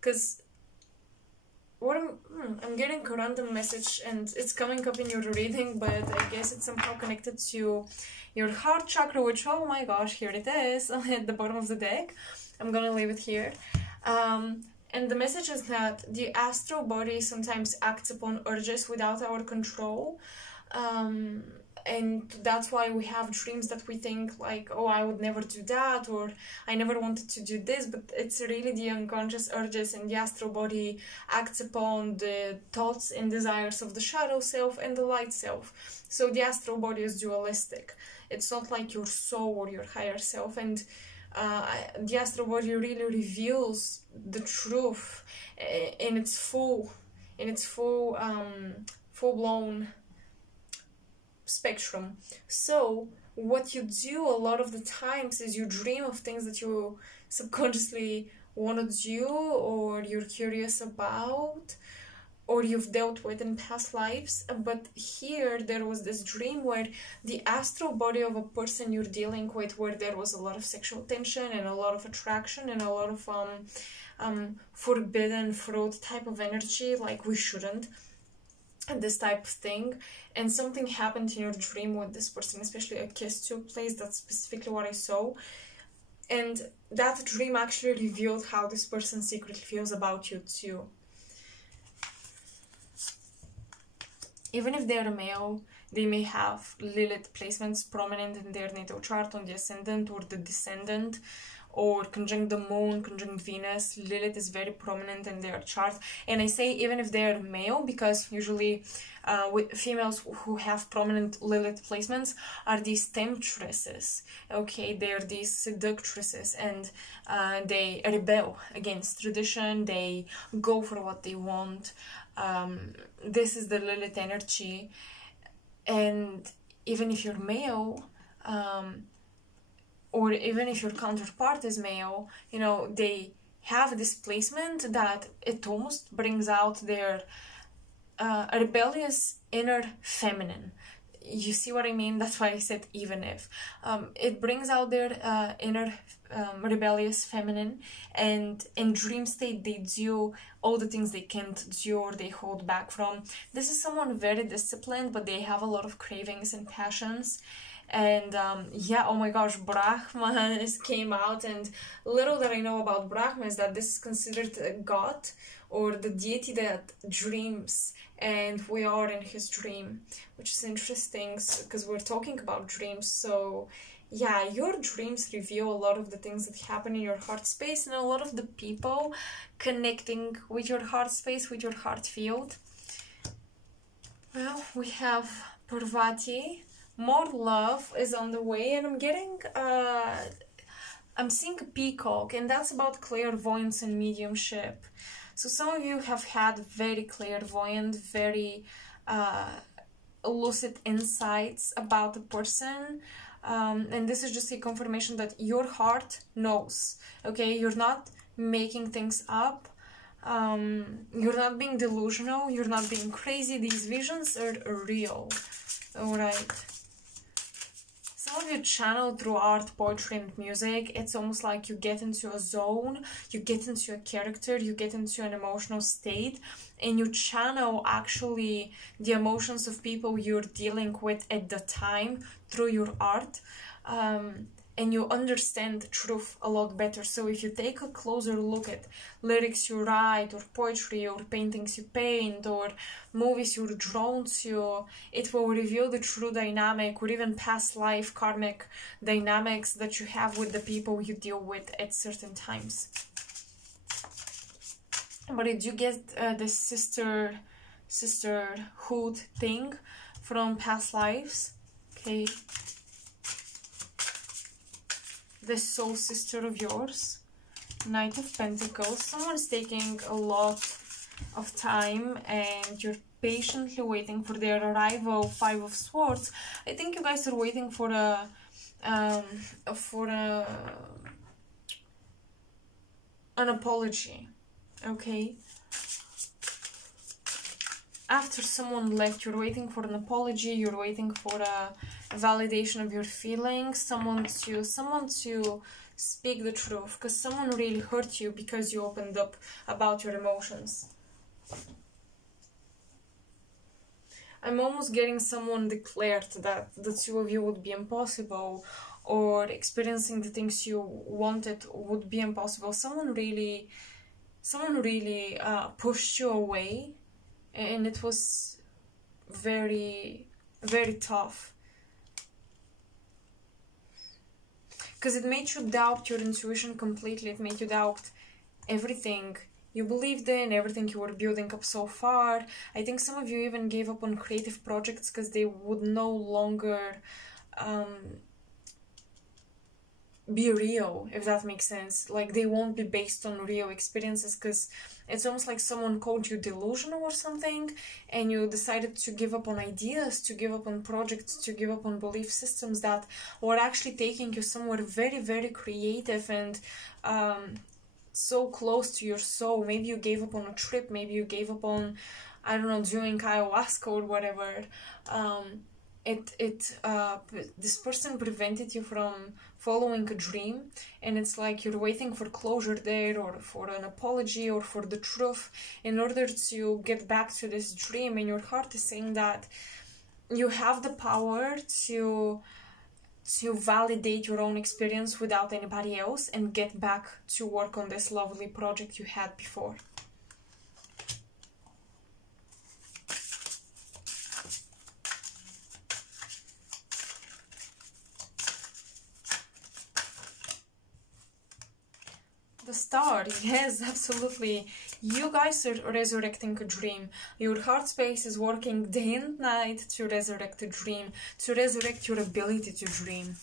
Because what I'm getting a random message and it's coming up in your reading, but I guess it's somehow connected to your heart chakra, which, oh my gosh, here it is at the bottom of the deck. I'm gonna leave it here. And the message is that the astral body sometimes acts upon urges without our control. And that's why we have dreams that we think like, oh, I would never do that, or I never wanted to do this, but it's really the unconscious urges, and the astral body acts upon the thoughts and desires of the shadow self and the light self. So the astral body is dualistic. It's not like your soul or your higher self, and the astral body really reveals the truth in its full-blown spectrum. So what you do a lot of the times is you dream of things that you subconsciously want to do, or you're curious about, or you've dealt with in past lives. But here there was this dream where the astral body of a person you're dealing with, where there was a lot of sexual tension and a lot of attraction and a lot of forbidden fruit type of energy, like we shouldn't, this type of thing, and something happened in your dream with this person, especially a kiss took place. That's specifically what I saw, and that dream actually revealed how this person secretly feels about you too. Even if they're a male, they may have Lilith placements prominent in their natal chart on the ascendant or the descendant, or conjunct the moon, conjunct Venus. Lilith is very prominent in their chart. And I say even if they're male, because usually with females who have prominent Lilith placements are these temptresses. Okay, they're these seductresses, and they rebel against tradition. They go for what they want. This is the Lilith energy. And even if you're male, or even if your counterpart is male, you know, they have this placement that it almost brings out their rebellious inner feminine. You see what I mean? That's why I said even if. It brings out their inner rebellious feminine, and in dream state they do all the things they can't do or they hold back from. This is someone very disciplined, but they have a lot of cravings and passions. And yeah, oh my gosh, Brahma came out, and little that I know about Brahma is that this is considered a god or the deity that dreams, and we are in his dream, which is interesting because we're talking about dreams. So yeah, your dreams reveal a lot of the things that happen in your heart space and a lot of the people connecting with your heart space, with your heart field. Well, we have Parvati. More love is on the way, and I'm getting I'm seeing a peacock, and that's about clairvoyance and mediumship. So some of you have had very clairvoyant, very lucid insights about the person, and this is just a confirmation that your heart knows. Okay, you're not making things up, you're not being delusional, you're not being crazy. These visions are real. All right. Some of you channel through art, poetry, and music. It's almost like you get into a zone, you get into a character, you get into an emotional state, and you channel actually the emotions of people you're dealing with at the time through your art. And you understand truth a lot better. So if you take a closer look at lyrics you write, or poetry, or paintings you paint, or movies you're drawn to, it will reveal the true dynamic, or even past life karmic dynamics that you have with the people you deal with at certain times. But did you get this sisterhood thing from past lives? Okay. The soul sister of yours, Knight of Pentacles. Someone's taking a lot of time and you're patiently waiting for their arrival. Five of Swords. I think you guys are waiting for an apology. Okay, after someone left, you're waiting for an apology, you're waiting for a validation of your feelings, someone to speak the truth, because someone really hurt you because you opened up about your emotions. I'm almost getting someone declared that the two of you would be impossible, or experiencing the things you wanted would be impossible. Someone really pushed you away, and it was very, very tough. Because it made you doubt your intuition completely. It made you doubt everything you believed in, everything you were building up so far. I think some of you even gave up on creative projects because they would no longer be real, if that makes sense. Like, they won't be based on real experiences, because it's almost like someone called you delusional or something, and you decided to give up on ideas, to give up on projects, to give up on belief systems that were actually taking you somewhere very, very creative and so close to your soul. Maybe you gave up on a trip, maybe you gave up on, I don't know, doing ayahuasca or whatever. This person prevented you from following a dream, and it's like you're waiting for closure there, or for an apology, or for the truth in order to get back to this dream. And your heart is saying that you have the power to validate your own experience without anybody else and get back to work on this lovely project you had before. The star, yes, absolutely. You guys are resurrecting a dream. Your heart space is working day and night to resurrect a dream, to resurrect your ability to dream.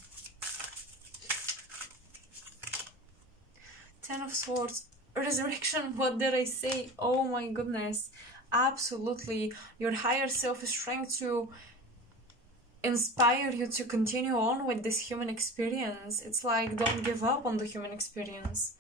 Ten of Swords, resurrection, what did I say? Oh my goodness, absolutely. Your higher self is trying to inspire you to continue on with this human experience. It's like, don't give up on the human experience.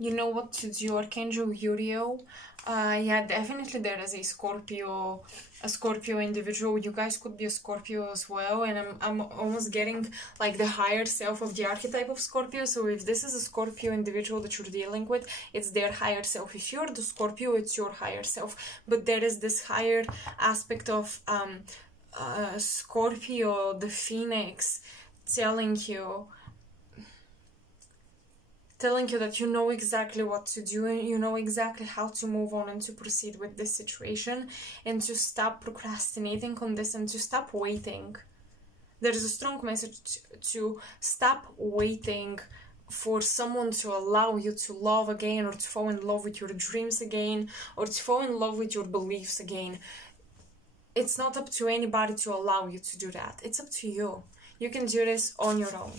You know what to do, Archangel Uriel. Yeah, definitely there is a Scorpio individual. You guys could be a Scorpio as well, and I'm almost getting like the higher self of the archetype of Scorpio. So if this is a Scorpio individual that you're dealing with, it's their higher self. If you're the Scorpio, it's your higher self. But there is this higher aspect of Scorpio, the Phoenix, telling you that you know exactly what to do, and you know exactly how to move on and to proceed with this situation, and to stop procrastinating on this and to stop waiting. There is a strong message to stop waiting for someone to allow you to love again, or to fall in love with your dreams again, or to fall in love with your beliefs again. It's not up to anybody to allow you to do that. It's up to you. You can do this on your own.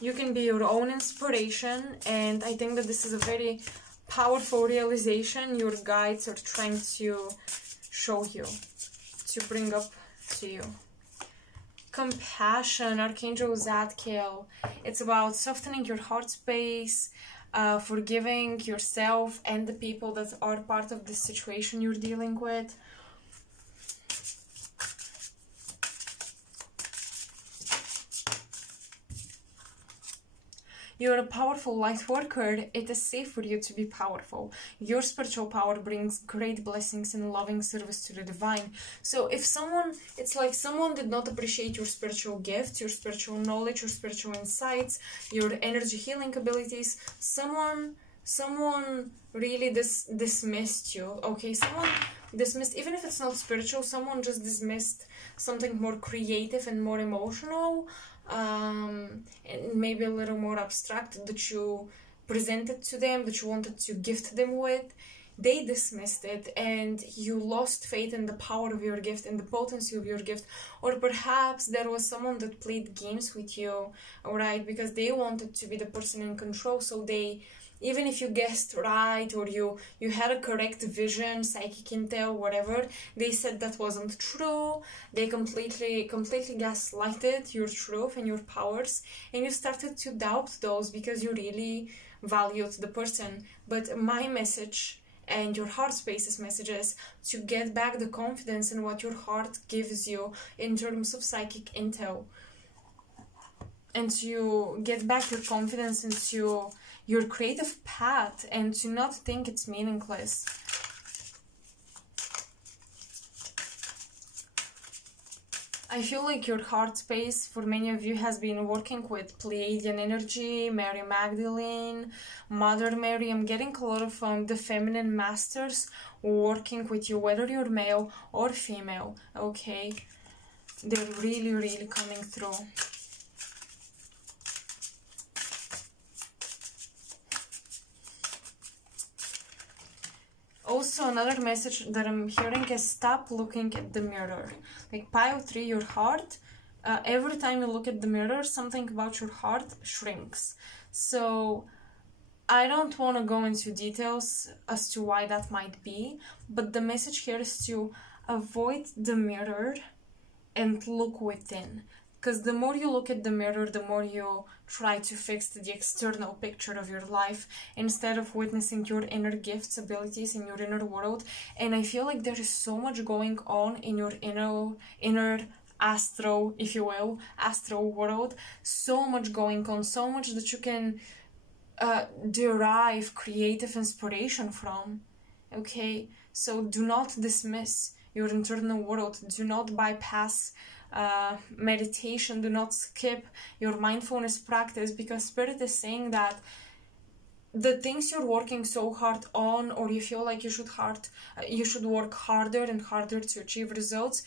You can be your own inspiration, and I think that this is a very powerful realization your guides are trying to show you, to bring up to you. Compassion, Archangel Zadkiel. It's about softening your heart space, forgiving yourself and the people that are part of the situation you're dealing with. You're a powerful light worker. It is safe for you to be powerful. Your spiritual power brings great blessings and loving service to the divine. So if it's like someone did not appreciate your spiritual gifts, your spiritual knowledge, your spiritual insights, your energy healing abilities, someone really dismissed you, okay? Someone dismissed, even if it's not spiritual, someone just dismissed something more creative and more emotional, and maybe a little more abstract that you presented to them, that you wanted to gift them with. They dismissed it, and you lost faith in the power of your gift and the potency of your gift. Or perhaps there was someone that played games with you, alright, because they wanted to be the person in control. So they, even if you guessed right, or you had a correct vision, psychic intel, whatever, they said that wasn't true. They completely gaslighted your truth and your powers, and you started to doubt those because you really valued the person. But my message and your heart space's messages to get back the confidence in what your heart gives you in terms of psychic intel, and to get back your confidence into your creative path, and to not think it's meaningless. I feel like your heart space for many of you has been working with Pleiadian energy, Mary Magdalene, Mother Mary. I'm getting a lot of the feminine masters working with you, whether you're male or female, okay? They're really coming through. Also, another message that I'm hearing is stop looking at the mirror. Like pile 3, your heart, every time you look at the mirror, something about your heart shrinks. So I don't want to go into details as to why that might be, but the message here is to avoid the mirror and look within. Because the more you look at the mirror, the more you try to fix the external picture of your life, instead of witnessing your inner gifts, abilities in your inner world. And I feel like there is so much going on in your inner astro, if you will, astral world. So much going on, so much that you can derive creative inspiration from, okay? So do not dismiss your internal world. Do not bypass meditation. Do not skip your mindfulness practice, because Spirit is saying that the things you're working so hard on, or you feel like you should work harder and harder to achieve results,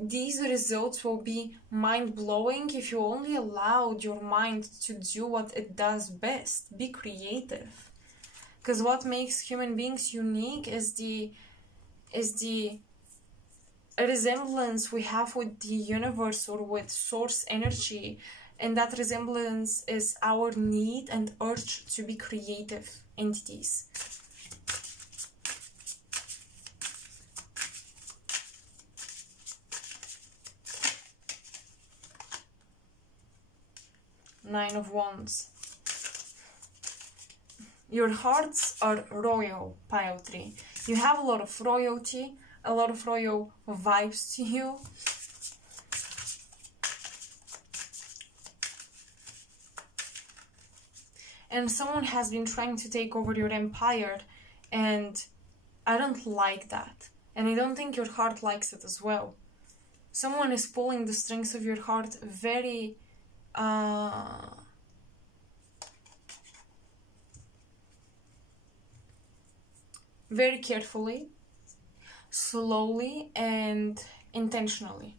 these results will be mind-blowing if you only allowed your mind to do what it does best. Be creative. Because what makes human beings unique is the resemblance we have with the universe or with source energy, and that resemblance is our need and urge to be creative entities. Nine of Wands. Your hearts are royal, pile 3. You have a lot of royalty, a lot of royal vibes to you. And someone has been trying to take over your empire, and I don't like that. And I don't think your heart likes it as well. Someone is pulling the strings of your heart very very carefully, slowly, and intentionally.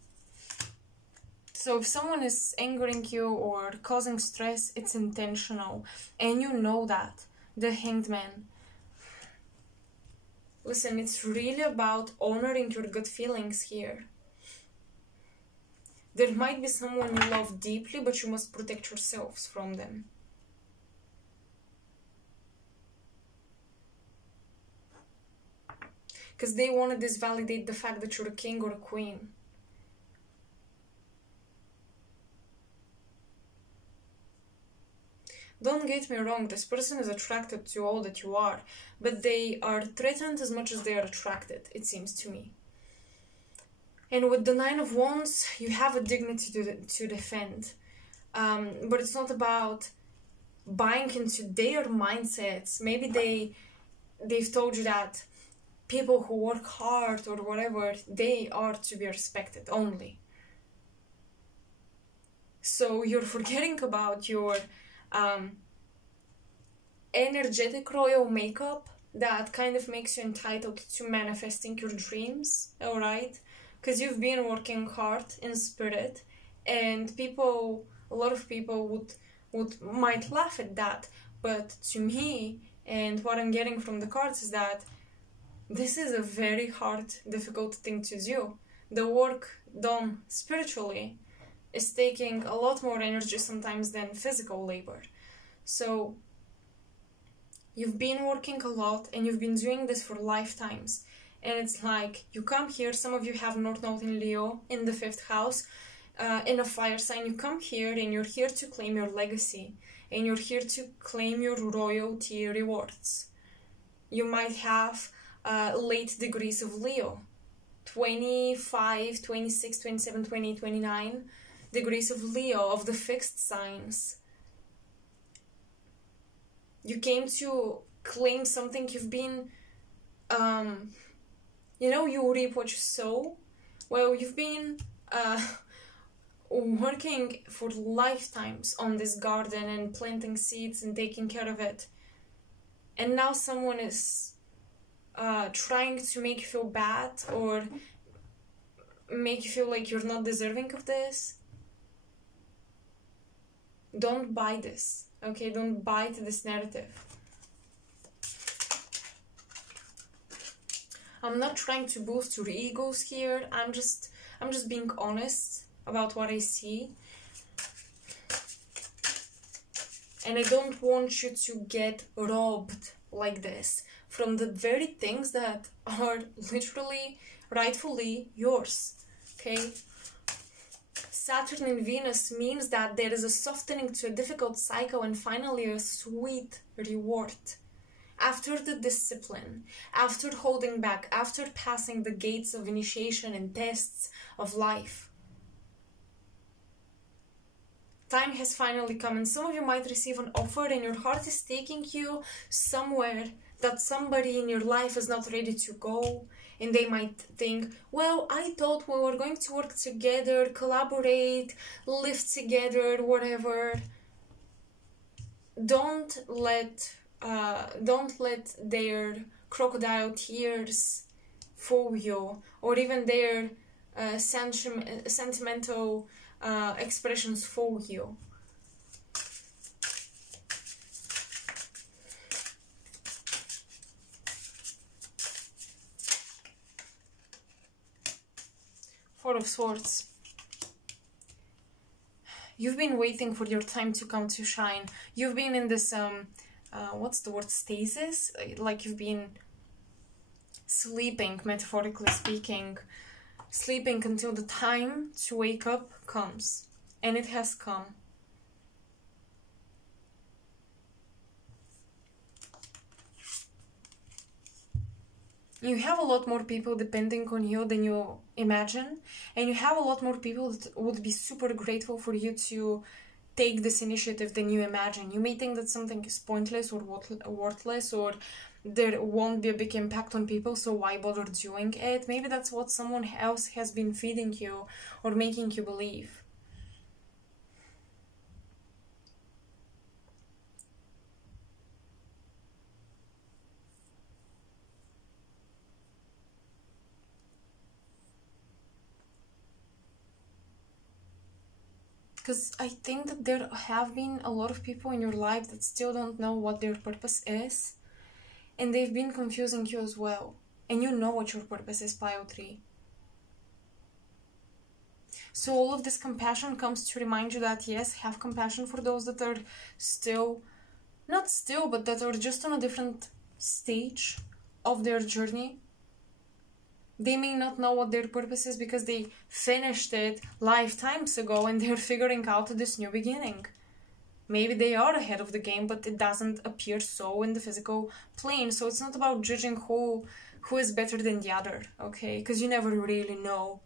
So if someone is angering you or causing stress, it's intentional. And you know that. The Hanged Man. Listen, it's really about honoring your gut feelings here. There might be someone you love deeply, but you must protect yourselves from them. Because they want to disvalidate the fact that you're a king or a queen. Don't get me wrong, this person is attracted to all that you are, but they are threatened as much as they are attracted, it seems to me. And with the Nine of Wands, you have a dignity to defend. But it's not about buying into their mindsets. Maybe they've told you that people who work hard or whatever, they are to be respected only. So you're forgetting about your energetic royal makeup that kind of makes you entitled to manifesting your dreams, alright? Because you've been working hard in spirit, and people, a lot of people might laugh at that, but to me, and what I'm getting from the cards is that this is a very hard, difficult thing to do. The work done spiritually is taking a lot more energy sometimes than physical labor. So you've been working a lot and you've been doing this for lifetimes. And it's like, you come here, some of you have North Node in Leo in the 5th house, in a fire sign. You come here and you're here to claim your legacy. And you're here to claim your royalty rewards. You might have late degrees of Leo. 25, 26, 27, 28, 29 degrees of Leo, of the fixed signs. You came to claim something you've been, you know, you reap what you sow. Well, you've been working for lifetimes on this garden and planting seeds and taking care of it. And now someone is trying to make you feel bad or make you feel like you're not deserving of this. Don't buy this, okay? Don't buy to this narrative. I'm not trying to boost your egos here. I'm just being honest about what I see. And I don't want you to get robbed like this from the very things that are literally, rightfully yours, okay? Saturn and Venus means that there is a softening to a difficult cycle and finally a sweet reward. After the discipline, after holding back, after passing the gates of initiation and tests of life. Time has finally come, and some of you might receive an offer and your heart is taking you somewhere that somebody in your life is not ready to go. And they might think, well, I thought we were going to work together, collaborate, live together, whatever. Don't let their crocodile tears fool you, or even their sentimental expressions fool you. Four of Swords. You've been waiting for your time to come to shine. You've been in this, what's the word, stasis? Like you've been sleeping, metaphorically speaking. Sleeping until the time to wake up comes. And it has come. You have a lot more people depending on you than you imagine, and you have a lot more people that would be super grateful for you to take this initiative than you imagine. You may think that something is pointless or worthless, or there won't be a big impact on people, so why bother doing it? Maybe that's what someone else has been feeding you or making you believe. Because I think that there have been a lot of people in your life that still don't know what their purpose is. And they've been confusing you as well. And you know what your purpose is, Pile 3. So all of this compassion comes to remind you that, yes, have compassion for those that are but that are just on a different stage of their journey. They may not know what their purpose is because they finished it lifetimes ago and they're figuring out this new beginning. Maybe they are ahead of the game, but it doesn't appear so in the physical plane. So it's not about judging who is better than the other, okay? Because you never really know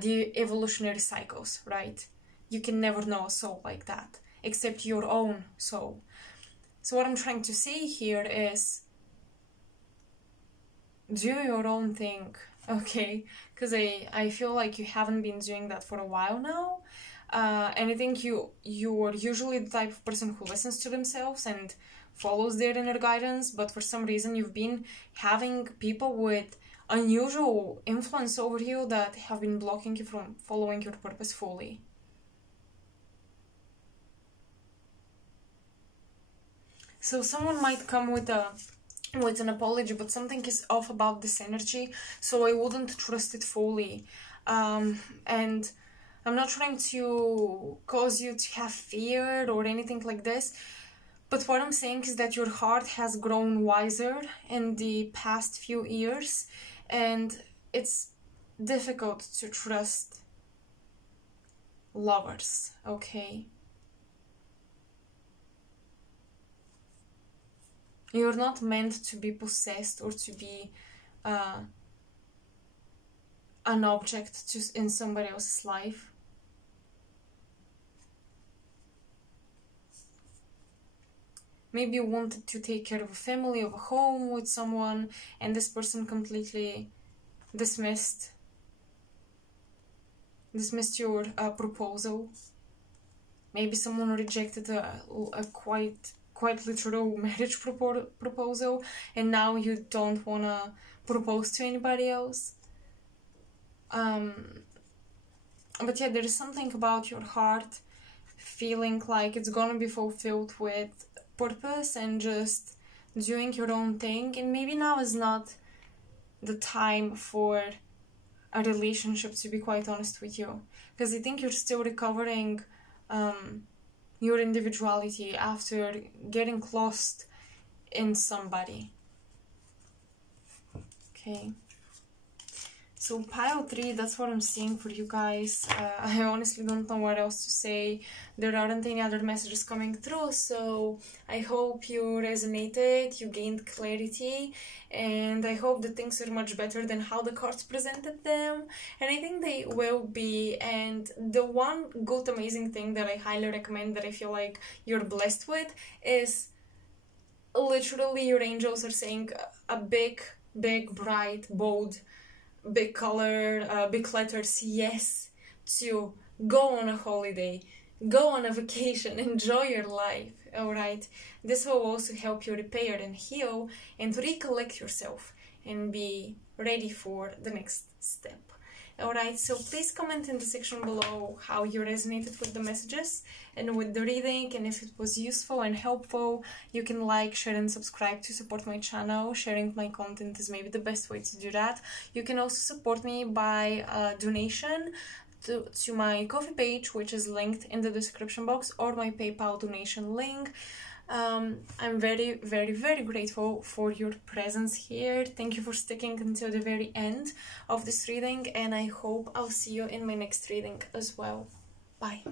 the evolutionary cycles, right? You can never know a soul like that, except your own soul. So what I'm trying to say here is, do your own thing, okay? Because I feel like you haven't been doing that for a while now. And I think you are usually the type of person who listens to themselves and follows their inner guidance, but for some reason you've been having people with unusual influence over you that have been blocking you from following your purpose fully. So someone might come with an apology, but something is off about this energy, so I wouldn't trust it fully. And I'm not trying to cause you to have fear or anything like this, but what I'm saying is that your heart has grown wiser in the past few years, and it's difficult to trust lovers, okay? You're not meant to be possessed or to be an object in somebody else's life. Maybe you wanted to take care of a family, of a home with someone, and this person completely dismissed your proposal. Maybe someone rejected a quite literal marriage proposal, and now you don't want to propose to anybody else. But yeah, there is something about your heart feeling like it's gonna be fulfilled with purpose and just doing your own thing, and maybe now is not the time for a relationship, to be quite honest with you, because I think you're still recovering your individuality after getting lost in somebody. Okay, so pile 3, that's what I'm seeing for you guys. I honestly don't know what else to say. There aren't any other messages coming through, so I hope you resonated, you gained clarity, and I hope that things are much better than how the cards presented them, and I think they will be. And the one good amazing thing that I highly recommend, that I feel like you're blessed with, is literally your angels are saying a big, bright, bold, big color, big letters, yes, to go on a holiday, go on a vacation, enjoy your life, alright? This will also help you repair and heal and recollect yourself and be ready for the next step. Alright, so please comment in the section below how you resonated with the messages and with the reading, and if it was useful and helpful. You can like, share and subscribe to support my channel. Sharing my content is maybe the best way to do that. You can also support me by donation to my Ko-fi page, which is linked in the description box, or my PayPal donation link. I'm very, very grateful for your presence here. Thank you for sticking until the very end of this reading, and I hope I'll see you in my next reading as well. Bye.